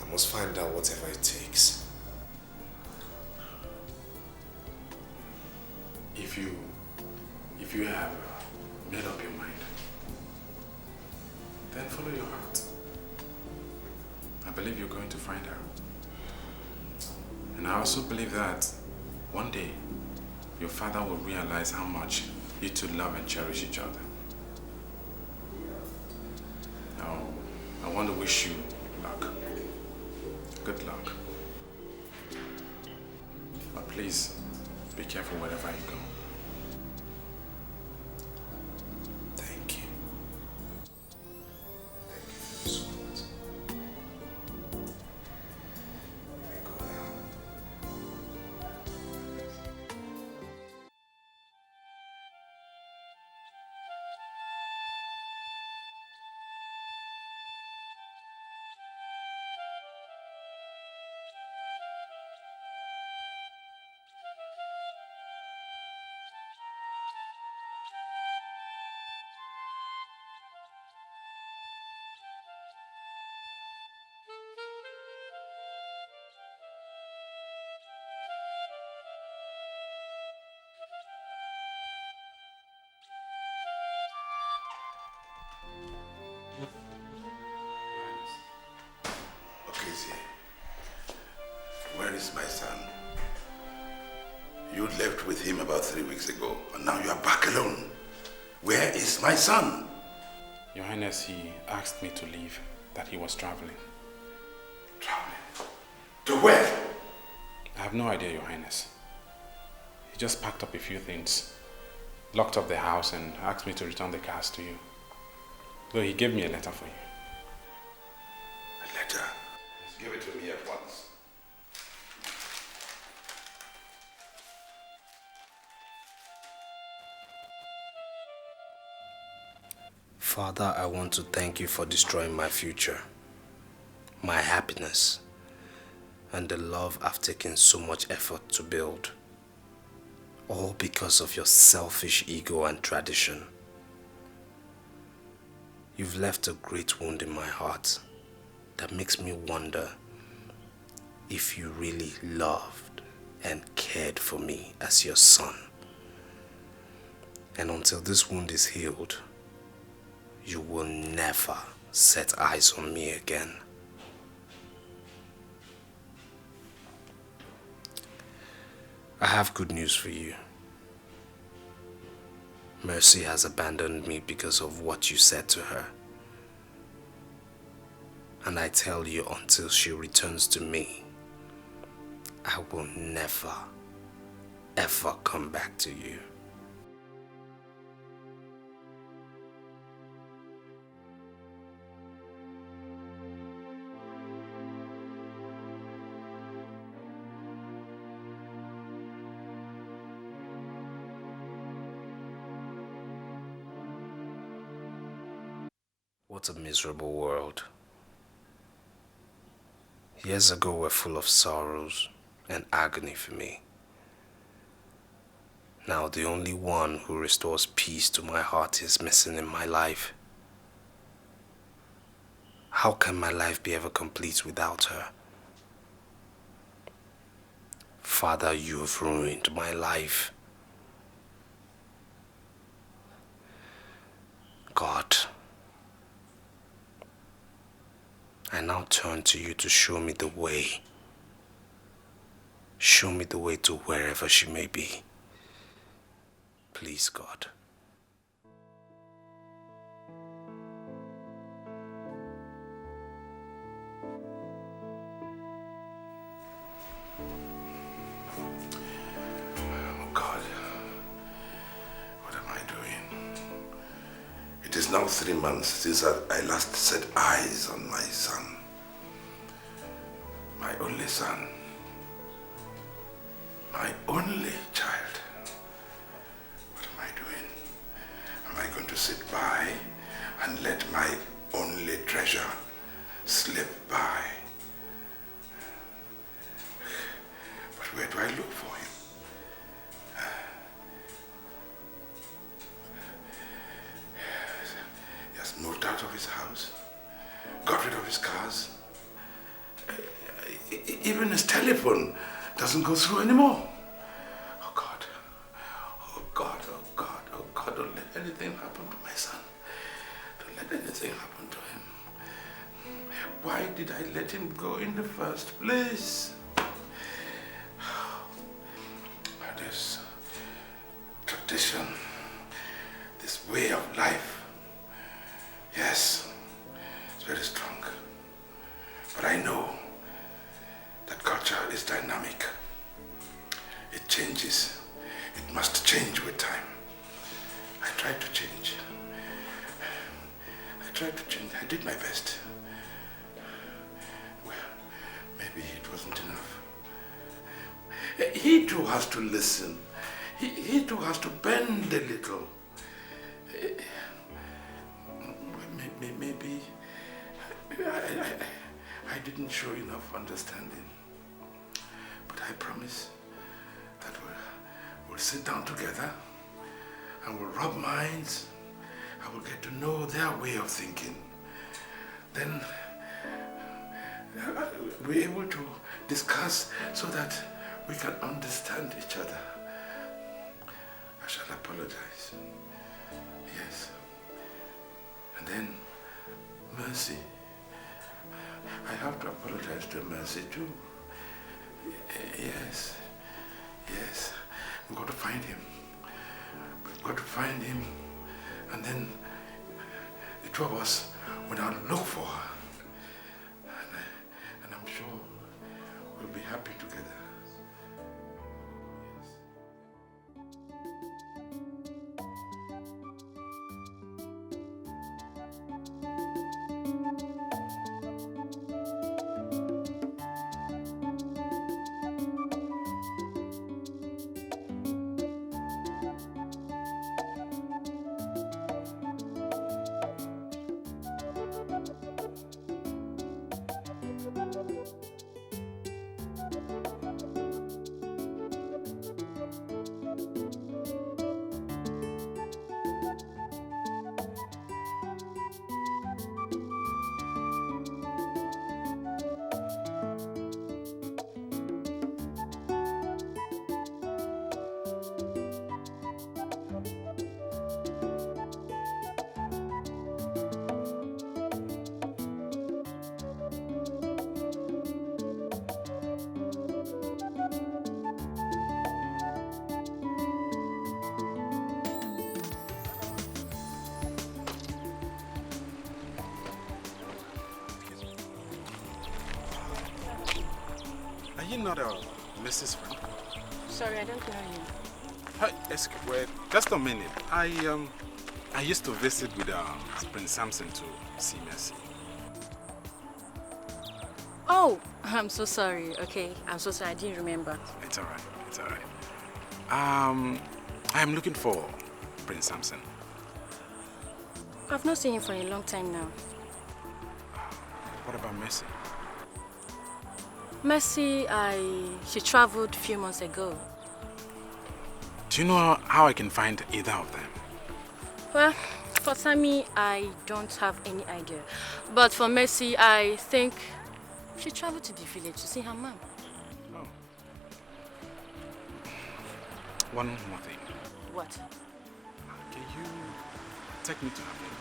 I must find out whatever it takes. If you have made up your mind, then follow your heart. I believe you're going to find her. And I also believe that one day your father will realize how much you two love and cherish each other. Now, I want to wish you luck. Good luck. But please, be careful wherever you go. Thank you. Thank you so much. Let me go now. Where is my son? You left with him about 3 weeks ago, and now you are back alone. Where is my son? Your Highness, he asked me to leave, that he was traveling. Traveling? To where? I have no idea, Your Highness. He just packed up a few things, locked up the house, and asked me to return the cars to you. Though he gave me a letter for you. A letter? Give it to me at once. Father, I want to thank you for destroying my future, my happiness, and the love I've taken so much effort to build. All because of your selfish ego and tradition. You've left a great wound in my heart that makes me wonder if you really loved and cared for me as your son. And until this wound is healed, you will never set eyes on me again. I have good news for you. Mercy has abandoned me because of what you said to her. And I tell you, until she returns to me, I will never, ever come back to you. What a miserable world. Years ago were full of sorrows and agony for me. Now the only one who restores peace to my heart is missing in my life. How can my life be ever complete without her? Father, you have ruined my life. God, I now turn to you to show me the way. Show me the way to wherever she may be. Please, God. Oh God, what am I doing? It is now 3 months since I last set eyes on my son. My only son. My only child. What am I doing? Am I going to sit by and let my only treasure slip by? But where do I look for him? He has moved out of his house, got rid of his cars. Even his telephone doesn't go through anymore. Oh God, oh God, oh God, oh God, don't let anything happen to my son. Don't let anything happen to him. Why did I let him go in the first place? This tradition, this way of life, yes, it's very strong. But I know that culture is dynamic. It changes. It must change with time. I tried to change. I did my best. Well, maybe it wasn't enough. He too has to listen. He too has to bend a little. Maybe I didn't show enough understanding. But I promise that we'll sit down together and we'll rub minds. I will get to know their way of thinking. Then we'll be able to discuss so that we can understand each other. I shall apologize. Yes. And then Mercy. I have to apologize to Mercy too. Yes. Yes. We've got to find him. We've got to find him. And then the two of us will now look for her. And I'm sure we'll be happy together. Are you not a Mrs. Frank? Sorry, I don't know you. Hi, wait, just a minute. I used to visit with Prince Samson to see Mercy. Oh, I'm so sorry. Okay, I'm so sorry. I didn't remember. It's all right. It's all right. I'm looking for Prince Samson. I've not seen him for a long time now. What about Mercy? Mercy, she traveled a few months ago. Do you know how I can find either of them? Well, for Sammy, I don't have any idea. But for Mercy, I think she traveled to the village to see her mom. Oh. One more thing. What? Can you take me to her village?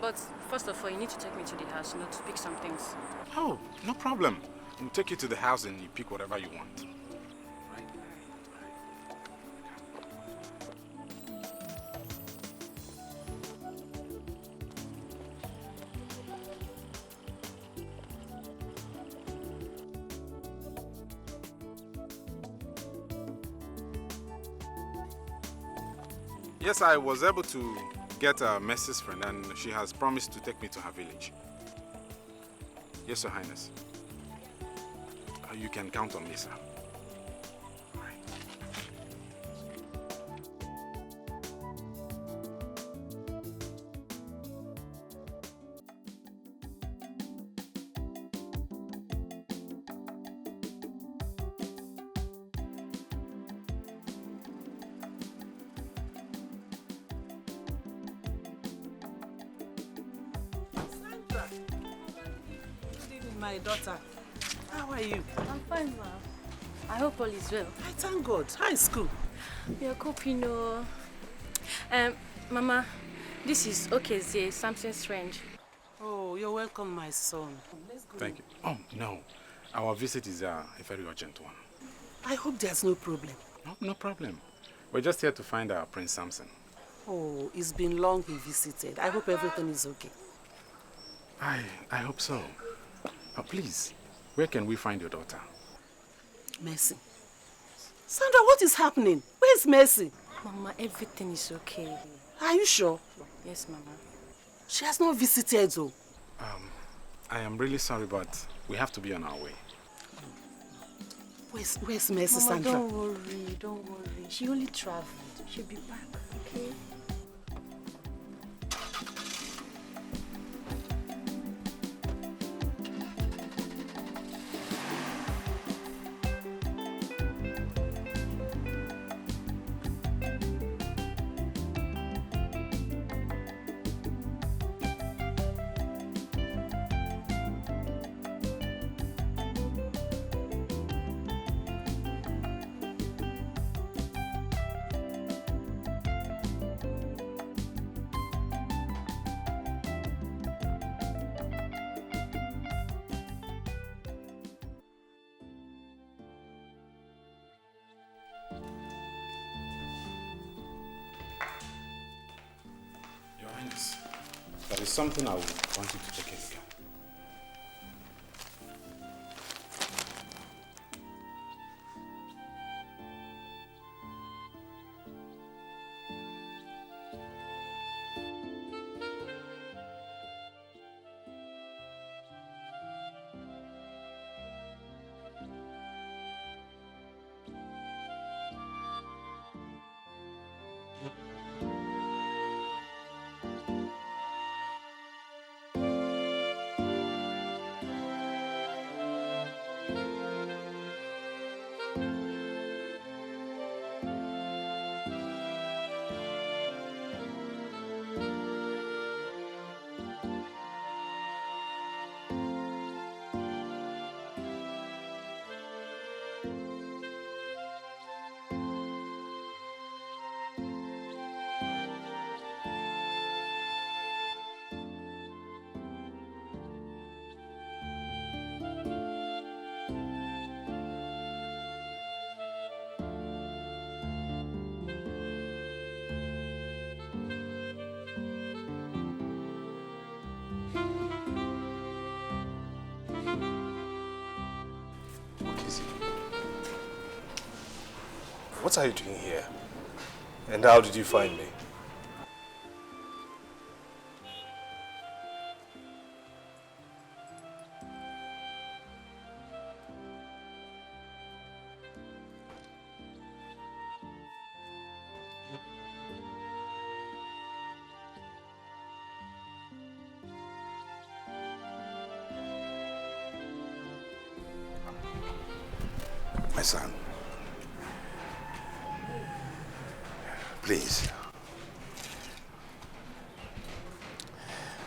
But first of all, you need to take me to the house, to pick some things. Oh, no problem. We'll take you to the house and you pick whatever you want. Yes, I was able to get Mercy's friend and she has promised to take me to her village. Yes, Your Highness. You can count on me, sir. My daughter, how are you? I'm fine, ma. I hope all is well. I thank God. How is school? We are coping, Mama, this is Okezie, Samson's friend. Oh, you're welcome, my son. Let's go. Thank you. Oh, no. Our visit is a very urgent one. I hope there's no problem. No problem. We're just here to find our Prince Samson. Oh, it's been long he visited. I hope everything is okay. I hope so. Please, where can we find your daughter? Mercy. Sandra, what is happening? Where's Mercy? Mama, everything is okay. Are you sure? Yes, Mama. She has not visited, though. I am really sorry, but we have to be on our way. Where's Mercy, Mama, Sandra? Don't worry. She only traveled. She'll be back, okay? There is something I want you to take a look at. What are you doing here? And how did you find me? My son, please.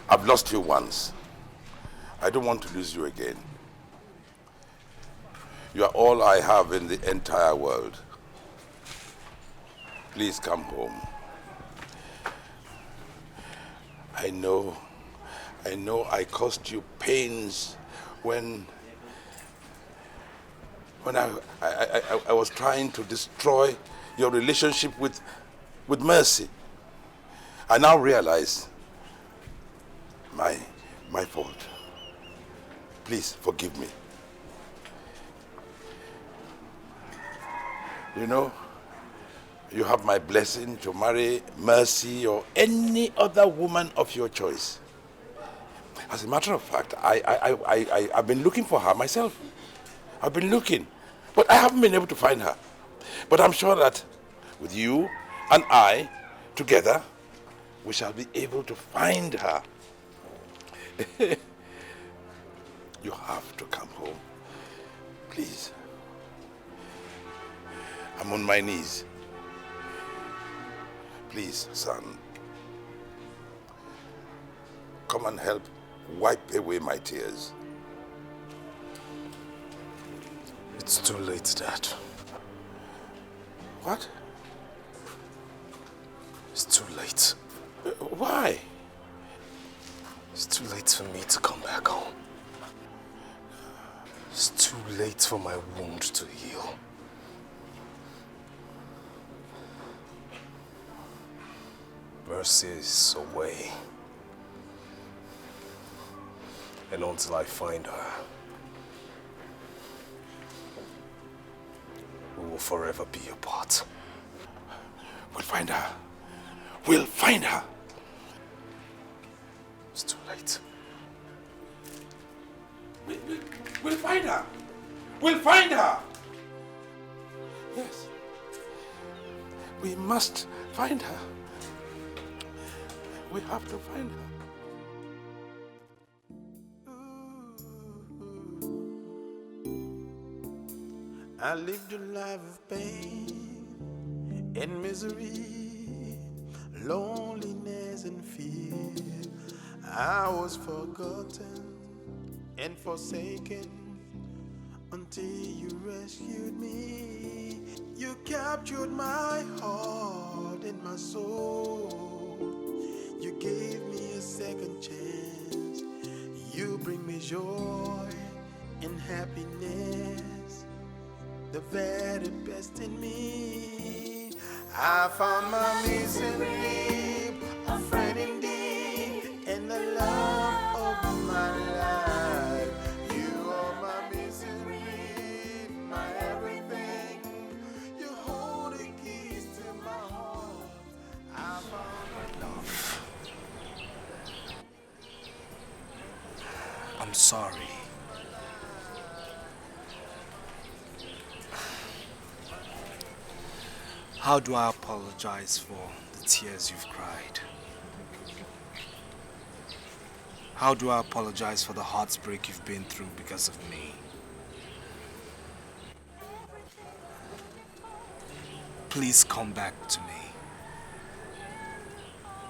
I've lost you once. I don't want to lose you again. You are all I have in the entire world. Please come home. I know I know I caused you pains when I was trying to destroy your relationship with Mercy. I now realize my fault. Please forgive me. You know, you have my blessing to marry Mercy or any other woman of your choice. As a matter of fact, I've been looking for her myself. I've been looking, but I haven't been able to find her. But I'm sure that with you and I together, we shall be able to find her. You have to come home. Please. I'm on my knees. Please, son. Come and help wipe away my tears. It's too late, Dad. What? It's too late. Why? It's too late for me to come back home. It's too late for my wound to heal. Mercy is away. And until I find her, we will forever be apart. We'll find her. We'll find her. It's too late. We'll find her. We'll find her. Yes. We must find her. We have to find her. I lived a life of pain and misery, loneliness and fear. I was forgotten and forsaken until you rescued me. You captured my heart and my soul. You gave me a second chance. You bring me joy and happiness, the very best in me. I found my missing rib, a friend indeed, and the love of my life. You are my missing rib, my everything. You hold the keys to my heart. I found my Love. I'm sorry. How do I apologize for the tears you've cried? How do I apologize for the heartbreak you've been through because of me? Please come back to me.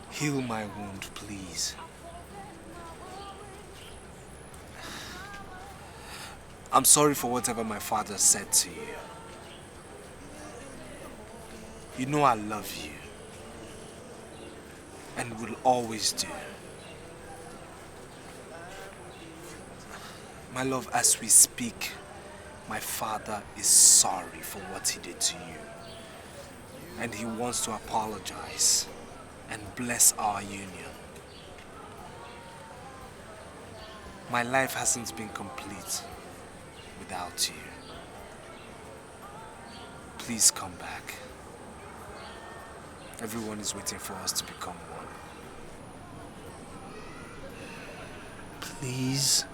Heal my wound, please. I'm sorry for whatever my father said to you. You know I love you, and will always do. My love, as we speak, my father is sorry for what he did to you, and he wants to apologize and bless our union. My life hasn't been complete without you. Please come back. Everyone is waiting for us to become one. Please.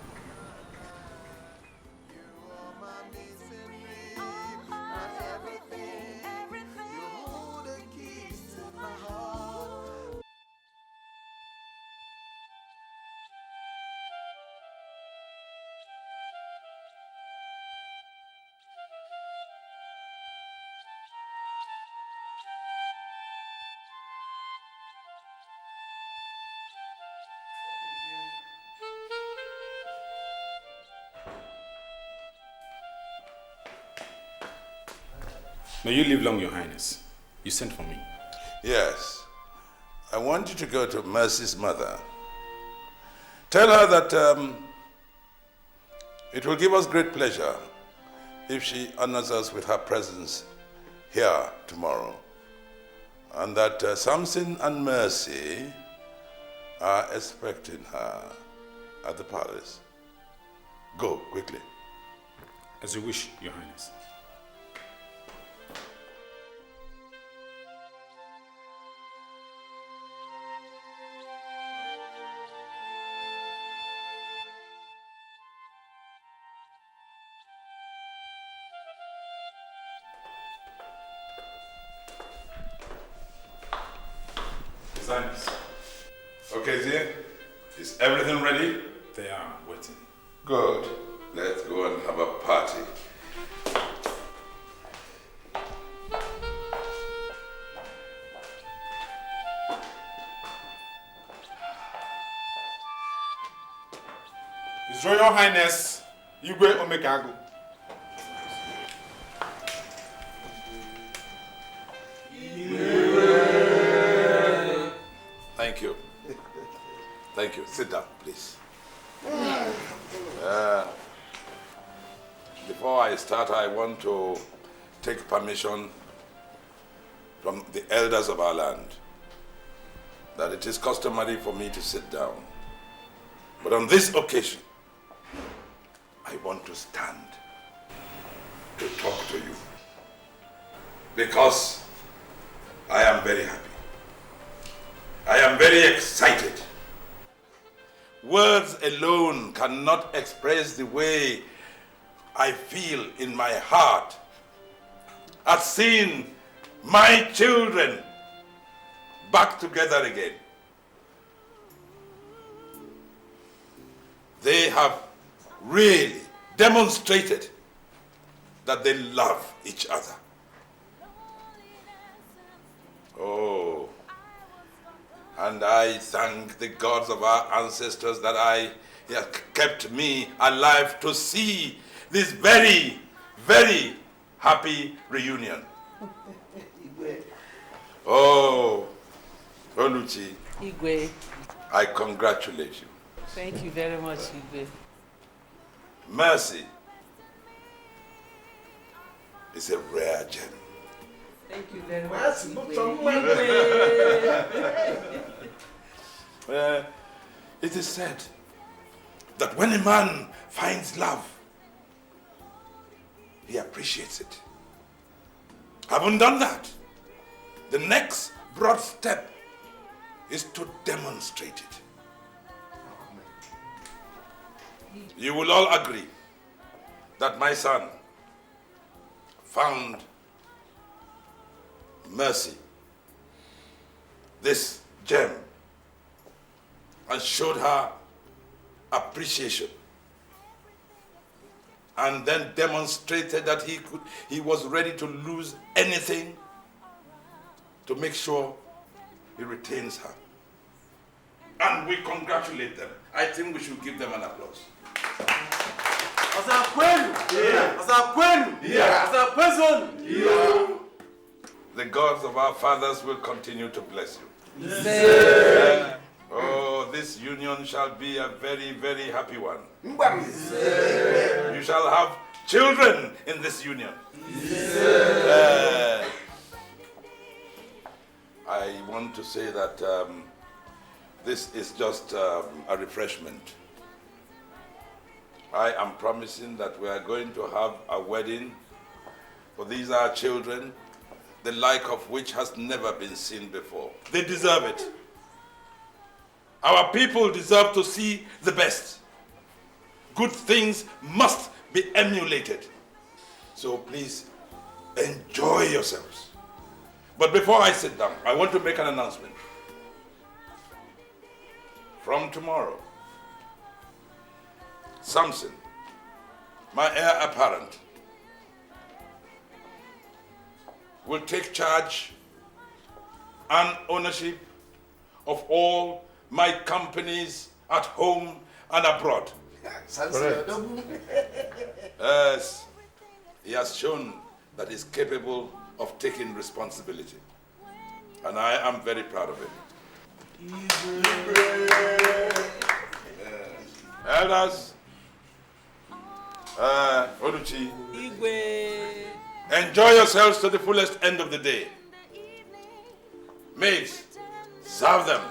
May you live long, Your Highness. You sent for me. Yes. I want you to go to Mercy's mother. Tell her that it will give us great pleasure if she honors us with her presence here tomorrow. And that Samson and Mercy are expecting her at the palace. Go, quickly. As you wish, Your Highness. His Highness. Okay, dear. Is everything ready? They are waiting. Good. Let's go and have a party. His Royal Highness, Igwe Omekagu. Thank you. Thank you. Sit down, please. Before I start, I want to take permission from the elders of our land that it is customary for me to sit down. But on this occasion, I want to stand to talk to you because I am very happy. I am very excited. Words alone cannot express the way I feel in my heart at seeing my children back together again. They have really demonstrated that they love each other. Oh, and I thank the gods of our ancestors that He has kept me alive to see this very, very happy reunion. Oh, Oluchi, Igwe. I congratulate you. Thank you very much, Igwe. Mercy is a rare gem. Thank you very much, Igwe. It is said that when a man finds love, he appreciates it. Haven't done that. The next broad step is to demonstrate it. You will all agree that my son found Mercy, this gem, and showed her appreciation, and then demonstrated that he was ready to lose anything to make sure he retains her. And we congratulate them. I think we should give them an applause. The gods of our fathers will continue to bless you. Oh, this union shall be a very, very happy one. You shall have children in this union. I want to say that this is just a refreshment. I am promising that we are going to have a wedding, for these are children, the like of which has never been seen before. They deserve it. Our people deserve to see the best. Good things must be emulated. So please, enjoy yourselves. But before I sit down, I want to make an announcement. From tomorrow, Samson, my heir apparent, will take charge and ownership of all my companies at home and abroad. Yes, he has shown that he's capable of taking responsibility. And I am very proud of him. Elders, Oduchi, enjoy yourselves to the fullest end of the day. Maids, serve them.